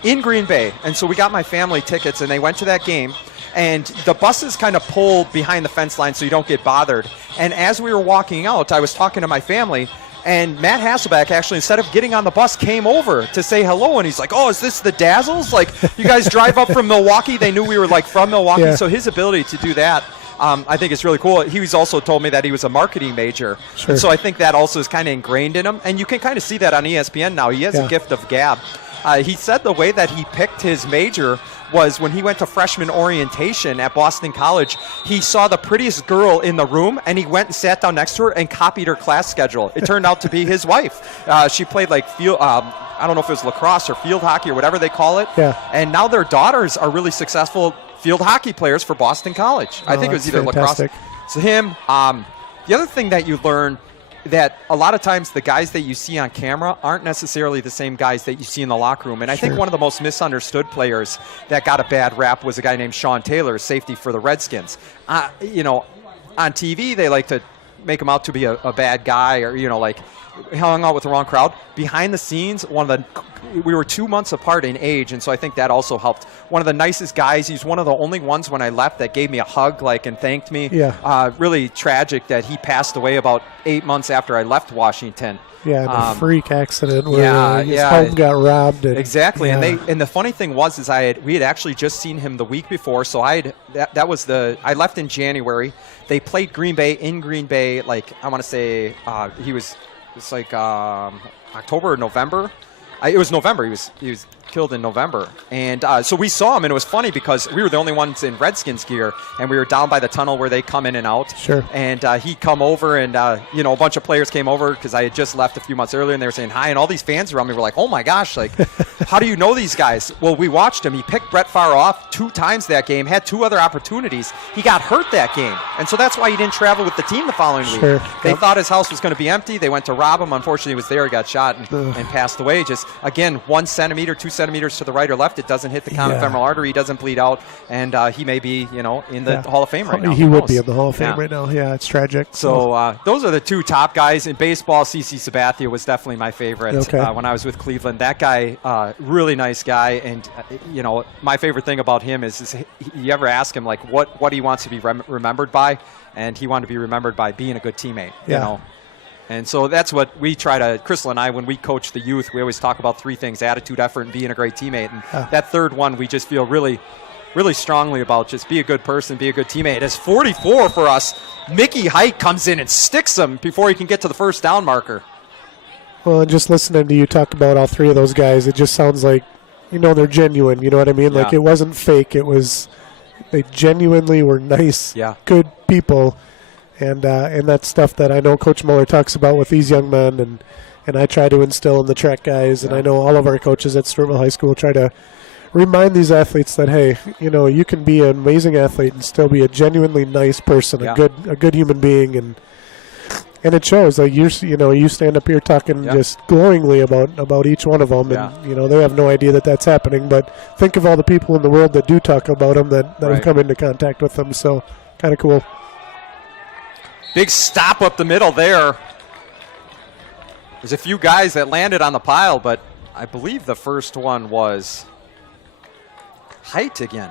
in Green Bay. And so we got my family tickets, and they went to that game. And the buses kind of pull behind the fence line so you don't get bothered. And as we were walking out, I was talking to my family, and Matt Hasselbeck actually, instead of getting on the bus, came over to say hello. And he's like, oh, is this the Dazzles? Like, you guys drive up from Milwaukee? They knew we were, like, from Milwaukee. Yeah. So his ability to do that, I think it's really cool. He was also told me that he was a marketing major. Sure. And so I think that also is kind of ingrained in him. And you can kind of see that on ESPN now. He has a gift of gab. He said the way that he picked his major was when he went to freshman orientation at Boston College, he saw the prettiest girl in the room, and he went and sat down next to her and copied her class schedule. It turned out to be his wife. She played like field, I don't know if it was lacrosse or field hockey or whatever they call it. Yeah. And now their daughters are really successful field hockey players for Boston College. I think it was either fantastic. Lacrosse. So him. The other thing that you learn that a lot of times the guys that you see on camera aren't necessarily the same guys that you see in the locker room. And I think one of the most misunderstood players that got a bad rap was a guy named Sean Taylor, safety for the Redskins. You know, on TV, they like to make him out to be a bad guy, or, you know, like hung out with the wrong crowd. Behind the scenes, we were 2 months apart in age, and so I think that also helped. One of the nicest guys. He's one of the only ones when I left that gave me a hug, and thanked me. Yeah. Really tragic that he passed away about 8 months after I left Washington. Yeah, the freak accident where his home got robbed. Exactly, yeah. and the funny thing was we had actually just seen him the week before, so I left in January. They played Green Bay in Green Bay, I want to say it's like October or November. It was November. He was killed in November. And so we saw him, and it was funny because we were the only ones in Redskins gear, and we were down by the tunnel where they come in and out. Sure. And he come over, and, a bunch of players came over because I had just left a few months earlier, and they were saying hi, and all these fans around me were like, oh, my gosh, how do you know these guys? Well, we watched him. He picked Brett Favre off 2 times that game, had 2 other opportunities. He got hurt that game, and so that's why he didn't travel with the team the following week. They thought his house was going to be empty. They went to rob him. Unfortunately, he was there. He got shot and passed away. Just, again, 1 centimeter, 2 centimeters to the right or left, it doesn't hit the common femoral artery, he doesn't bleed out, and he may be, in the Hall of Fame right now. He would be in the Hall of Fame right now. Yeah, it's tragic. So those are the 2 top guys. In baseball, CeCe Sabathia was definitely my favorite when I was with Cleveland. That guy, really nice guy, and my favorite thing about him is you ever ask him what he wants to be remembered by, and he wanted to be remembered by being a good teammate. You know. And so that's what we try to, Crystal and I, when we coach the youth, we always talk about 3 things: attitude, effort, and being a great teammate. And that third one, we just feel really, really strongly about. Just be a good person, be a good teammate. As 44 for us, Mickey Height comes in and sticks him before he can get to the first down marker. Well, just listening to you talk about all 3 of those guys, it just sounds like, they're genuine. You know what I mean? Like, it wasn't fake. They genuinely were nice, good people. And that's stuff that I know Coach Muller talks about with these young men, and I try to instill in the track guys, and I know all of our coaches at Stewartville High School try to remind these athletes that, hey, you can be an amazing athlete and still be a genuinely nice person, a good human being, and it shows. Like you stand up here talking just glowingly about each one of them, and they have no idea that that's happening. But think of all the people in the world that do talk about them that have come into contact with them. So kind of cool. Big stop up the middle there. There's a few guys that landed on the pile, but I believe the first one was Height again.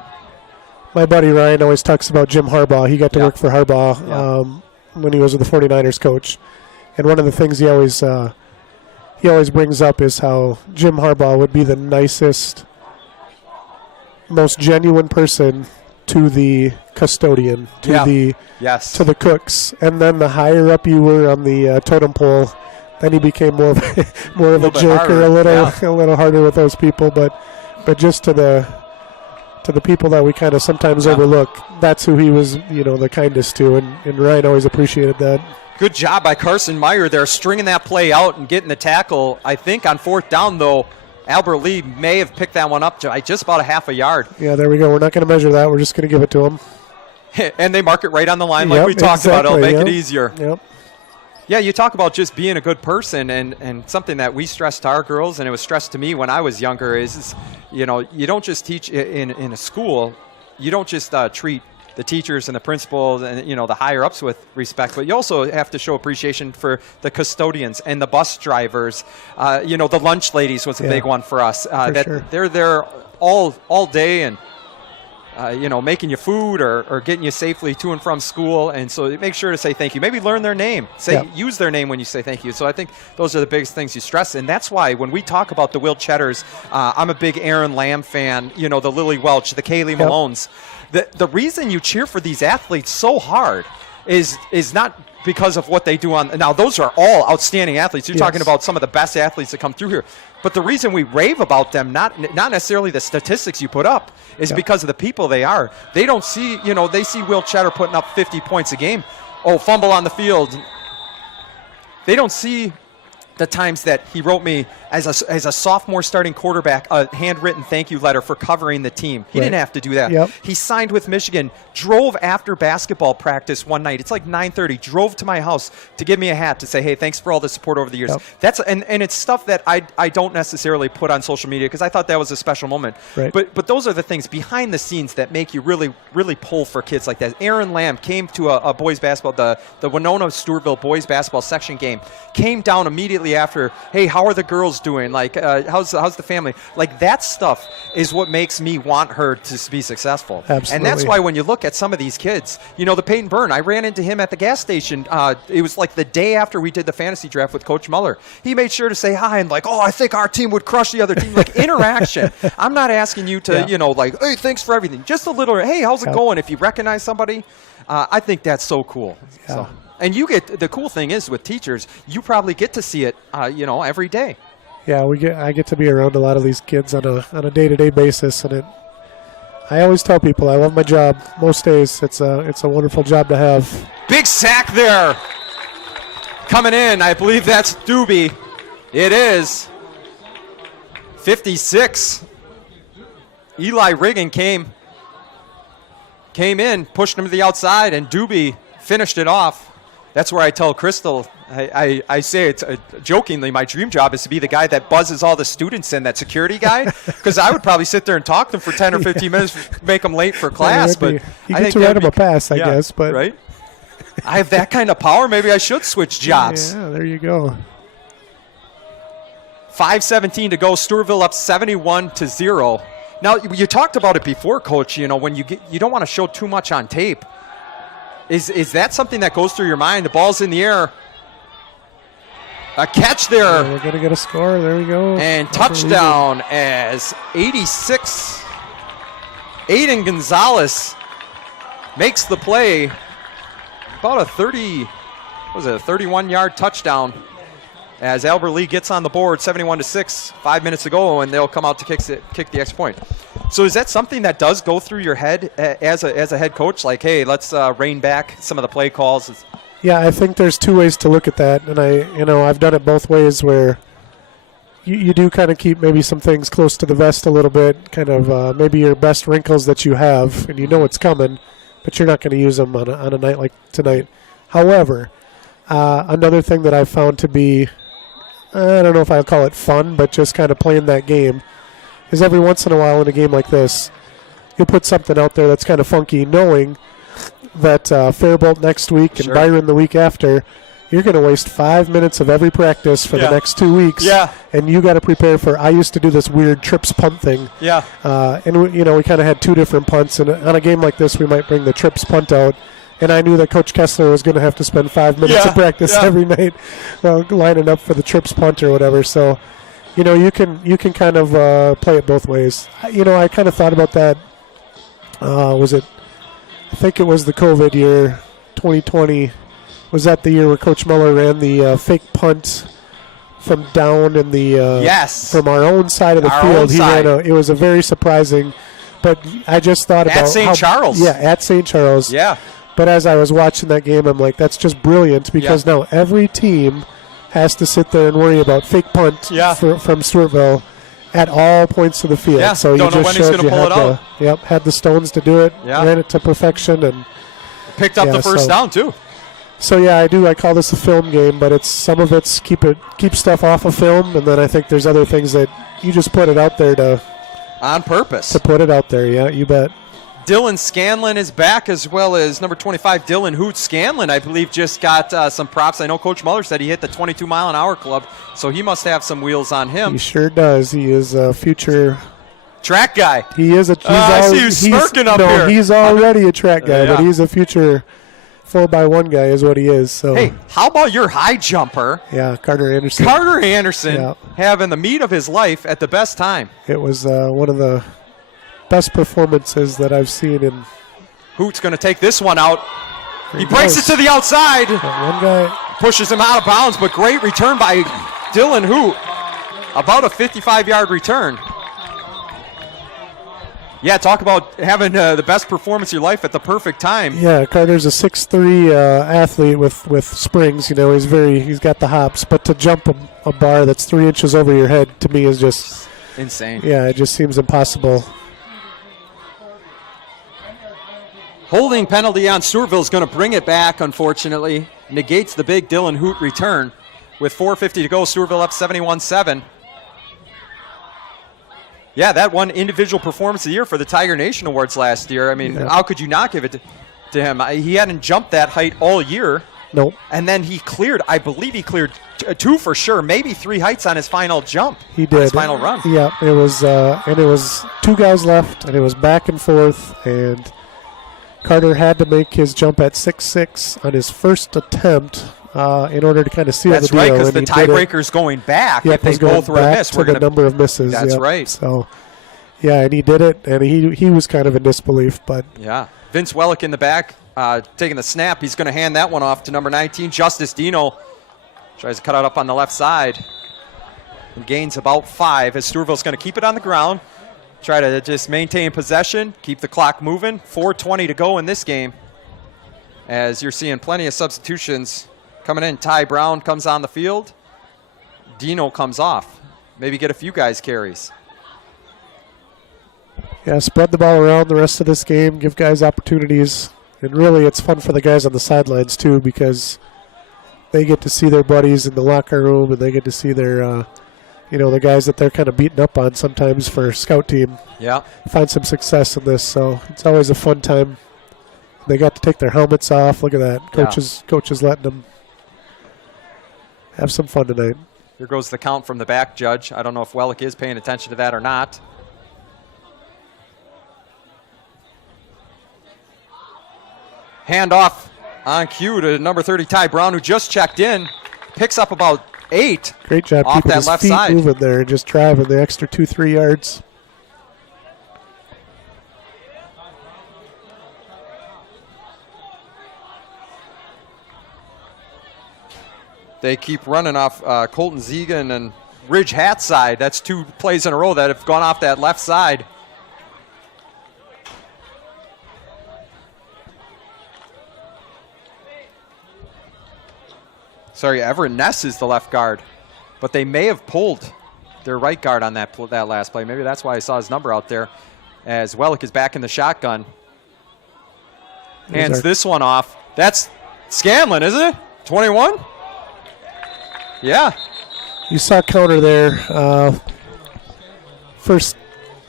My buddy Ryan always talks about Jim Harbaugh. He got to work for Harbaugh when he was with the 49ers coach. And one of the things he always brings up is how Jim Harbaugh would be the nicest, most genuine person to the custodian, to the cooks, and then the higher up you were on the totem pole, then he became more of a jerk, or a little harder with those people. But just to the people that we kind of sometimes overlook, that's who he was, the kindest to, and Ryan always appreciated that. Good job by Carson Meyer there, stringing that play out and getting the tackle. I think on 4th down though, Albert Lee may have picked that one up to just about a half a yard. Yeah, there we go. We're not going to measure that. We're just going to give it to him. And they mark it right on the line like we talked about. It'll make it easier. Yep. Yeah, you talk about just being a good person, and something that we stress to our girls, and it was stressed to me when I was younger, is you don't just teach in a school. You don't just treat the teachers and the principals and the higher ups with respect, but you also have to show appreciation for the custodians and the bus drivers. The lunch ladies was a big one for us. They're there all day and making you food or getting you safely to and from school, and so make sure to say thank you. Maybe learn their name. Use their name when you say thank you. So I think those are the biggest things you stress, and that's why when we talk about the Will Cheddars, I'm a big Aaron Lamb fan. The Lily Welch, the Kaylee Malones. The reason you cheer for these athletes so hard is not because of what they do on. Now, those are all outstanding athletes. You're talking about some of the best athletes that come through here. But the reason we rave about them, not necessarily the statistics you put up, is because of the people they are. They don't see, they see Will Cheddar putting up 50 points a game. Oh, fumble on the field. They don't see the times that he wrote me as a sophomore starting quarterback a handwritten thank you letter for covering the team. He didn't have to do that. Yep. He signed with Michigan, drove after basketball practice one night. It's like 9:30, drove to my house to give me a hat to say, hey, thanks for all the support over the years. Yep. That's and it's stuff that I don't necessarily put on social media because I thought that was a special moment. Right. But those are the things behind the scenes that make you really, really pull for kids like that. Aaron Lamb came to a boys basketball, the Winona-Stewartville boys basketball section game, came down immediately after, hey, how are the girls doing? Like, how's the family? Like, that stuff is what makes me want her to be successful. Absolutely. And that's why when you look at some of these kids, the Peyton Byrne, I ran into him at the gas station. It was like the day after we did the fantasy draft with Coach Muller. He made sure to say hi and like, oh, I think our team would crush the other team. Like, interaction. I'm not asking you to, like, hey, thanks for everything. Just a little, hey, how's it going? If you recognize somebody, I think that's so cool. Yeah. So. And the cool thing is with teachers, you probably get to see it, every day. Yeah, I get to be around a lot of these kids on a day-to-day basis, and I always tell people I love my job. Most days, it's a wonderful job to have. Big sack there, coming in. I believe that's Doobie. It is 56. Eli Riggin came in, pushed him to the outside, and Doobie finished it off. That's where I tell Crystal, I say it jokingly, my dream job is to be the guy that buzzes all the students in, that security guy, because I would probably sit there and talk to them for 10 or 15 minutes, make them late for class. But you get to write them a pass, I guess. But right? I have that kind of power. Maybe I should switch jobs. Yeah, there you go. 5:17 to go. Stewartville up 71-0. Now, you talked about it before, Coach. When you don't want to show too much on tape. Is that something that goes through your mind? The ball's in the air. A catch there. Yeah, we're going to get a score. There we go. And touchdown as 86. Aiden Gonzalez makes the play. About a 31-yard touchdown as Albert Lee gets on the board, 71-6, 5 minutes to go, and they'll come out to kick the extra point. So is that something that does go through your head as a head coach? Like, hey, let's rein back some of the play calls. Yeah, I think there's two ways to look at that, and I've done it both ways where you do kind of keep maybe some things close to the vest a little bit, kind of maybe your best wrinkles that you have, and you know it's coming, but you're not going to use them on a night like tonight. However, another thing that I've found to be, I don't know if I'll call it fun, but just kind of playing that game, is every once in a while in a game like this, you'll put something out there that's kind of funky, knowing that Faribault next week and Byron the week after, you're going to waste 5 minutes of every practice for the next 2 weeks. Yeah. And you got to prepare for, I used to do this weird trips punt thing. Yeah. And we kind of had two different punts. And on a game like this, we might bring the trips punt out. And I knew that Coach Kessler was going to have to spend 5 minutes of practice every night lining up for the trips punt or whatever. So, you can kind of play it both ways. I kind of thought about that. I think it was the COVID year, 2020. Was that the year where Coach Muller ran the fake punt from down in the from our own side of the field? He ran it was a very surprising, but I just thought about at St. Charles. Yeah, at St. Charles. Yeah. But as I was watching that game, I'm like, that's just brilliant because now every team has to sit there and worry about fake punt from Stewartville at all points of the field. Yeah. So Don't you know just when he's showed gonna you pull it out. had the stones to do it, ran it to perfection, and picked up the first down too. So I do. I call this a film game, but some of it's keep stuff off of film, and then I think there's other things that you just put it out there on purpose to put it out there. Yeah, you bet. Dylan Scanlon is back, as well as number 25, Dylan Hoot. Scanlon, I believe, just got some props. I know Coach Muller said he hit the 22-mile-an-hour club, so he must have some wheels on him. He sure does. He is a future track guy. He is I see you smirking up here. He's already a track guy, but he's a future 4x1 guy is what he is. So hey, how about your high jumper? Yeah, Carter Anderson. Having the meat of his life at the best time. It was one of the best performances that I've seen. In Hoot's going to take this one out. He breaks it to the outside. One guy pushes him out of bounds, but great return by Dylan Hoot. About a 55-yard return. Yeah, talk about having the best performance of your life at the perfect time. Yeah, Carter's a 6'3" athlete with springs. You know, he's got the hops. But to jump a bar that's 3 inches over your head, to me, is just insane. Yeah, it just seems impossible. Holding penalty on Stewartville is going to bring it back, unfortunately. Negates the big Dylan Hoot return. With 4:50 to go, Stewartville up 71-7. Yeah, that won individual performance of the year for the Tiger Nation Awards last year. I mean, how could you not give it to him? He hadn't jumped that height all year. Nope. And then I believe he cleared 2 for sure, maybe 3 heights on his final jump. He did. His final run. Yeah, it was 2 guys left, and it was back and forth, and Carter had to make his jump at 6'6" on his first attempt in order to kind of seal the deal. That's right, because the tiebreaker's going back. Yep, if they both were a miss, we're going to the number of misses. That's right. So, yeah, and he did it, and he was kind of in disbelief. But yeah, Vince Wellick in the back taking the snap. He's going to hand that one off to number 19, Justice Dino. Tries to cut it up on the left side and gains about 5 as Stewartville's going to keep it on the ground. Try to just maintain possession, keep the clock moving. 4:20 to go in this game as you're seeing plenty of substitutions coming in. Ty Brown comes on the field. Dino comes off. Maybe get a few guys carries. Yeah, spread the ball around the rest of this game. Give guys opportunities. And really, it's fun for the guys on the sidelines, too, because they get to see their buddies in the locker room, and they get to see their the guys that they're kind of beating up on sometimes for scout team. Yeah. Find some success in this, so it's always a fun time. They got to take their helmets off. Look at that. Coaches letting them have some fun tonight. Here goes the count from the back, Judge. I don't know if Wellick is paying attention to that or not. Handoff on cue to number 30, Ty Brown, who just checked in. Picks up about 8. Great job off keeping that his left feet side. moving there and just driving the extra 2-3 yards. They keep running off Colton Zegan and Ridge Hat side. That's 2 plays in a row that have gone off that left side. Sorry, Everett Ness is the left guard, but they may have pulled their right guard on that last play. Maybe that's why I saw his number out there, as Wellick is back in the shotgun. Hands this one off. That's Scanlon, isn't it? 21? Yeah. You saw counter there. First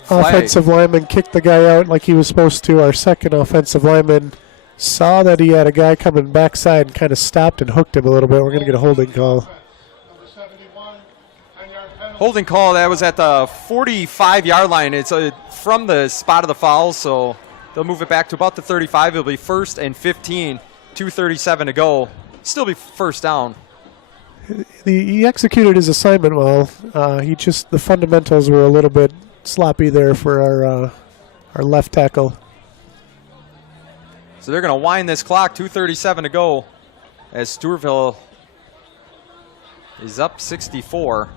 Flag. Offensive lineman kicked the guy out like he was supposed to. Our second offensive lineman saw that he had a guy coming backside and kind of stopped and hooked him a little bit. We're going to get a holding call. Holding call, that was at the 45-yard line. It's from the spot of the foul, so they'll move it back to about the 35. It'll be 1st and 15, 2:37 to go. Still be first down. He executed his assignment well. The fundamentals were a little bit sloppy there for our left tackle. So they're going to wind this clock, 2:37 to go, as Stewartville is up 64.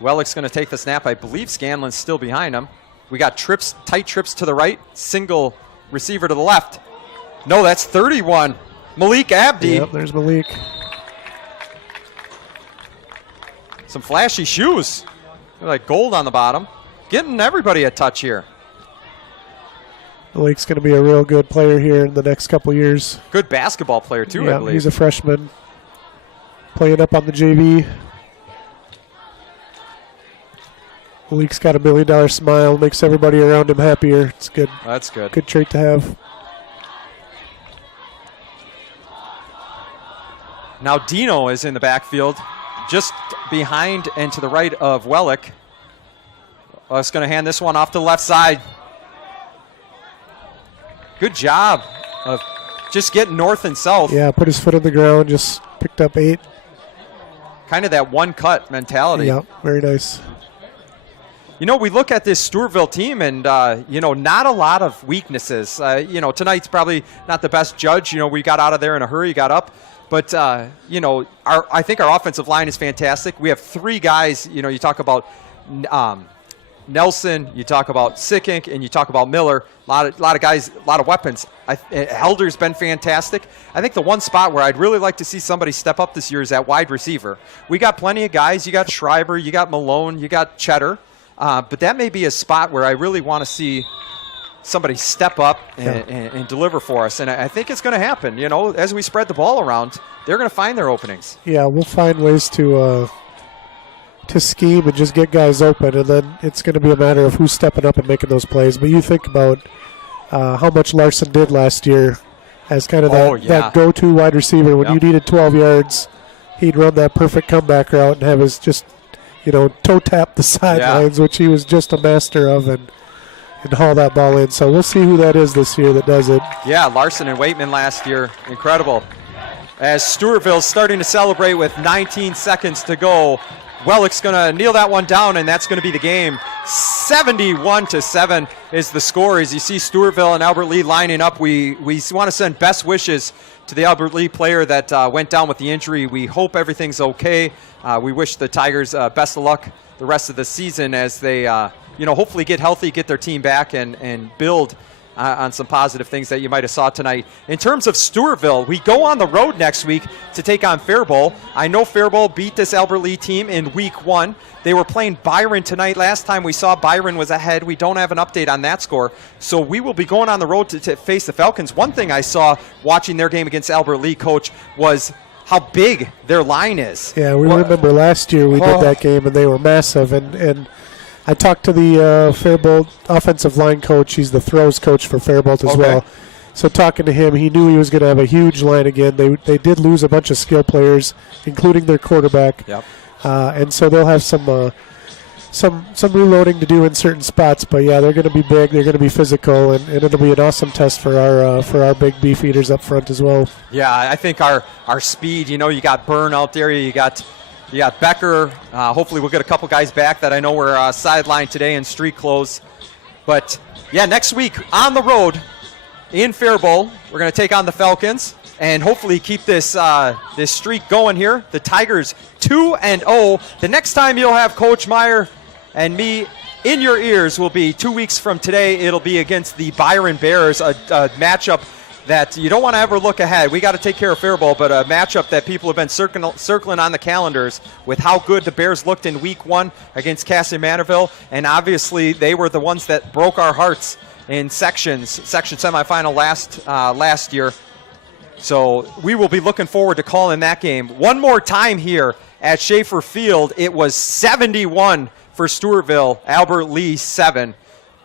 Wellick's going to take the snap. I believe Scanlon's still behind him. We got tight trips to the right, single receiver to the left. No, that's 31. Malik Abdi. Yep, there's Malik. Some flashy shoes. They're like gold on the bottom. Getting everybody a touch here. Malik's going to be a real good player here in the next couple years. Good basketball player, too, I believe. He's a freshman. Playing up on the JV. Malik's got $1 million smile. Makes everybody around him happier. It's good. That's good. Good trait to have. Now Dino is in the backfield, just behind and to the right of Wellick. It's going to hand this one off to the left side. Good job of just getting north and south. Yeah, put his foot on the ground, just picked up 8. Kind of that one-cut mentality. Yeah, very nice. You know, we look at this Stewartville team and, not a lot of weaknesses. Tonight's probably not the best judge. We got out of there in a hurry, got up. But, I think our offensive line is fantastic. We have 3 guys, you talk about Nelson, you talk about Sickink, and you talk about Miller. A lot of guys, a lot of weapons. Helder's been fantastic. I think the one spot where I'd really like to see somebody step up this year is at wide receiver. We got plenty of guys. You got Schreiber, you got Malone, you got Cheddar. But that may be a spot where I really want to see somebody step up and deliver for us. And I think it's going to happen. You know, as we spread the ball around, they're going to find their openings. Yeah, we'll find ways to scheme and just get guys open, and then it's going to be a matter of who's stepping up and making those plays. But you think about how much Larson did last year as kind of that go-to wide receiver. When you needed 12 yards, he'd run that perfect comeback route and have his just, toe tap the sidelines, which he was just a master of, and haul that ball in. So we'll see who that is this year that does it. Yeah, Larson and Waitman last year. Incredible. As Stewartville's starting to celebrate with 19 seconds to go. Wellick's going to kneel that one down, and that's going to be the game. 71-7 is the score. As you see Stewartville and Albert Lee lining up, we want to send best wishes to the Albert Lee player that went down with the injury. We hope everything's okay. We wish the Tigers best of luck the rest of the season as they, hopefully get healthy, get their team back, and build on some positive things that you might have saw tonight. In terms of Stewartville, we go on the road next week to take on Faribault. I know Faribault beat this Albert Lee team in week 1. They were playing Byron tonight. Last time we saw Byron was ahead. We don't have an update on that score. So we will be going on the road to face the Falcons. One thing I saw watching their game against Albert Lee, Coach, was how big their line is. Yeah, we remember last year we did that game, and they were massive. And I talked to the Faribault offensive line coach. He's the throws coach for Faribault as well. So talking to him, he knew he was going to have a huge line again. They did lose a bunch of skill players, including their quarterback. Yep. And so they'll have some reloading to do in certain spots. But, yeah, they're going to be big. They're going to be physical, and it'll be an awesome test for our big beef eaters up front as well. Yeah, I think our speed, you got Byrne out there. You got Becker. Hopefully we'll get a couple guys back that I know were sidelined today in street clothes. But, yeah, next week on the road in Faribault, we're going to take on the Falcons and hopefully keep this streak going here. The Tigers 2-0. The next time you'll have Coach Meyer and me in your ears will be 2 weeks from today. It'll be against the Byron Bears, a matchup that you don't want to ever look ahead. We got to take care of Faribault, but a matchup that people have been circling on the calendars with how good the Bears looked in week 1 against Cassie Manorville. And obviously they were the ones that broke our hearts in section semifinal last year. So we will be looking forward to calling that game one more time here at Schaefer Field. It was 71 for Stewartville, Albert Lee 7.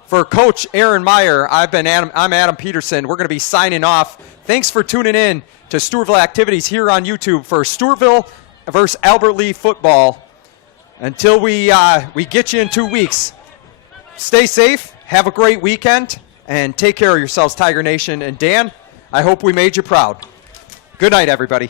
For Coach Aaron Meyer, I'm Adam Peterson. We're going to be signing off. Thanks for tuning in to Stewartville Activities here on YouTube for Stewartville versus Albert Lee football. Until we get you in 2 weeks, stay safe, have a great weekend, and take care of yourselves, Tiger Nation. And Dan, I hope we made you proud. Good night, everybody.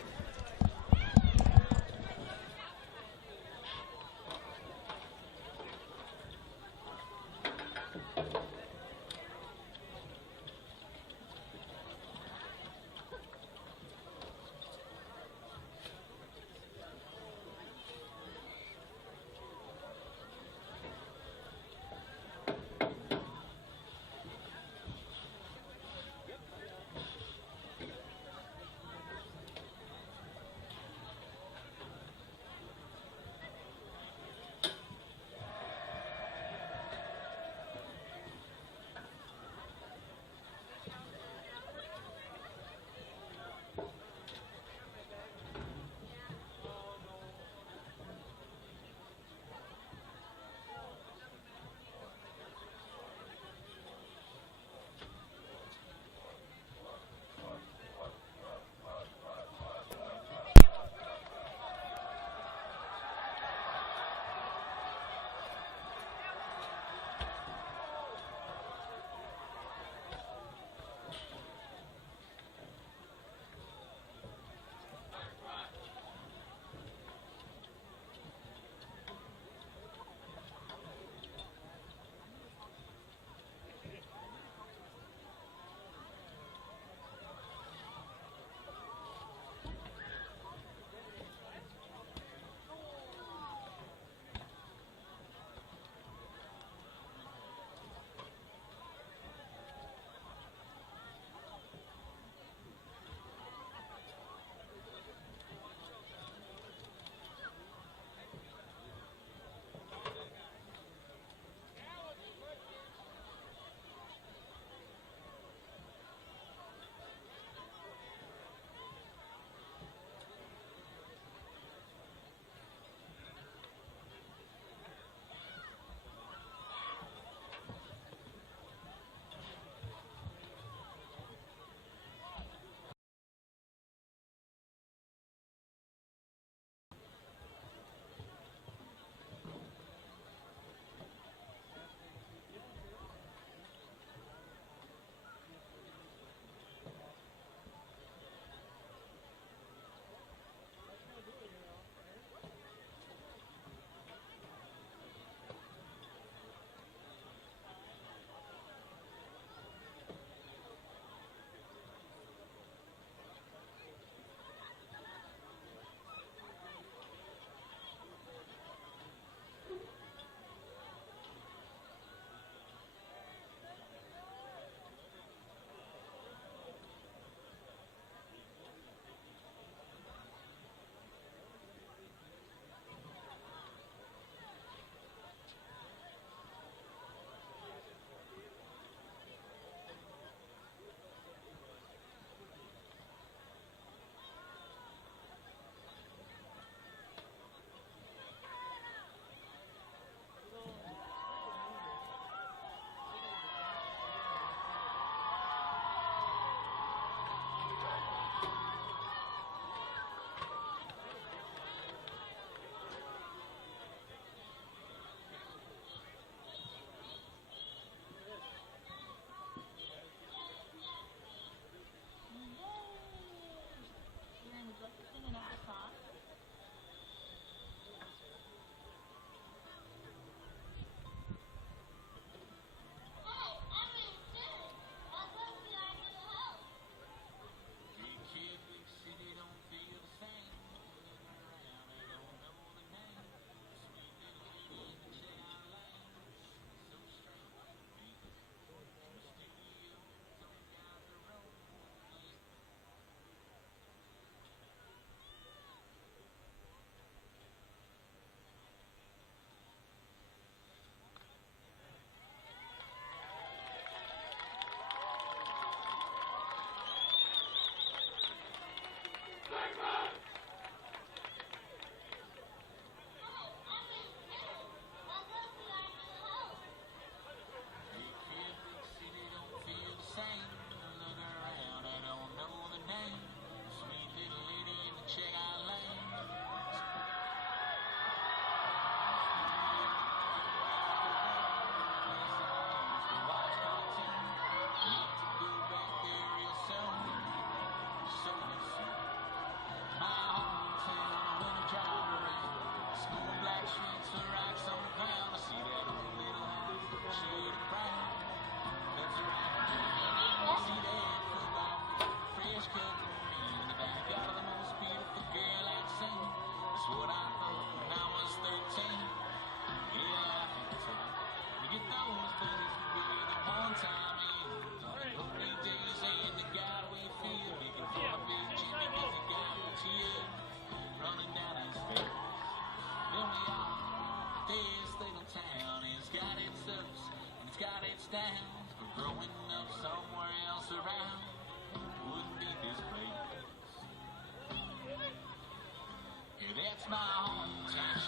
that's my hometown.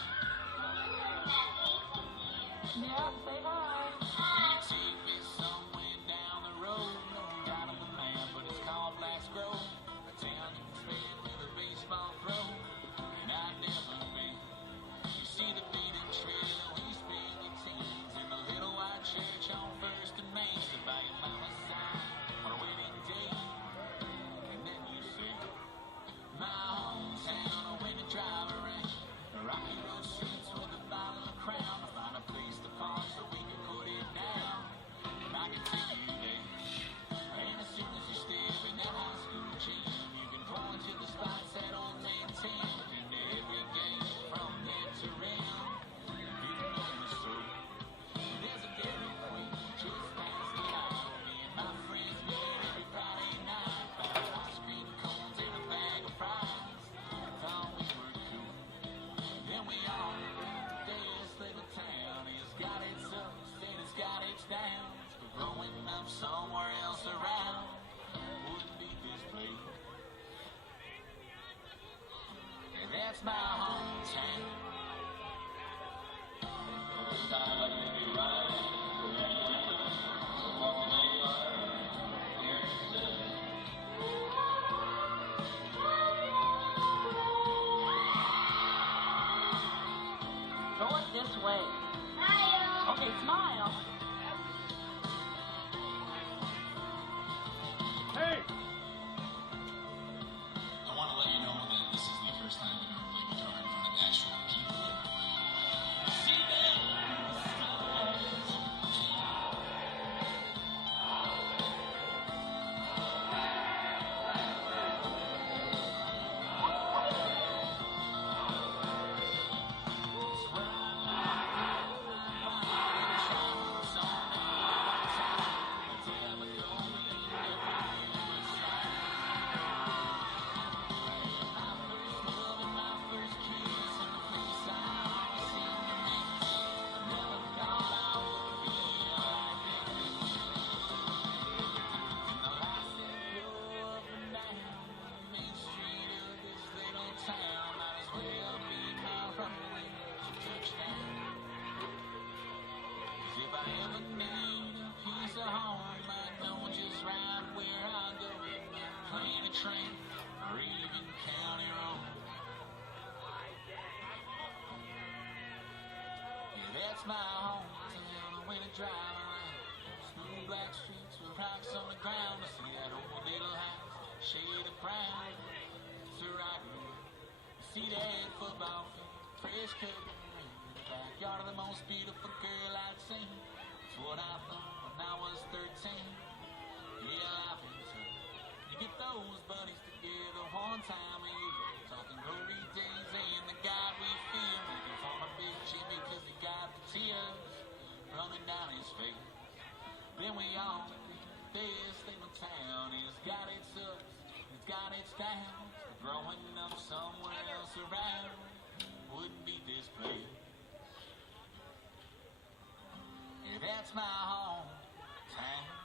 Yeah, say hi. You take me somewhere down the road, no doubt on the map, but it's called Black's Grove. A town you can spend with a baseball throw, and I've never been. You see the beaten trail, we spend your teens in the little white church on First and Main, stood by your mama's side on a wedding day. And then you say, my hometown, when you drive around rocky road streets with a bottle of Crown, to find a place to park so we can put it down. And I can take you there. And as soon as you step in that high school gym, you can point to the spots that old man Tim into every game from there to round. You know the story. There's a Dairy Queen just past the aisle. Me and my friends meet every Friday night. Buy ice cream cones and a bag of fries. Thought we were cool. Then we all this little town has got its ups and it's got its downs. But growing up somewhere else around wouldn't be this place. And that's my hometown. Throw it this way. Smile. Okay, smile. Hey! I want to let you know that this is the first time we've ever played guitar in front of actual people. See them! If I ever need a piece of home, I know just right where I go. Playing a train or even county road. Yeah, that's my hometown. When I drive around smooth black streets with rocks on the ground, I see that old little house, shade of brown. It's a right road. You see that football field, fresh cut. Backyard of the most beautiful girl I'd seen. That's what I thought when I was 13. Yeah, life is tough. You get those buddies together one time a year, talking glory days and the God we feel, making fun of Big Jimmy because he got the tears running down his face. Then we all, this little town has got its ups, it's got its downs. Growing up somewhere else around wouldn't be this place. Yeah, that's my hometown.